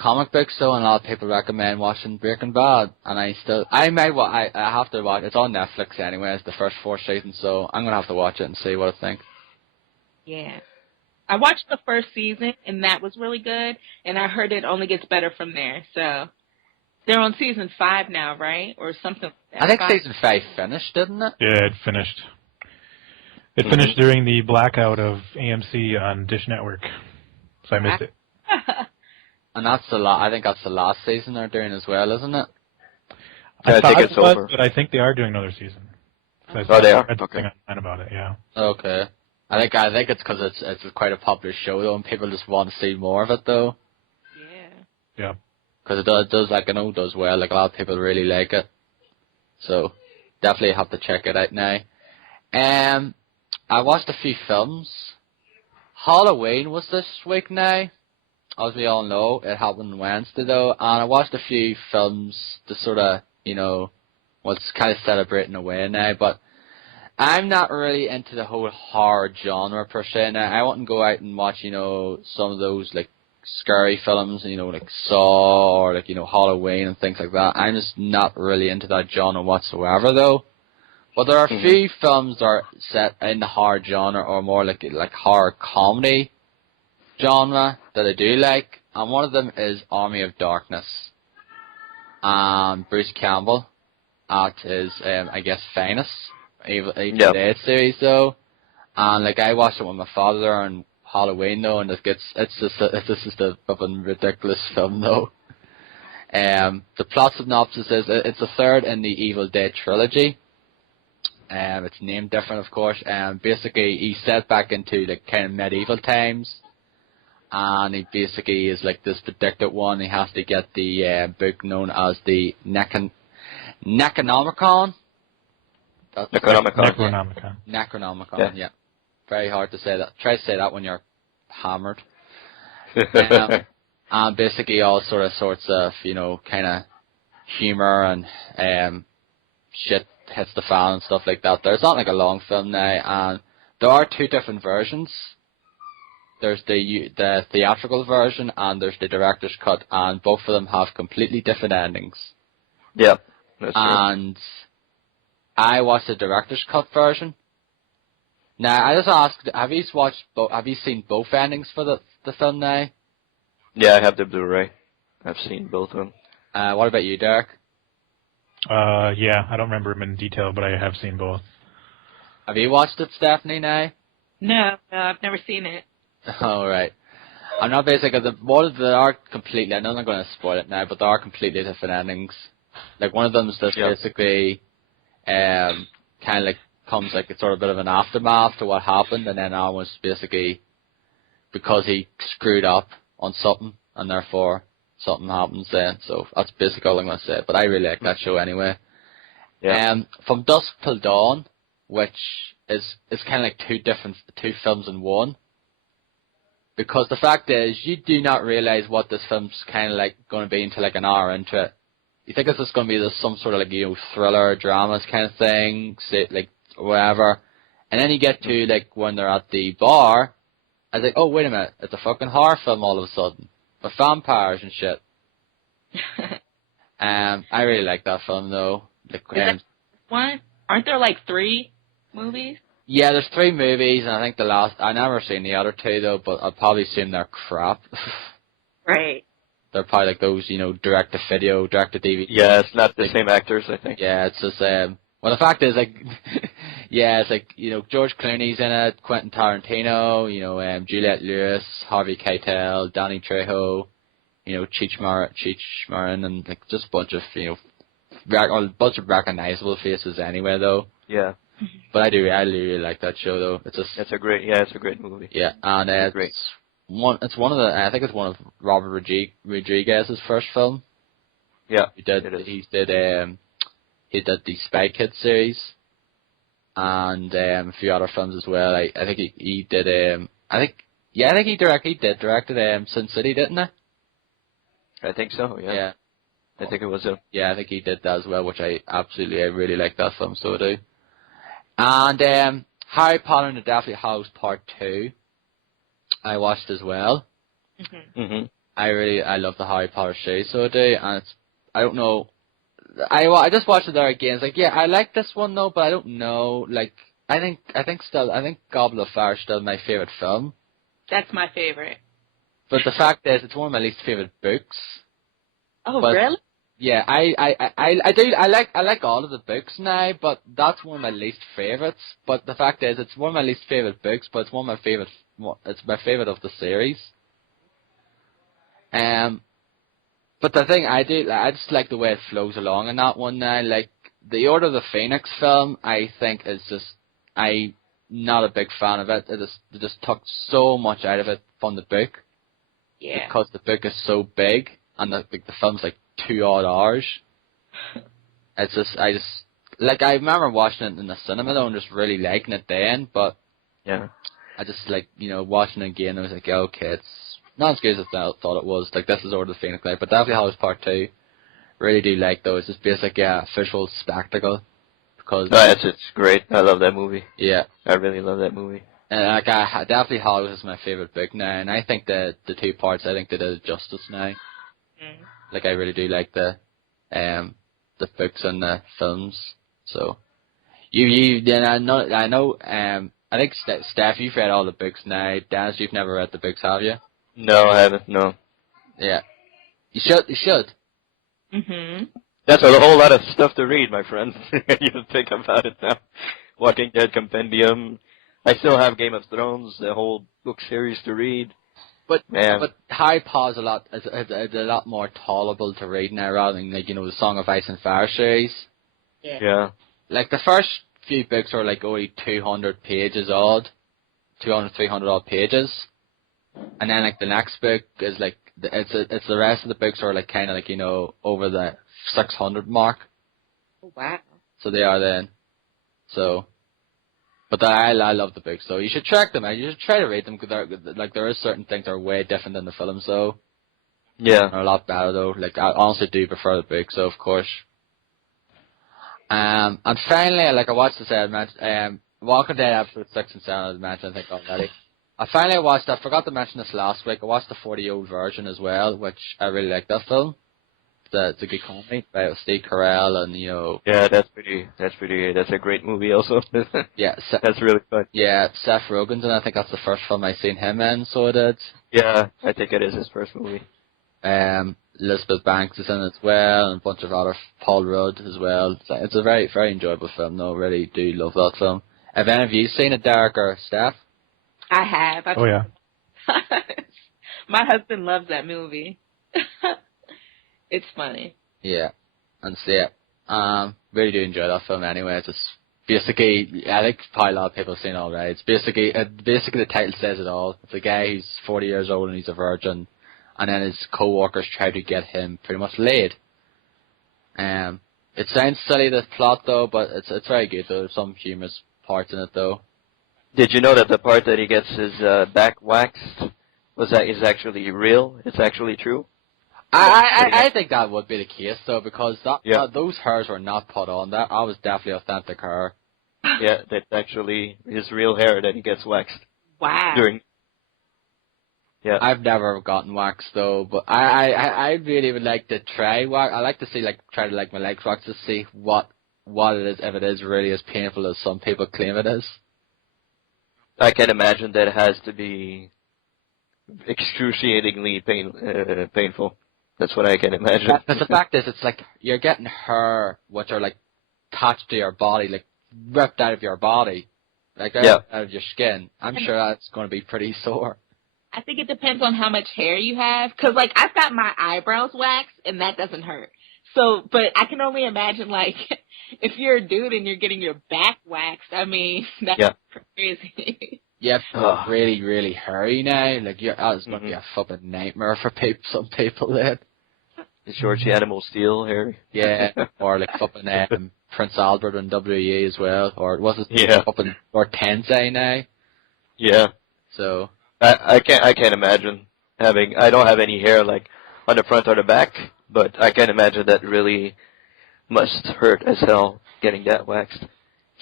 comic books, so, and a lot of people recommend watching Breaking Bad. And I have to watch. It's on Netflix anyway. It's the first 4 seasons, so I'm gonna have to watch it and see what I think. Yeah, I watched the first season, and that was really good. And I heard it only gets better from there. So they're on season 5 now, right, or something like that. I think season 5 finished, didn't it? Yeah, it finished. It finished during the blackout of AMC on Dish Network, so I missed it. And that's I think that's the last season they're doing as well, isn't it? I think it's over. But I think they are doing another season. Oh, they are? Okay. About it, yeah. Okay. I think it's because it's quite a popular show though, and people just want to see more of it though. Yeah. Yeah. Because it does like I know it does well. Like a lot of people really like it, so definitely have to check it out now. I watched a few films. Halloween was this week now, as we all know. It happened Wednesday though, and I watched a few films to sort of what's kind of celebrating away now. But I'm not really into the whole horror genre per se. Now I wouldn't go out and watch some of those like scary films, you know, like Saw or like, you know, Halloween and things like that. I'm just not really into that genre whatsoever, though. But there are a few films that are set in the horror genre or more like horror comedy genre that I do like, and one of them is Army of Darkness. And Bruce Campbell at his, I guess, finest Evil Dead series, though. And like I watched it with my father on Halloween, though, and it's just a fucking ridiculous film, though. The plot synopsis is it's the third in the Evil Dead trilogy. It's named different, of course. Basically, he's set back into like kind of medieval times, and he basically is like this predicted one. He has to get the book known as the Necronomicon. Necronomicon. Yeah. Very hard to say that. Try to say that when you're hammered. And basically all sorts of, you know, kind of humor and shit hits the fan and stuff like that. There's not like a long film now, and there are two different versions. There's the theatrical version and there's the director's cut, and both of them have completely different endings. Yeah, that's true. And I watched the director's cut version. Now I just asked, have you seen both endings for the film now? Yeah, I have the Blu-ray. I've seen both of them. What about you, Derek? Yeah, I don't remember them in detail, but I have seen both. Have you watched it, Stephanie, now? No, I've never seen it. Alright. I'm not basically, they are completely, I'm not going to spoil it now, but they are completely different endings. Like, one of them is just basically, kind of like, comes like it's sort of a bit of an aftermath to what happened, and then I was basically, because he screwed up on something, and therefore, something happens then. So that's basically all I'm going to say. But I really like that show anyway. Yeah. From Dusk Till Dawn, which is kind of like two films in one. Because the fact is, you do not realize what this film's kind of like going to be until like an hour into it. You think it's just going to be some sort of like, you know, thriller, dramas kind of thing, say, like whatever. And then you get to like when they're at the bar, I was like, oh wait a minute, it's a fucking horror film all of a sudden. With vampires and shit. I really like that film though. Like, one? Aren't there like 3 movies? Yeah, there's 3 movies, and I think I never seen the other 2 though, but I'll probably assume they're crap. Right. They're probably like those, you know, direct-to-video, direct-to-DVD. Yeah, it's not the same actors, I think. Yeah, it's just, well the fact is, like, yeah, it's like, you know, George Clooney's in it, Quentin Tarantino, you know, Juliette Lewis, Harvey Keitel, Danny Trejo, you know, Cheech Marin, and like just a bunch of, you know, a bunch of recognizable faces anyway, though. Yeah. But I really like that show, though. It's a great movie. Yeah, and I think it's one of Robert Rodriguez's first film. Yeah, he did the Spy Kids series, and a few other films as well. I think he did he directed Sin City, didn't he? I think so. Yeah. Yeah. I think it was him. Yeah, I think he did that as well, which I really like that film, so I do. And Harry Potter and the Deathly Hallows Part 2, I watched as well. Mm-hmm. I love the Harry Potter series, so I do, and I don't know, I just watched it there again. It's like, yeah, I like this one though, but I don't know. Like, I think Goblet of Fire is still my favorite film. That's my favorite. But the fact is, it's one of my least favorite books. Oh, but, really? Yeah, I like all of the books now, but that's one of my least favorites. But the fact is, it's one of my least favorite books, but it's one of my favorite. It's my favorite of the series. But the thing I just like the way it flows along in that one now. Like, the Order of the Phoenix film, I think is just, I'm not a big fan of it. They just took so much out of it from the book. Yeah. Because the book is so big, and the film's like 2 odd hours. It's just, I remember watching it in the cinema though and just really liking it then, but yeah, I just like, you know, watching it again, I was like, yeah, okay, it's not as good as I thought it was. Like, this is Order of the Phoenix, but Deathly Hallows Part 2, really do like though. It's just basically a visual spectacle. Because it's great. I love that movie. Yeah. I really love that movie. And like definitely Hollows is my favorite book now, and I think the two parts I think they did justice now. Mm. Like I really do like the books and the films. So you then I know I think Steph, you've read all the books now. Dennis, you've never read the books, have you? No, I haven't. No. Yeah, you should. You should. Mhm. That's a whole lot of stuff to read, my friend. You think about it now. Walking Dead Compendium. I still have Game of Thrones, the whole book series to read. But Man. but Harry Potter's a lot more tolerable to read now rather than like the Song of Ice and Fire series. Yeah. Like the first few books are like only 200 pages odd, 200 300 odd pages, and then like the next book is like it's the rest of the books are like kind of like over the 600 mark. Oh, wow. So they are then. So. But I love the books, so you should track them out. You should try to read them, because there are certain things that are way different than the films, though. Yeah. They're a lot better, though. Like, I honestly do prefer the books, so of course. And finally, like, I watched this, Walking Dead episode 6 and 7, I mentioned, I think, already. I finally watched, I forgot to mention this last week, I watched the 40-year-old version as well, which I really like that film. It's a good comedy by Steve Carell and Yeah, that's a great movie also. yeah, That's really fun. yeah, Seth Rogen's, and I think that's the first film I seen him in, so it is. Yeah, I think it is his first movie. Elizabeth Banks is in it as well, and a bunch of other, Paul Rudd as well. It's a very, very enjoyable film, though. I really do love that film. Have any of you seen it, Derek or Steph? I have. Oh yeah. My husband loves that movie. It's funny. Yeah, and so yeah, really do enjoy that film anyway. It's just basically, I think probably a lot of people have seen it already. It's basically the title says it all. It's a guy who's 40 years old and he's a virgin, and then his co-workers try to get him pretty much laid. It sounds silly, the plot, though, but it's very good, though. There's some humorous parts in it, though. Did you know that the part that he gets his back waxed is actually real? It's actually true? I think that would be the case, though, because those hairs were not put on. That was definitely authentic hair. Yeah, that's actually his real hair that he gets waxed. Wow. Yeah. I've never gotten waxed, though, but I really would like to try wax. I like to see, try to my legs waxed to see what it is, if it is really as painful as some people claim it is. I can imagine that it has to be excruciatingly painful. That's what I can imagine. Because the fact is, it's like you're getting hair which are attached to your body, ripped out of your body, out of your skin. I'm sure that's going to be pretty sore. I think it depends on how much hair you have. Because, I've got my eyebrows waxed, and that doesn't hurt. So, but I can only imagine, if you're a dude and you're getting your back waxed, I mean, that's crazy. Yeah, really, really hairy now. It's going to be a fucking nightmare for some people then. Is Georgie Animal Steel hairy? Yeah, or fucking Prince Albert and WE as well. Or was it fucking or Tensei now? Yeah. So I can't imagine I don't have any hair on the front or the back, but I can't imagine that really must hurt as hell getting that waxed.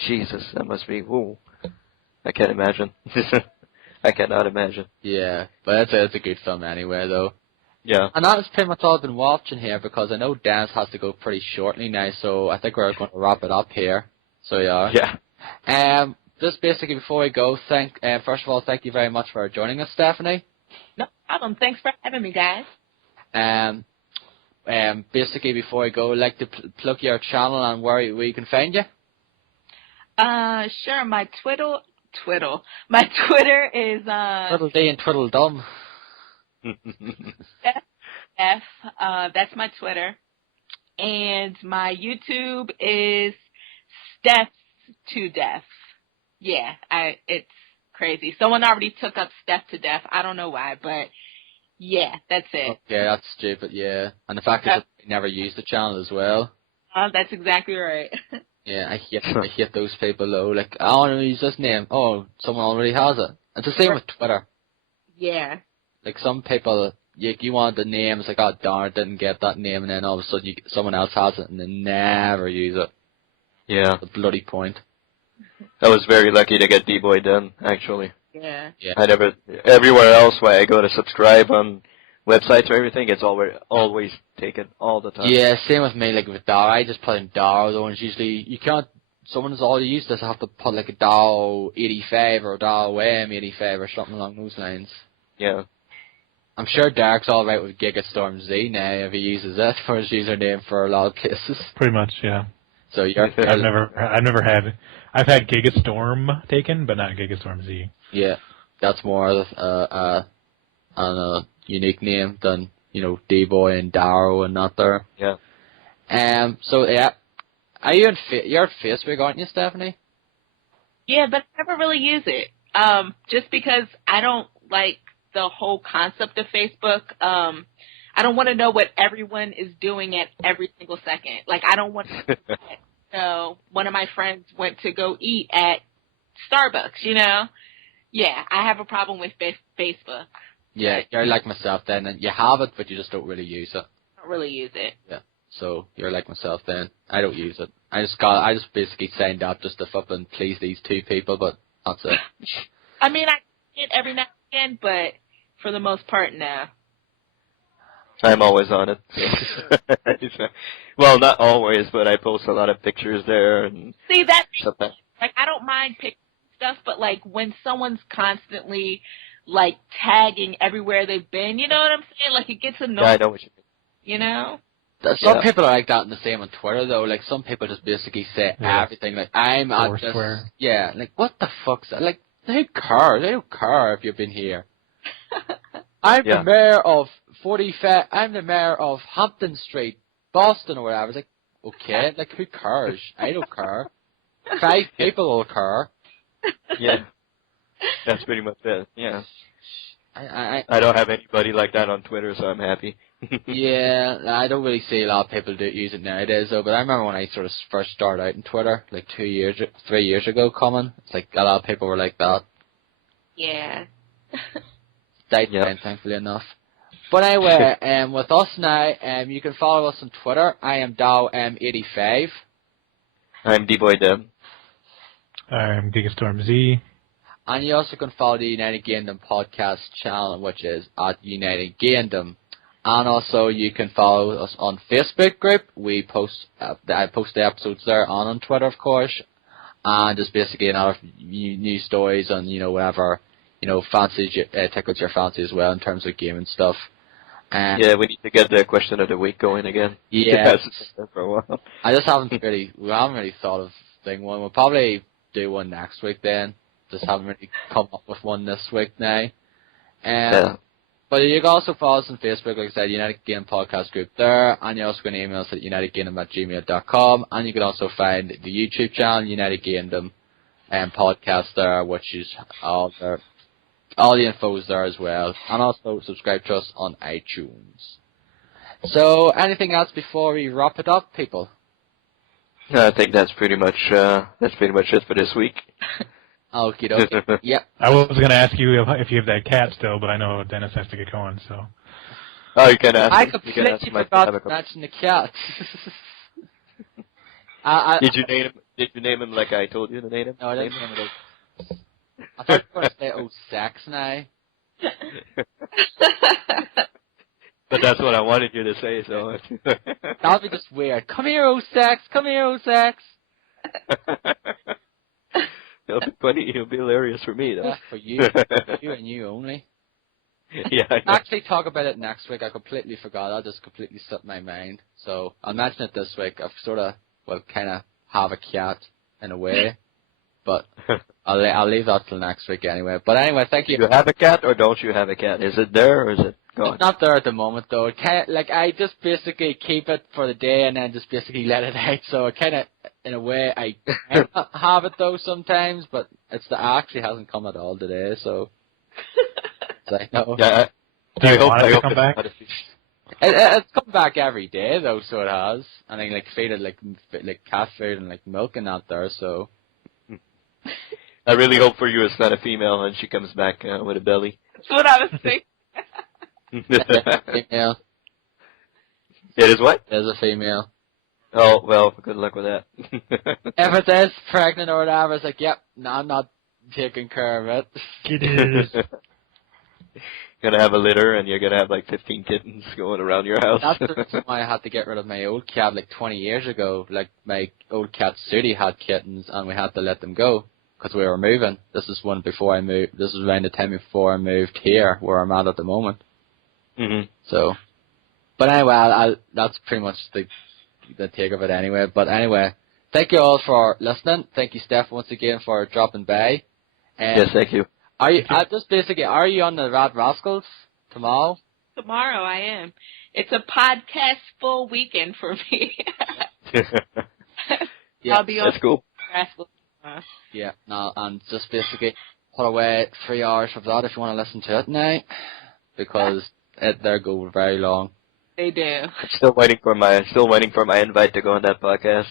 Jesus, that must be woo. I can't imagine. I cannot imagine. Yeah, but it's a good film anyway, though. Yeah. And that's pretty much all I've been watching here, because I know Dennis has to go pretty shortly now, so I think we're going to wrap it up here. So yeah. Yeah. Just basically before we go, first of all, thank you very much for joining us, Stephanie. No problem. Thanks for having me, guys. Basically before we go, I'd like to plug your channel and where you can find you. Sure. My Twitter is Twiddle Dee and Twiddle Dum. StephsTooDef. That's my Twitter, and my YouTube is StephsTooDef. Yeah, it's crazy. Someone already took up StephsTooDef. I don't know why, but yeah, that's it. Okay, that's stupid. Yeah, and the fact is that I never used the channel as well. That's exactly right. Yeah, I hate those people though. I want to use this name. Oh, someone already has it. It's the same with Twitter. Yeah. Some people, you want the name, it's oh darn, didn't get that name, and then all of a sudden someone else has it, and they never use it. Yeah. The bloody point. I was very lucky to get D-Boy done, actually. Yeah. Yeah. Everywhere else where I go to subscribe on websites or everything, it's always taken all the time. Yeah, same with me, like with Dow. I just put in Dow, though, and it's usually, you can't, someone's already used this, I have to put like a Dow 85 or a Dow M85 or something along those lines. Yeah. I'm sure Derek's alright with Gigastorm Z now if he uses it for his username for a lot of places. Pretty much, yeah. So you're, I've had Gigastorm taken, but not Gigastorm Z. yeah, that's more of a unique name than, you know, D-Boy and Darrow and that there. Yeah. So yeah, you're on Facebook, aren't you, Stephanie? Yeah, but I never really use it. Just because I don't like the whole concept of Facebook. I don't want to know what everyone is doing at every single second. Like, I don't want to know one of my friends went to go eat at Starbucks, you know? Yeah, I have a problem with Facebook. Yeah, you're like myself then, and you have it, but you just don't really use it. I don't really use it. Yeah, so you're like myself then. I don't use it. I just basically signed up just to fucking please these two people, but that's it. I mean, I do it every now and again, but for the most part, no. I'm always on it. Well, not always, but I post a lot of pictures there and See, that something. like, I don't mind picking stuff, but like when someone's constantly like tagging everywhere they've been, you know what I'm saying? Like, it gets annoying. Yeah, I know what you mean. You know? Some people are like that and the same on Twitter though. Like some people just basically say everything. Like I'm at this. Foursquare. Yeah. Like what the fuck's that? Like who cares? I don't care if you've been here. I'm the mayor of 45. I'm the mayor of Hampton Street, Boston, or whatever. It's like okay. Like who cares? I don't care. 5 people will care. Yeah. That's pretty much it. Yeah. I don't have anybody like that on Twitter, so I'm happy. Yeah, I don't really see a lot of people use it nowadays, though. But I remember when I sort of first started out in Twitter, like 3 years ago, coming. It's like a lot of people were like that. Yeah. Died down, thankfully enough. But anyway, with us now, you can follow us on Twitter. I am DowM85. I'm D-Boy Deb. I'm Gigastorm Z. And you also can follow the United Gamedom podcast channel, which is at United Gamedom. And also you can follow us on Facebook group. We post, I post the episodes there, and on Twitter, of course. And just basically another news stories and, you know, whatever, you know, tickles your fancy as well in terms of gaming stuff. Yeah, we need to get the question of the week going again. Yeah. For a while. We haven't really thought of thing one. We'll probably do one next week then. Just haven't really come up with one this week now. But you can also follow us on Facebook, like I said, United Game Podcast Group there, and you're also going to email us at unitedgamedom@gmail.com, and you can also find the YouTube channel, United Gamedom podcast there, which is all there. All the info is there as well, and also subscribe to us on iTunes. So, anything else before we wrap it up, people? I think that's pretty much it for this week. Okie dokie. Yep. I was going to ask you if you have that cat still, but I know Dennis has to get going, so. Oh, you can ask. I completely forgot to mention the cat. Did you name him like I told you to name him? No, I didn't name it. I thought you were going to say, oh, sex now. But that's what I wanted you to say, so. That'll be just weird. Come here, oh, sex. Come here, oh, sex. It'll be funny. It'll be hilarious for me, though. Yeah, for you. You and you only. Yeah. I'll actually talk about it next week. I completely forgot. I'll just completely slipped my mind. So I'll mention it this week. I've sort of, kind of have a cat in a way. But I'll leave that till next week anyway. But anyway, thank you. Do you have a cat or don't you have a cat? Is it there or is it gone? It's not there at the moment, though. I just basically keep it for the day and then just basically let it out. So I kind of, in a way, I have it, though, sometimes. But it actually hasn't come at all today, so I know. Yeah, I hope it come back? It's come back every day, though, so it has. And I feed it like cat food and milk and that there, so. I really hope for you it's not a female and she comes back with a belly. That's what I was thinking. Female. It is what? It is a female. Oh, well, good luck with that. If it is pregnant or whatever, it's like, yep, no, I'm not taking care of it. It is. Gonna have a litter, and you're gonna have like 15 kittens going around your house. That's the reason why I had to get rid of my old cat like 20 years ago. Like, my old cat Sudi had kittens, and we had to let them go because we were moving. This is one before I moved. This was around the time before I moved here, where I'm at the moment. Mhm. So, but anyway, that's pretty much the take of it anyway. But anyway, thank you all for listening. Thank you, Steph, once again for dropping by. And Yes, thank you. are you are you on the Rad Rascals tomorrow? Tomorrow I am. It's a podcast full weekend for me. Yeah, I'll be on That's cool. Rascals tomorrow. yeah. No, and just basically put away 3 hours of that if you want to listen to it now, because they go very long. They do. Still waiting for my invite to go on that podcast.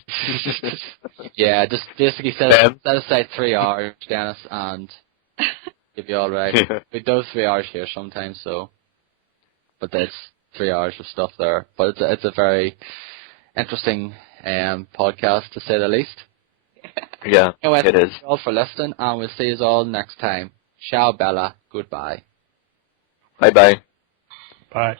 Yeah, just basically set aside 3 hours, Dennis, and you'll be all right. We do 3 hours here sometimes, so, but that's 3 hours of stuff there. But it's a very interesting podcast, to say the least. Yeah, Anyway, it is. thank you all for listening, and we'll see you all next time. Ciao, Bella. Goodbye. Bye-bye. Bye.